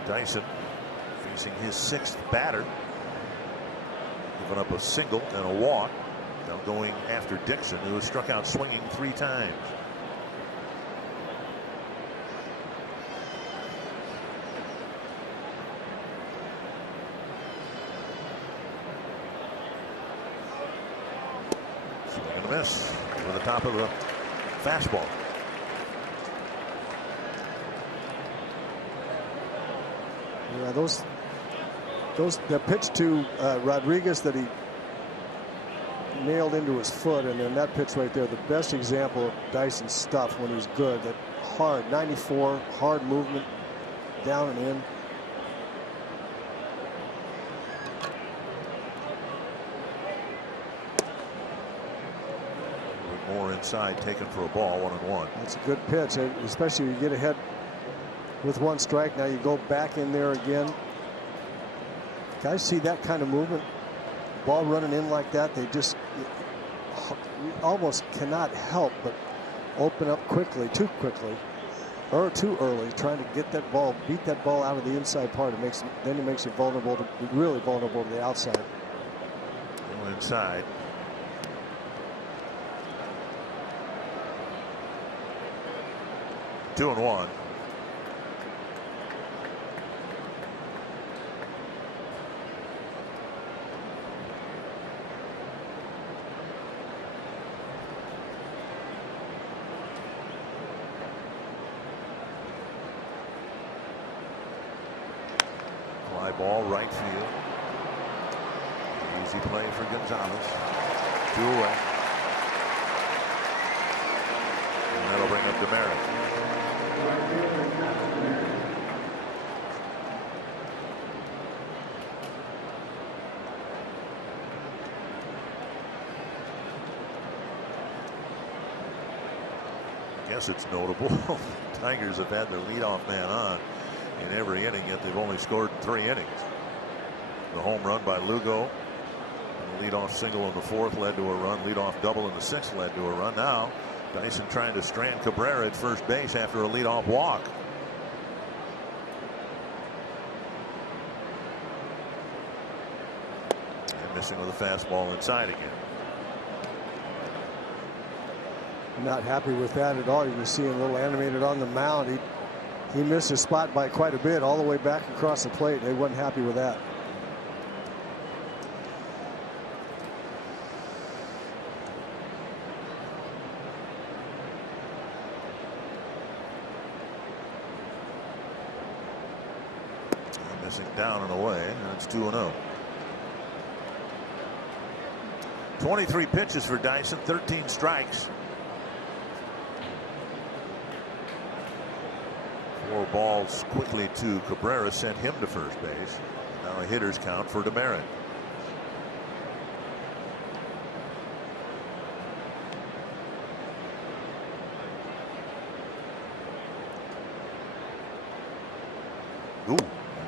Dyson facing his 6th batter. Giving up a single and a walk. Now going after Dixon, who has struck out swinging 3 times. miss with the top of the fastball. Yeah, the pitch to Rodriguez that he nailed into his foot, and then that pitch right there, the best example of Dyson's stuff when he's good. That hard 94, hard movement, down and in. More inside, taken for a ball, 1-1. That's a good pitch, especially when you get ahead with one strike. Now you go back in there again. Guys see that kind of movement, ball running in like that, they just almost cannot help but open up quickly, too quickly, or too early, trying to get that ball, beat that ball out of the inside part. It makes it vulnerable to, really vulnerable to the outside. Inside. Two and one. Fly ball right field. Easy play for Gonzalez. 2 away. And that'll bring up Demeritte. Guess it's notable. Tigers have had their leadoff man on in every inning, yet they've only scored in 3 innings. The home run by Lugo, and the leadoff single in the 4th led to a run. Leadoff double in the 6th led to a run. Now Dyson trying to strand Cabrera at first base after a leadoff walk. And missing with a fastball inside again. Not happy with that at all. You can see him a little animated on the mound. He missed his spot by quite a bit, all the way back across the plate. They wasn't happy with that. Missing down and away, and it's 2-0. 23 pitches for Dyson, 13 strikes. 4 balls quickly to Cabrera sent him to first base. Now a hitter's count for Demeritte. Ooh,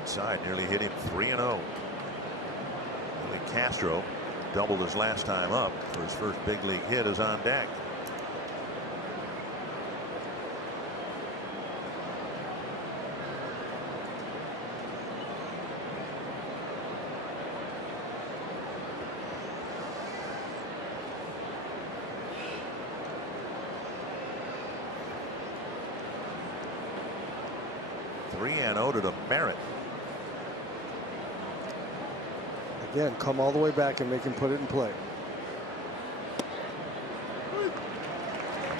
inside, nearly hit him. 3-0. Billy Castro doubled his last time up for his first big league hit, is on deck. To Demeritte. Again, come all the way back and make him put it in play. On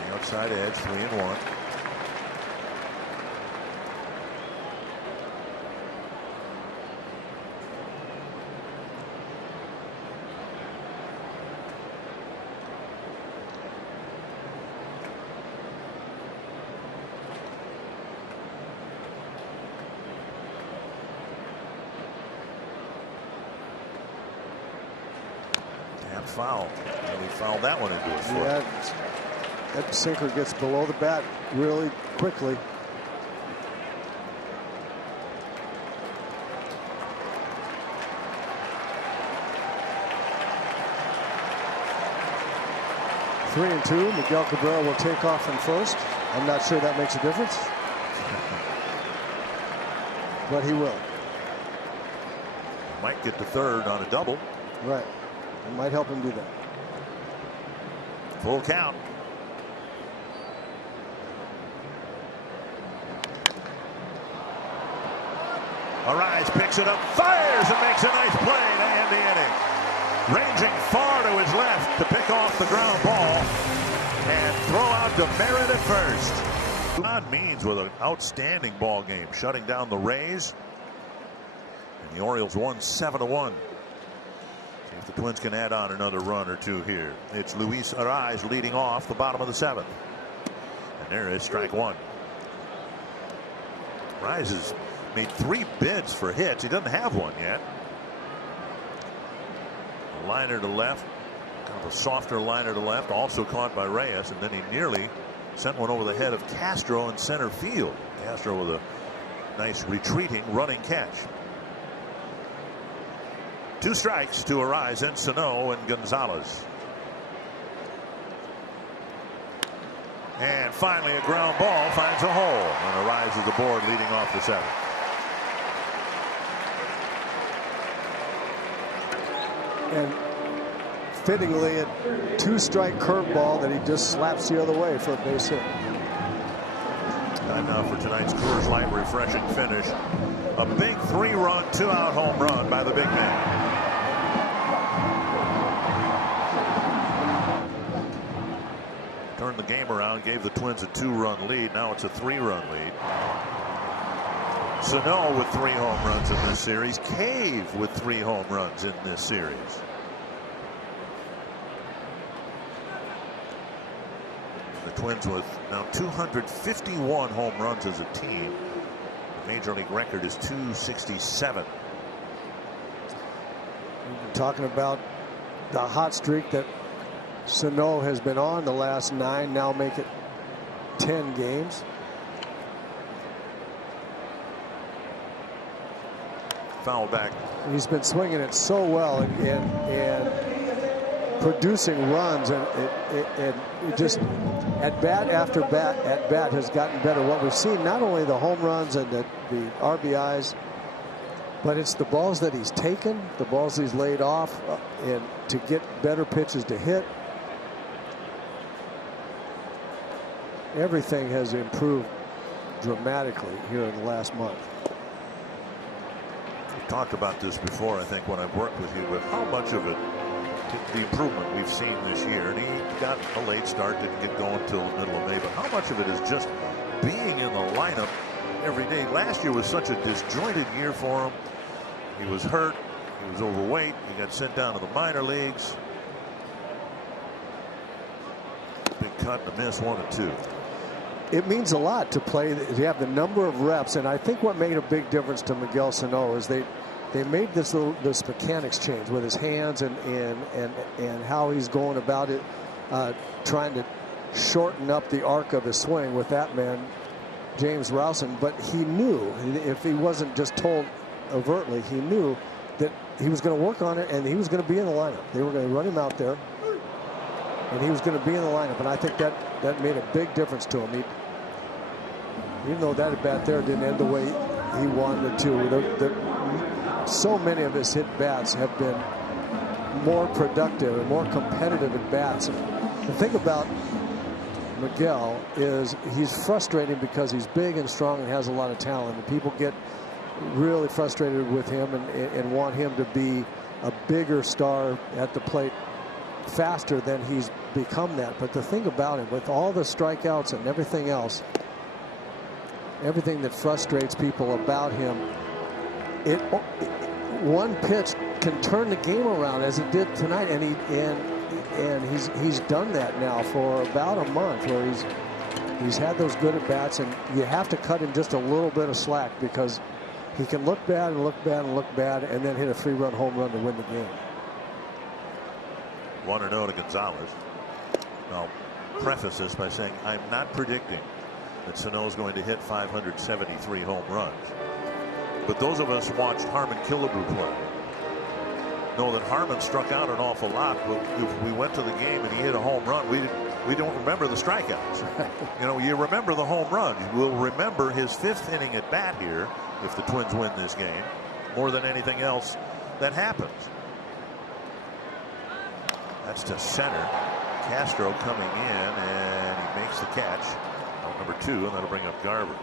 the outside edge, 3-1. Foul. And he fouled that one into his foot. Yeah, that sinker gets below the bat really quickly. Three and 2. Miguel Cabrera will take off from first. I'm not sure that makes a difference, but he will. Might get to third on a double. Right. It might help him do that. Full count. Arise, picks it up, fires, and makes a nice play to end the inning. Ranging far to his left to pick off the ground ball and throw out DeMerit at first. Todd Means with an outstanding ball game, shutting down the Rays. And the Orioles won 7-1. See if the Twins can add on another run or two here. It's Luis Arraez leading off the bottom of the 7th. And there is strike one. Arraez has made 3 bids for hits. He doesn't have one yet. A liner to left. Kind of a softer liner to left. Also caught by Reyes. And then he nearly sent one over the head of Castro in center field. Castro with a nice retreating running catch. 2 strikes to Arraez and Sano and Gonzalez. And finally a ground ball finds a hole. And Arraez is aboard leading off the 7th. And fittingly, a 2-strike curveball that he just slaps the other way for a base hit. Time now for tonight's Coors Light refreshing finish. A big 3-run, 2-out home run by the big man. Turned the game around, gave the Twins a 2-run lead. Now it's a 3-run lead. Sano with 3 home runs in this series. Cave with 3 home runs in this series. The Twins with now 251 home runs as a team. The major league record is 267. We've been talking about the hot streak that Sano has been on the last 9, now make it 10 games. Foul back. He's been swinging it so well and producing runs, and it just at bat after bat has gotten better. What we've seen, not only the home runs and the RBIs, but it's the balls that he's taken, the balls he's laid off, and to get better pitches to hit. Everything has improved dramatically here in the last month. We've talked about this before, I think, when I've worked with you, but how much of it, the improvement we've seen this year, and he got a late start, didn't get going until the middle of May, but how much of it is just being in the lineup every day? Last year was such a disjointed year for him. He was hurt, he was overweight, he got sent down to the minor leagues. Big cut and a miss, 1 and 2. It means a lot to play, to have the number of reps, and I think what made a big difference to Miguel Sano is they made this mechanics change with his hands and how he's going about it, trying to shorten up the arc of his swing with that man, James Rowson. But he knew, if he wasn't just told overtly, he knew that he was going to work on it and he was going to be in the lineup. They were going to run him out there and he was going to be in the lineup, and I think that made a big difference to him. Even though that at bat there didn't end the way he wanted it to, so many of his hit bats have been more productive and more competitive at bats. The thing about Miguel is he's frustrating because he's big and strong and has a lot of talent, and people get really frustrated with him and want him to be a bigger star at the plate faster than he's become that. But the thing about him, with all the strikeouts and everything else, everything that frustrates people about him, one pitch can turn the game around, as it did tonight, and he's done that now for about a month, where he's had those good at bats, and you have to cut him just a little bit of slack because he can look bad and look bad and look bad and then hit a 3-run home run to win the game. 1-0 to Gonzalez. I'll preface this by saying I'm not predicting that Sano is going to hit 573 home runs. But those of us who watched Harmon Killebrew play know that Harmon struck out an awful lot. But if we went to the game and he hit a home run, we don't remember the strikeouts. You remember the home run. You will remember his 5th inning at bat here if the Twins win this game more than anything else that happens. That's to center. Castro coming in, and he makes the catch. Out number 2, and that'll bring up Garver.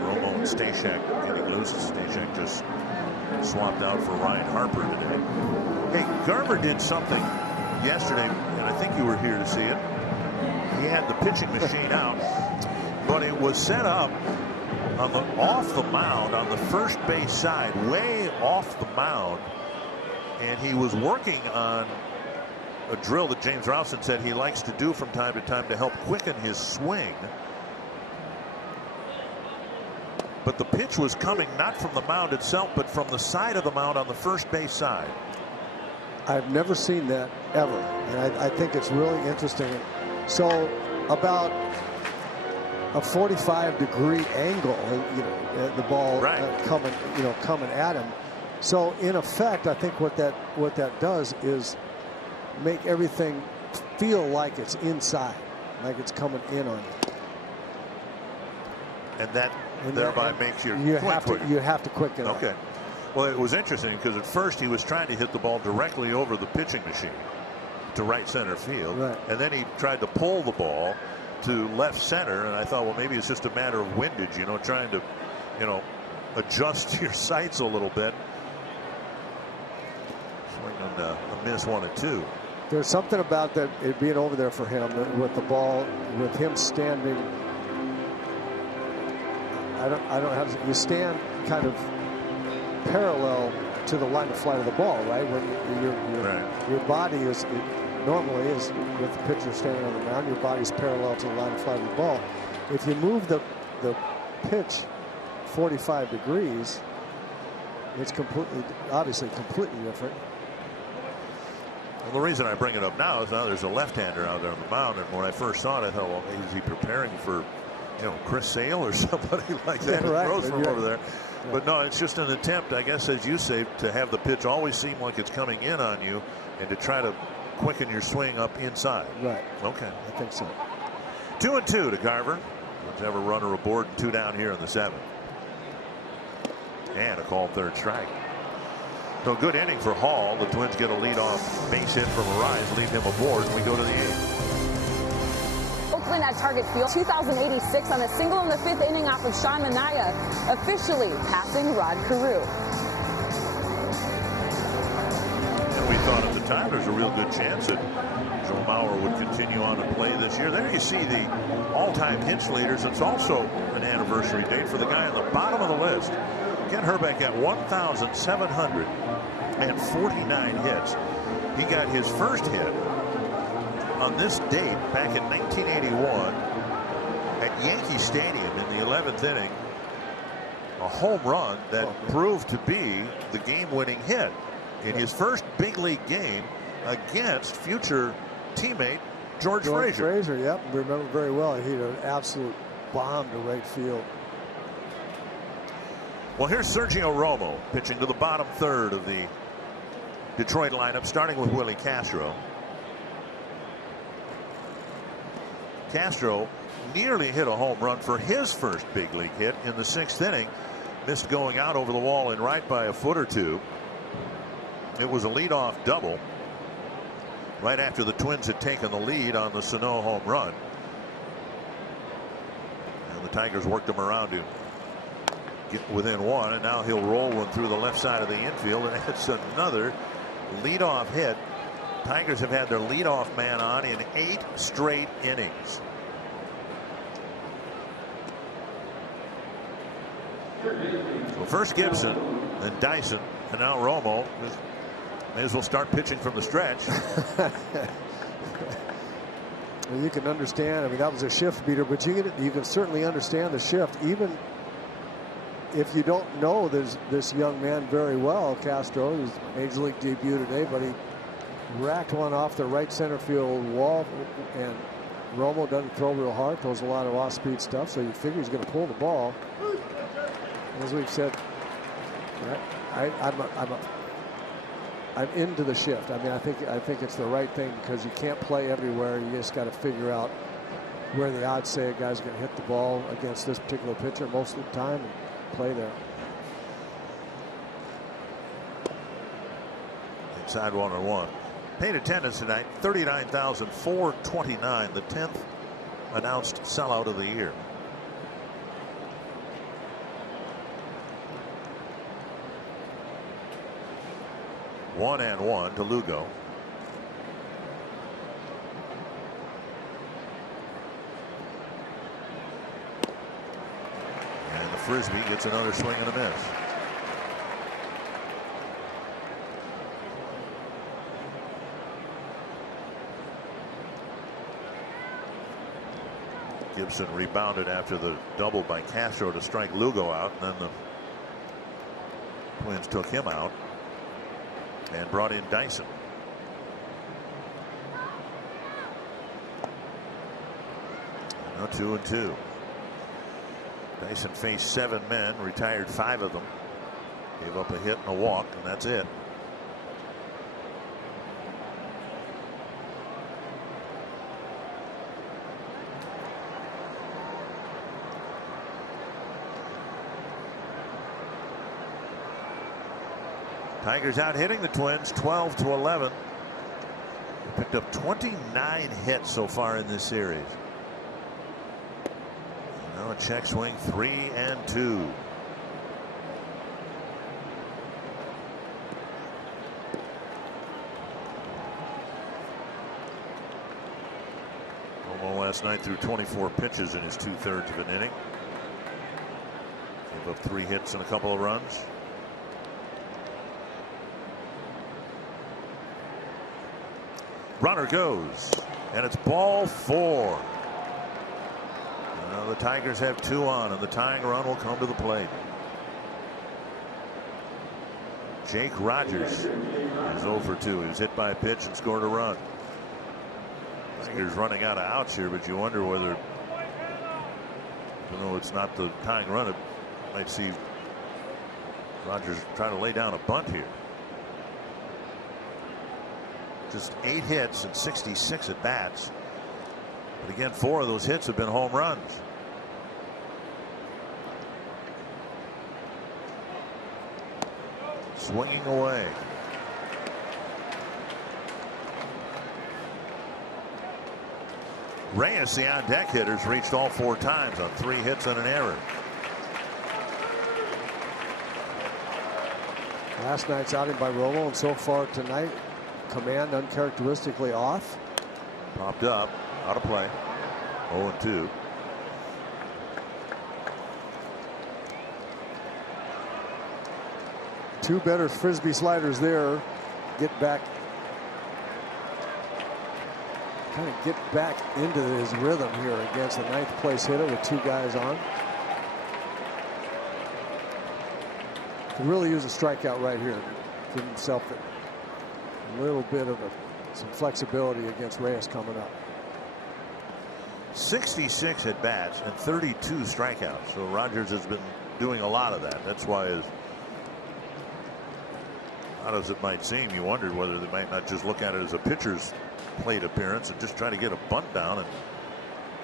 Romo and Stashak getting loose. Stashak just swapped out for Ryan Harper today. Hey, Garver did something yesterday, and I think you were here to see it. He had the pitching machine out, but it was set up on off the mound on the first base side, way off the mound, and he was working on a drill that James Rowson said he likes to do from time to time to help quicken his swing. But the pitch was coming not from the mound itself, but from the side of the mound on the first base side. I've never seen that ever, and I think it's really interesting. So about a 45-degree angle, the ball coming at him. So in effect, I think what that does is make everything feel like it's inside, like it's coming in on you. And thereby makes you have to quicken it. Okay. Well, it was interesting because at first he was trying to hit the ball directly over the pitching machine to right center field, and then he tried to pull the ball to left center, and I thought, well, maybe it's just a matter of windage, trying to, adjust your sights a little bit. Swinging a miss 1-2. There's something about that it being over there for him with the ball, with him standing. I don't have you stand kind of parallel to the line of flight of the ball, right? When your body is normally is with the pitcher standing on the mound, your body's parallel to the line of flight of the ball. If you move the pitch 45 degrees, it's obviously completely different. Well, the reason I bring it up now is now there's a left-hander out there on the mound, and when I first saw it, I thought, well, is he preparing for, Chris Sale or somebody like that who throws from over there? Yeah. But no, it's just an attempt, I guess, as you say, to have the pitch always seem like it's coming in on you, and to try to quicken your swing up inside. Right. Okay. I think so. 2-2 to Garver. Let's have a runner aboard and 2 down here in the 7th. And a called third strike. So good inning for Hall. The Twins get a leadoff base hit from Arise, lead him aboard, and we go to the 8th. Oakland at Target Field, 2086 on a single in the 5th inning off of Sean Manaea, officially passing Rod Carew. And we thought at the time there's a real good chance that Joe Mauer would continue on to play this year. There you see the all-time hits leaders. It's also an anniversary date for the guy on the bottom of the list. Ken Hrbek at 1,749 hits. He got his first hit on this date back in 1981 at Yankee Stadium in the 11th inning. A home run that proved to be the game-winning hit in his first big league game against future teammate George Frazier. Yep, remember very well. He hit an absolute bomb to right field. Well, here's Sergio Romo pitching to the bottom third of the Detroit lineup, starting with Willie Castro. Castro nearly hit a home run for his first big league hit in the 6th inning. Missed going out over the wall in right by a foot or two. It was a leadoff double right after the Twins had taken the lead on the Sano home run. And the Tigers worked him around to get within 1, and now he'll roll one through the left side of the infield, and it's another leadoff hit. Tigers have had their leadoff man on in 8 straight innings. So first Gibson, then Dyson, and now Romo. May as well start pitching from the stretch. Well, you can understand. I mean, that was a shift beater, but you can certainly understand the shift, even if you don't know this young man very well. Castro, his major league debut today, but he racked one off the right center field wall, and Romo doesn't throw real hard, throws a lot of off-speed stuff, so you figure he's going to pull the ball. As we've said, I'm into the shift. I mean, I think it's the right thing, because you can't play everywhere. You just got to figure out where the odds say a guy's going to hit the ball against this particular pitcher most of the time and play there. Inside 1-1. Paid attendance tonight, 39,429, the 10th announced sellout of the year. 1-1 to Lugo. And the frisbee gets another swing and a miss. Gibson rebounded after the double by Castro to strike Lugo out, and then the Twins took him out and brought in Dyson. Now 2-2. Dyson faced 7 men, retired 5 of them, gave up a hit and a walk, and that's it. Tigers out hitting the Twins 12-11. They picked up 29 hits so far in this series. Now a check swing, 3-2. Romo last night threw 24 pitches in his 2/3 of an inning. Gave up 3 hits and a couple of runs. Runner goes, and it's ball 4. Now the Tigers have 2 on, and the tying run will come to the plate. Jake Rogers is 0 for 2. He was hit by a pitch and scored a run. Tigers running out of outs here, but you wonder whether, even though it's not the tying run, it might see Rogers try to lay down a bunt here. Just 8 hits and 66 at bats. But again, 4 of those hits have been home runs. Swinging away. Reyes, the on deck hitters, reached all 4 times on 3 hits and an error. Last night's outing by Romo, and so far tonight, command uncharacteristically off. Popped up, out of play. 0-2. Two better frisbee sliders there. Get back. Kind of get back into his rhythm here against the 9th place hitter with 2 guys on. Could really use a strikeout right here. Give himself a little bit of some flexibility against Reyes coming up. 66 at bats and 32 strikeouts. So Rogers has been doing a lot of that. That's why, as odd as it might seem, you wondered whether they might not just look at it as a pitcher's plate appearance and just try to get a bunt down and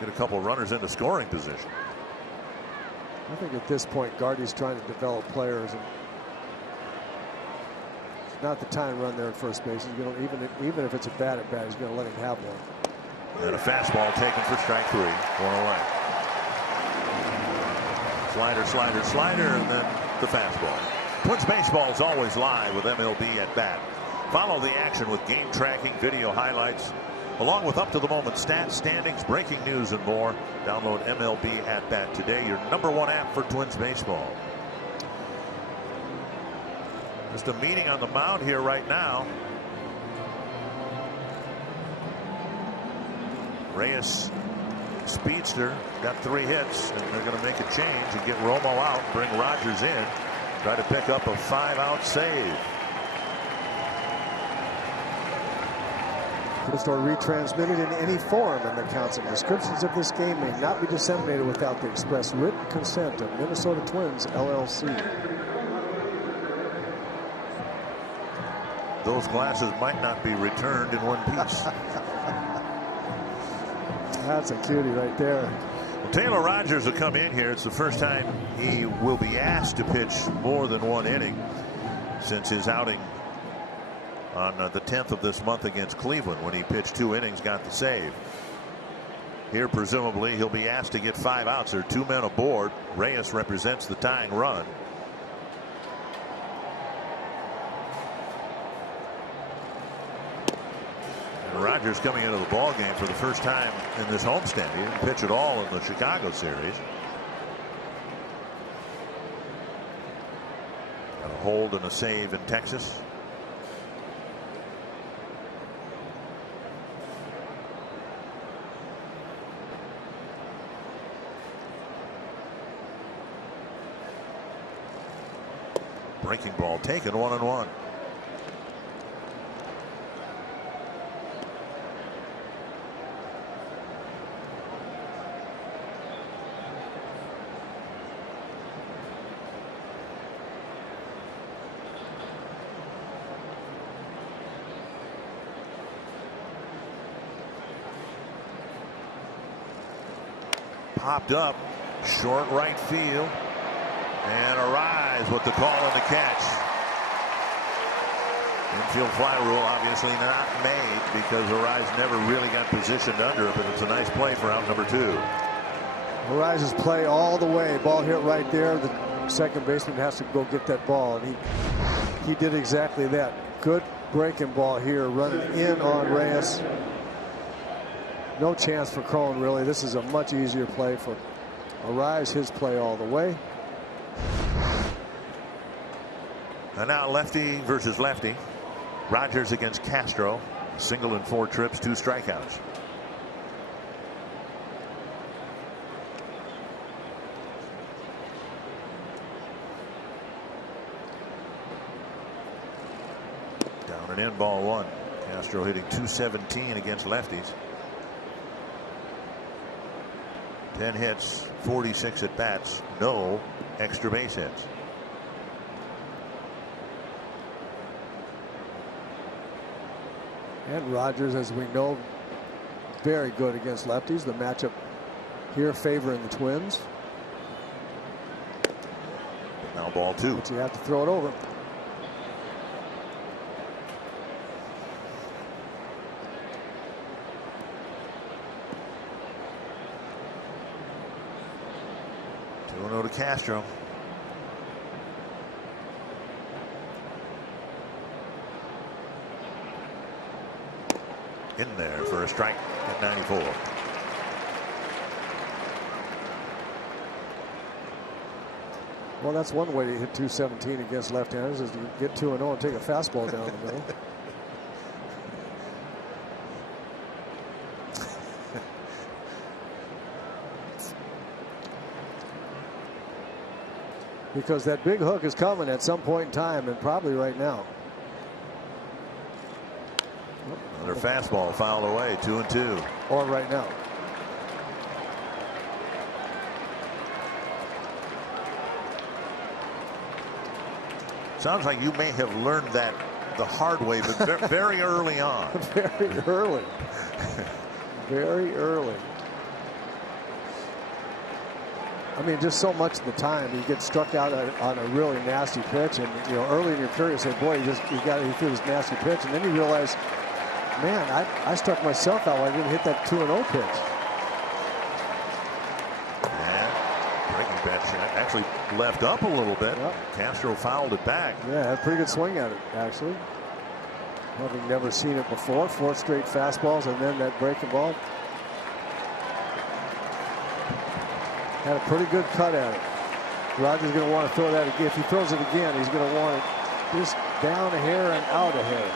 get a couple runners into scoring position. I think at this point, Gardy's trying to develop players, and it's not the time run there at first base. He's going to, even if it's a bad at bat, he's going to let him have one. And a fastball taken for strike 3. 1 away. Slider, and then the fastball. Twins baseball is always live with MLB at bat. Follow the action with game tracking, video highlights, along with up-to-the-moment stats, standings, breaking news, and more. Download MLB at bat today, your #1 app for Twins baseball. Just a meeting on the mound here right now. Reyes, speedster, got 3 hits, and they're going to make a change and get Romo out, bring Rogers in, try to pick up a 5-out save. Or retransmitted in any form, and the counts and descriptions of this game may not be disseminated without the express written consent of Minnesota Twins, LLC. Those glasses might not be returned in one piece. That's a cutie right there. Well, Taylor Rogers will come in here. It's the first time he will be asked to pitch more than 1 inning since his outing on the 10th of this month against Cleveland, when he pitched 2 innings, got the save. Here, presumably, he'll be asked to get 5 outs. There are 2 men aboard. Reyes represents the tying run. Rogers coming into the ball game for the first time in this homestand. He didn't pitch at all in the Chicago series. Got a hold and a save in Texas. Breaking ball taken, 1-1. Popped up, short right field, and Arraez with the call and the catch. Infield fly rule obviously not made because Arraez never really got positioned under it, but it's a nice play for out number 2. Arraez's play all the way. Ball hit right there. The second baseman has to go get that ball, and he did exactly that. Good breaking ball here, running in on Reyes. No chance for Cron, really. This is a much easier play for Arraez. His play all the way. And now lefty versus lefty. Rogers against Castro. Single in 4 trips, 2 strikeouts. Down and in, ball 1. Castro hitting .217 against lefties. 10 hits, 46 at bats, no extra base hits. And Rogers, as we know, very good against lefties. The matchup here favoring the Twins. Now ball 2. But you have to throw it over. To Castro. In there for a strike at 94. Well, that's one way to hit .217 against left-handers is to get 2-0 and take a fastball down the middle. Because that big hook is coming at some point in time, and probably right now. Another fastball fouled away, 2-2. Or right now. Sounds like you may have learned that the hard way, but very early on. Very early. Very early. I mean, just so much of the time you get struck out on a really nasty pitch, and you know, early in your career you say, boy, he threw this nasty pitch, and then you realize, man, I struck myself out when I didn't hit that 2-0 pitch. And breaking pitch actually left up a little bit. Yep. Castro fouled it back. Yeah, had a pretty good swing at it, actually. Having never seen it before. 4 straight fastballs and then that breaking ball. Had a pretty good cut at it. Rogers going to want to throw that again. If he throws it again, he's going to want it just down a hair and out a hair.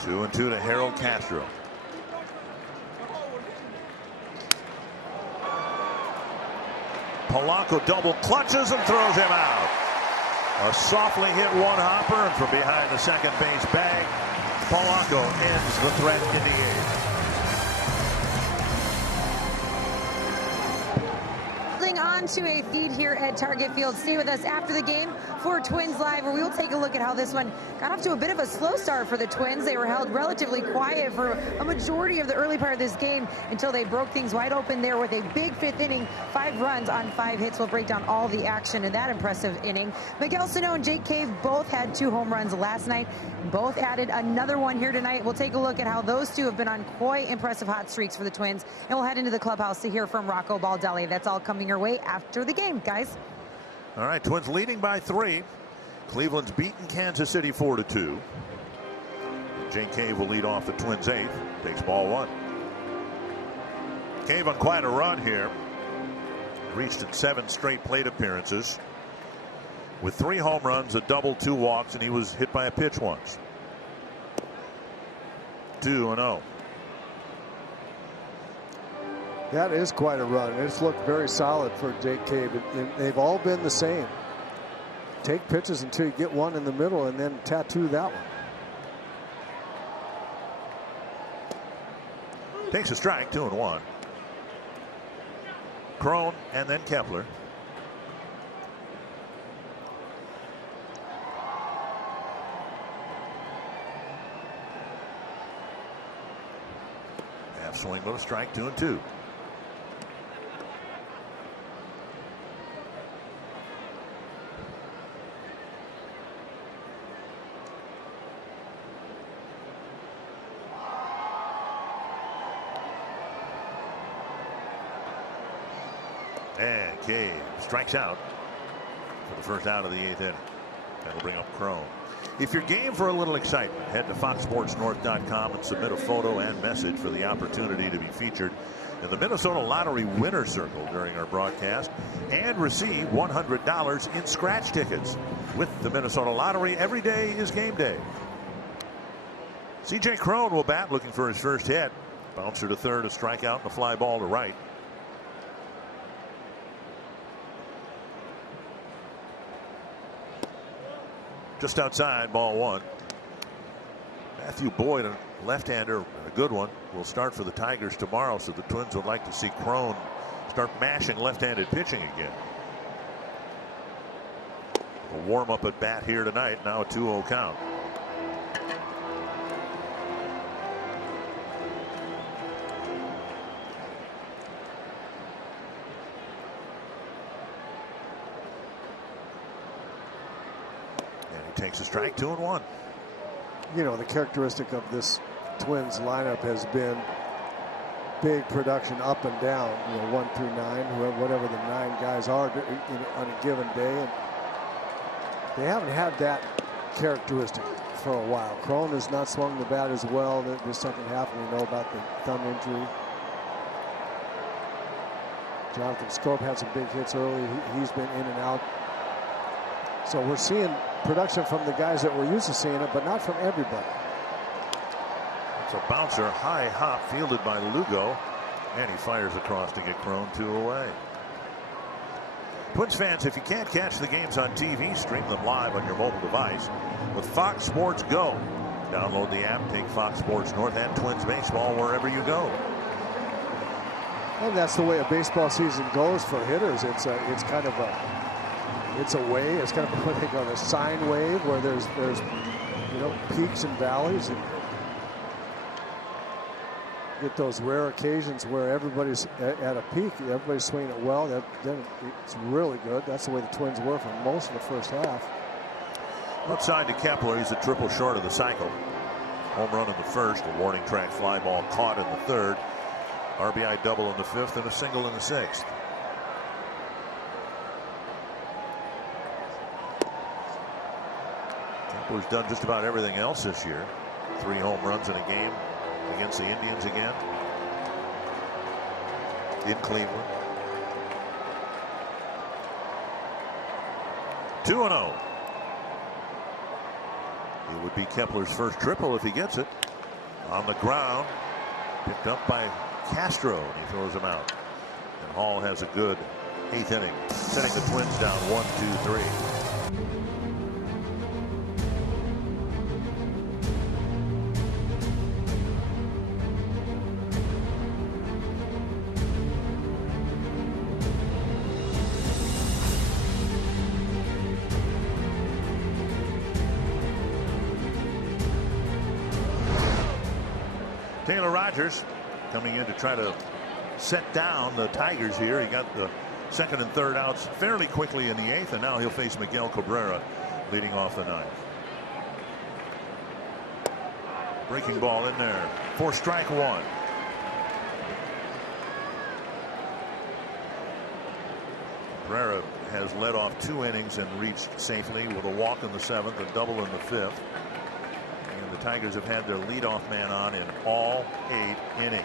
Two and two to Harold Castro. Polanco double clutches and throws him out. A softly hit one hopper, and from behind the second base bag, Polanco ends the threat in the eighth. On on to a feed here at Target Field. Stay with us after the game for Twins Live, where we will take a look at how this one got off to a bit of a slow start for the Twins. They were held relatively quiet for a majority of the early part of this game until they broke things wide open there with a big fifth inning, 5 runs on 5 hits. We'll break down all the action in that impressive inning. Miguel Sano and Jake Cave both had 2 home runs last night. Both added another one here tonight. We'll take a look at how those two have been on quite impressive hot streaks for the Twins, and we'll head into the clubhouse to hear from Rocco Baldelli. That's all coming your way after the game, guys. All right, Twins leading by 3. Cleveland's beaten Kansas City 4-2. Jake Cave will lead off the Twins' 8th. Takes ball 1. Cave on quite a run here. Reached in 7 straight plate appearances with 3 home runs, a double, 2 walks, and he was hit by a pitch once. 2-0. That is quite a run. It's looked very solid for Jake Cave. They've all been the same. Take pitches until you get one in the middle and then tattoo that one. Takes a strike, 2-1. Cron and then Kepler. Half swing with a strike, 2-2. And Cave strikes out for the first out of the 8th inning. That'll bring up Cron. If you're game for a little excitement, head to foxsportsnorth.com and submit a photo and message for the opportunity to be featured in the Minnesota Lottery Winner Circle during our broadcast and receive $100 in scratch tickets. With the Minnesota Lottery, every day is game day. C.J. Cron will bat, looking for his first hit. Bouncer to third, a strikeout, and a fly ball to right. Just outside, ball 1. Matthew Boyd, a left-hander, a good one, will start for the Tigers tomorrow, so the Twins would like to see Cron start mashing left-handed pitching again. A warm-up at bat here tonight, now a 2-0 count. Takes a strike, 2-1. You know, the characteristic of this Twins lineup has been big production up and down, you know, 1 through 9, whatever the 9 guys are on a given day. And they haven't had that characteristic for a while. Cron has not swung the bat as well the second half, and we know about the thumb injury. Jonathan Schoop had some big hits early. He's been in and out. So we're seeing production from the guys that we're used to seeing it, but not from everybody. It's a bouncer, high hop, fielded by Lugo, and he fires across to get Cron 2 away. Twins fans, if you can't catch the games on TV, stream them live on your mobile device with Fox Sports Go. Download the app, take Fox Sports North and Twins baseball wherever you go. And that's the way a baseball season goes for hitters. It's kind of a wave. It's kind of what they call a sine wave, where there's you know, peaks and valleys, and get those rare occasions where everybody's at a peak, everybody's swinging it well. Then it's really good. That's the way the Twins were for most of the first half. Outside to Kepler, he's a triple short of the cycle. Home run in the first, a warning track fly ball caught in the third, RBI double in the 5th, and a single in the 6th. Kepler's done just about everything else this year. 3 home runs in a game against the Indians again in Cleveland. 2-0. It would be Kepler's first triple if he gets it. On the ground, picked up by Castro, and he throws him out. And Hall has a good 8th inning, setting the Twins down 1-2-3. Taylor Rogers coming in to try to set down the Tigers here. He got the second and third outs fairly quickly in the 8th, and now he'll face Miguel Cabrera leading off the 9th. Breaking ball in there for strike 1. Cabrera has led off 2 innings and reached safely with a walk in the 7th, a double in the 5th. And the Tigers have had their leadoff man on in all 8 innings.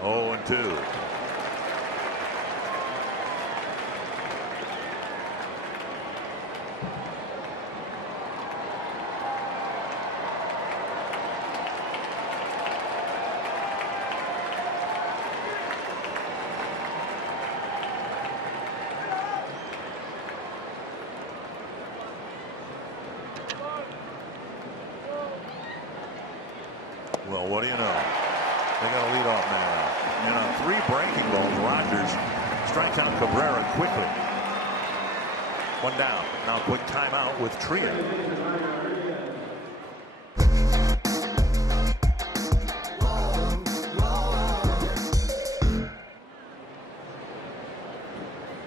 0-2. Well, what do you know? They got a leadoff man out. And on 3 breaking balls, Rogers strikes out Cabrera quickly. 1 down. Now a quick timeout with Tria.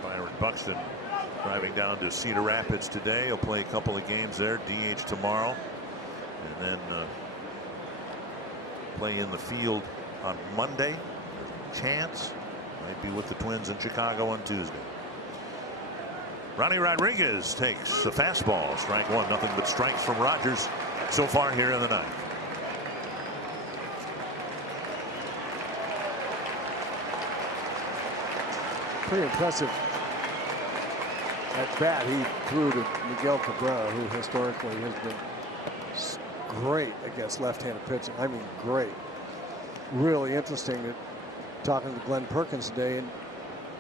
Byron Buxton driving down to Cedar Rapids today. He'll play a couple of games there. DH tomorrow. And then play in the field on Monday. Chance might be with the Twins in Chicago on Tuesday. Ronnie Rodriguez takes a fastball. Strike 1. Nothing but strikes from Rogers so far here in the 9th. Pretty impressive at bat he threw to Miguel Cabrera, who historically has been great against left-handed pitching. I mean, great. Really interesting that talking to Glenn Perkins today,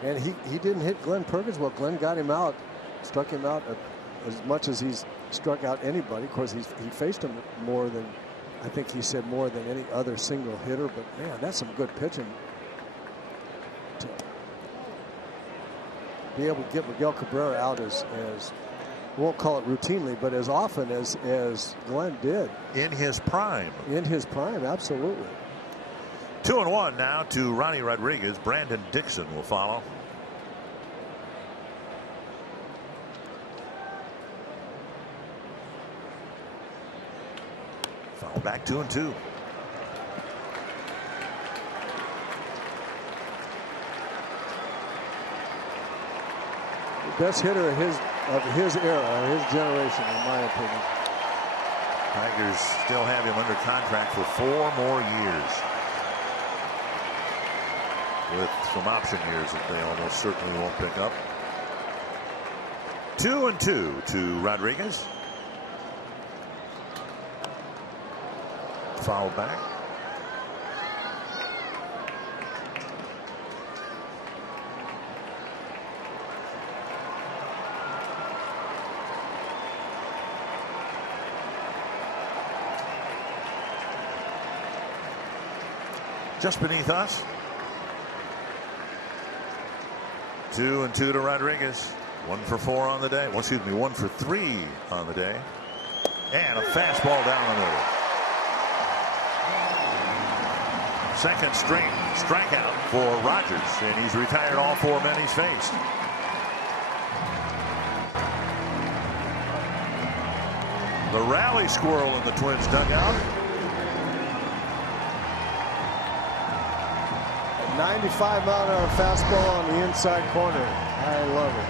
and he didn't hit Glenn Perkins well. Glenn got him out, struck him out as much as he's struck out anybody. Of course, he faced him more than, I think he said, more than any other single hitter. But man, that's some good pitching to be able to get Miguel Cabrera out as won't call it routinely, but as often as Glenn did. In his prime. In his prime, absolutely. 2-1 now to Ronnie Rodriguez. Brandon Dixon will follow. Foul back 2-2. The best hitter of his era, his generation, in my opinion. Tigers still have him under contract for 4 more years, with some option years that they almost certainly won't pick up. 2-2 to Rodriguez. Foul back. Just beneath us. 2-2 to Rodriguez. 1 for 4 on the day. Well, excuse me, 1 for 3 on the day. And a fastball down the middle. Second straight strikeout for Rogers, and he's retired all 4 men he's faced. The rally squirrel in the Twins dugout. 95-mile-an-hour fastball on the inside corner. I love it.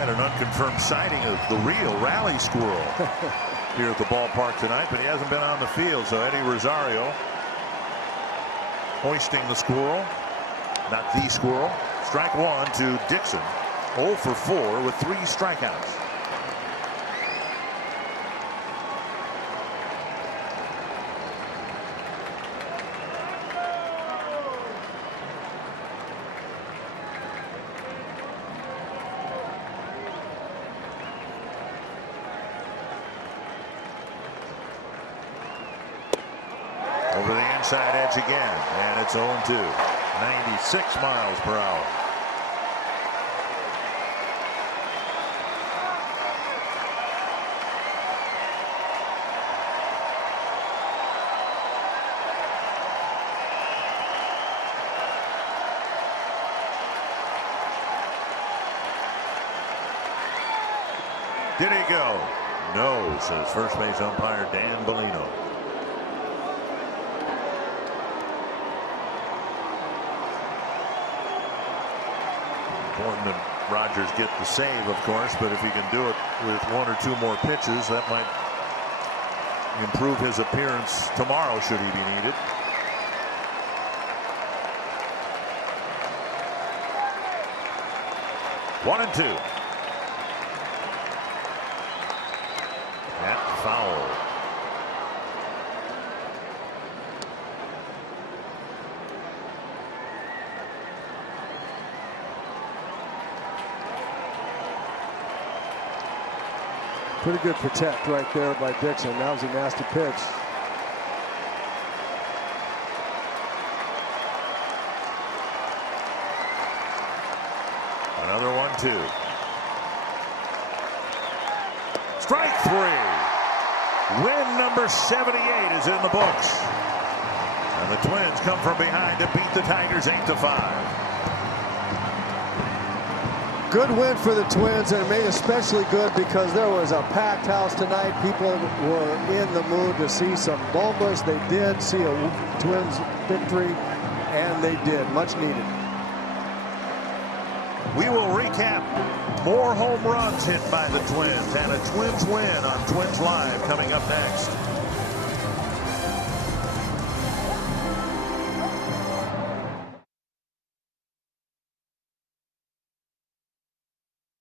Had an unconfirmed sighting of the real rally squirrel here at the ballpark tonight, but he hasn't been on the field. So Eddie Rosario hoisting the squirrel, not the squirrel. Strike 1 to Dixon. 0 for 4 with 3 strikeouts. Over the inside edge again, and it's 0-2. 96 miles per hour. Did he go? No, says first base umpire Dan Bellino. Important that Rogers get the save, of course, but if he can do it with 1 or 2 more pitches, that might improve his appearance tomorrow should he be needed. One and 2. That foul. Pretty good protect right there by Dixon. That was a nasty pitch. Another 1-2. Strike 3. Win number 78 is in the books. And the Twins come from behind to beat the Tigers 8-5. Good win for the Twins, and it made especially good because there was a packed house tonight. People were in the mood to see some Bombas. They did see a Twins victory, and they did. Much needed. We will recap more home runs hit by the Twins and a Twins win on Twins Live coming up next.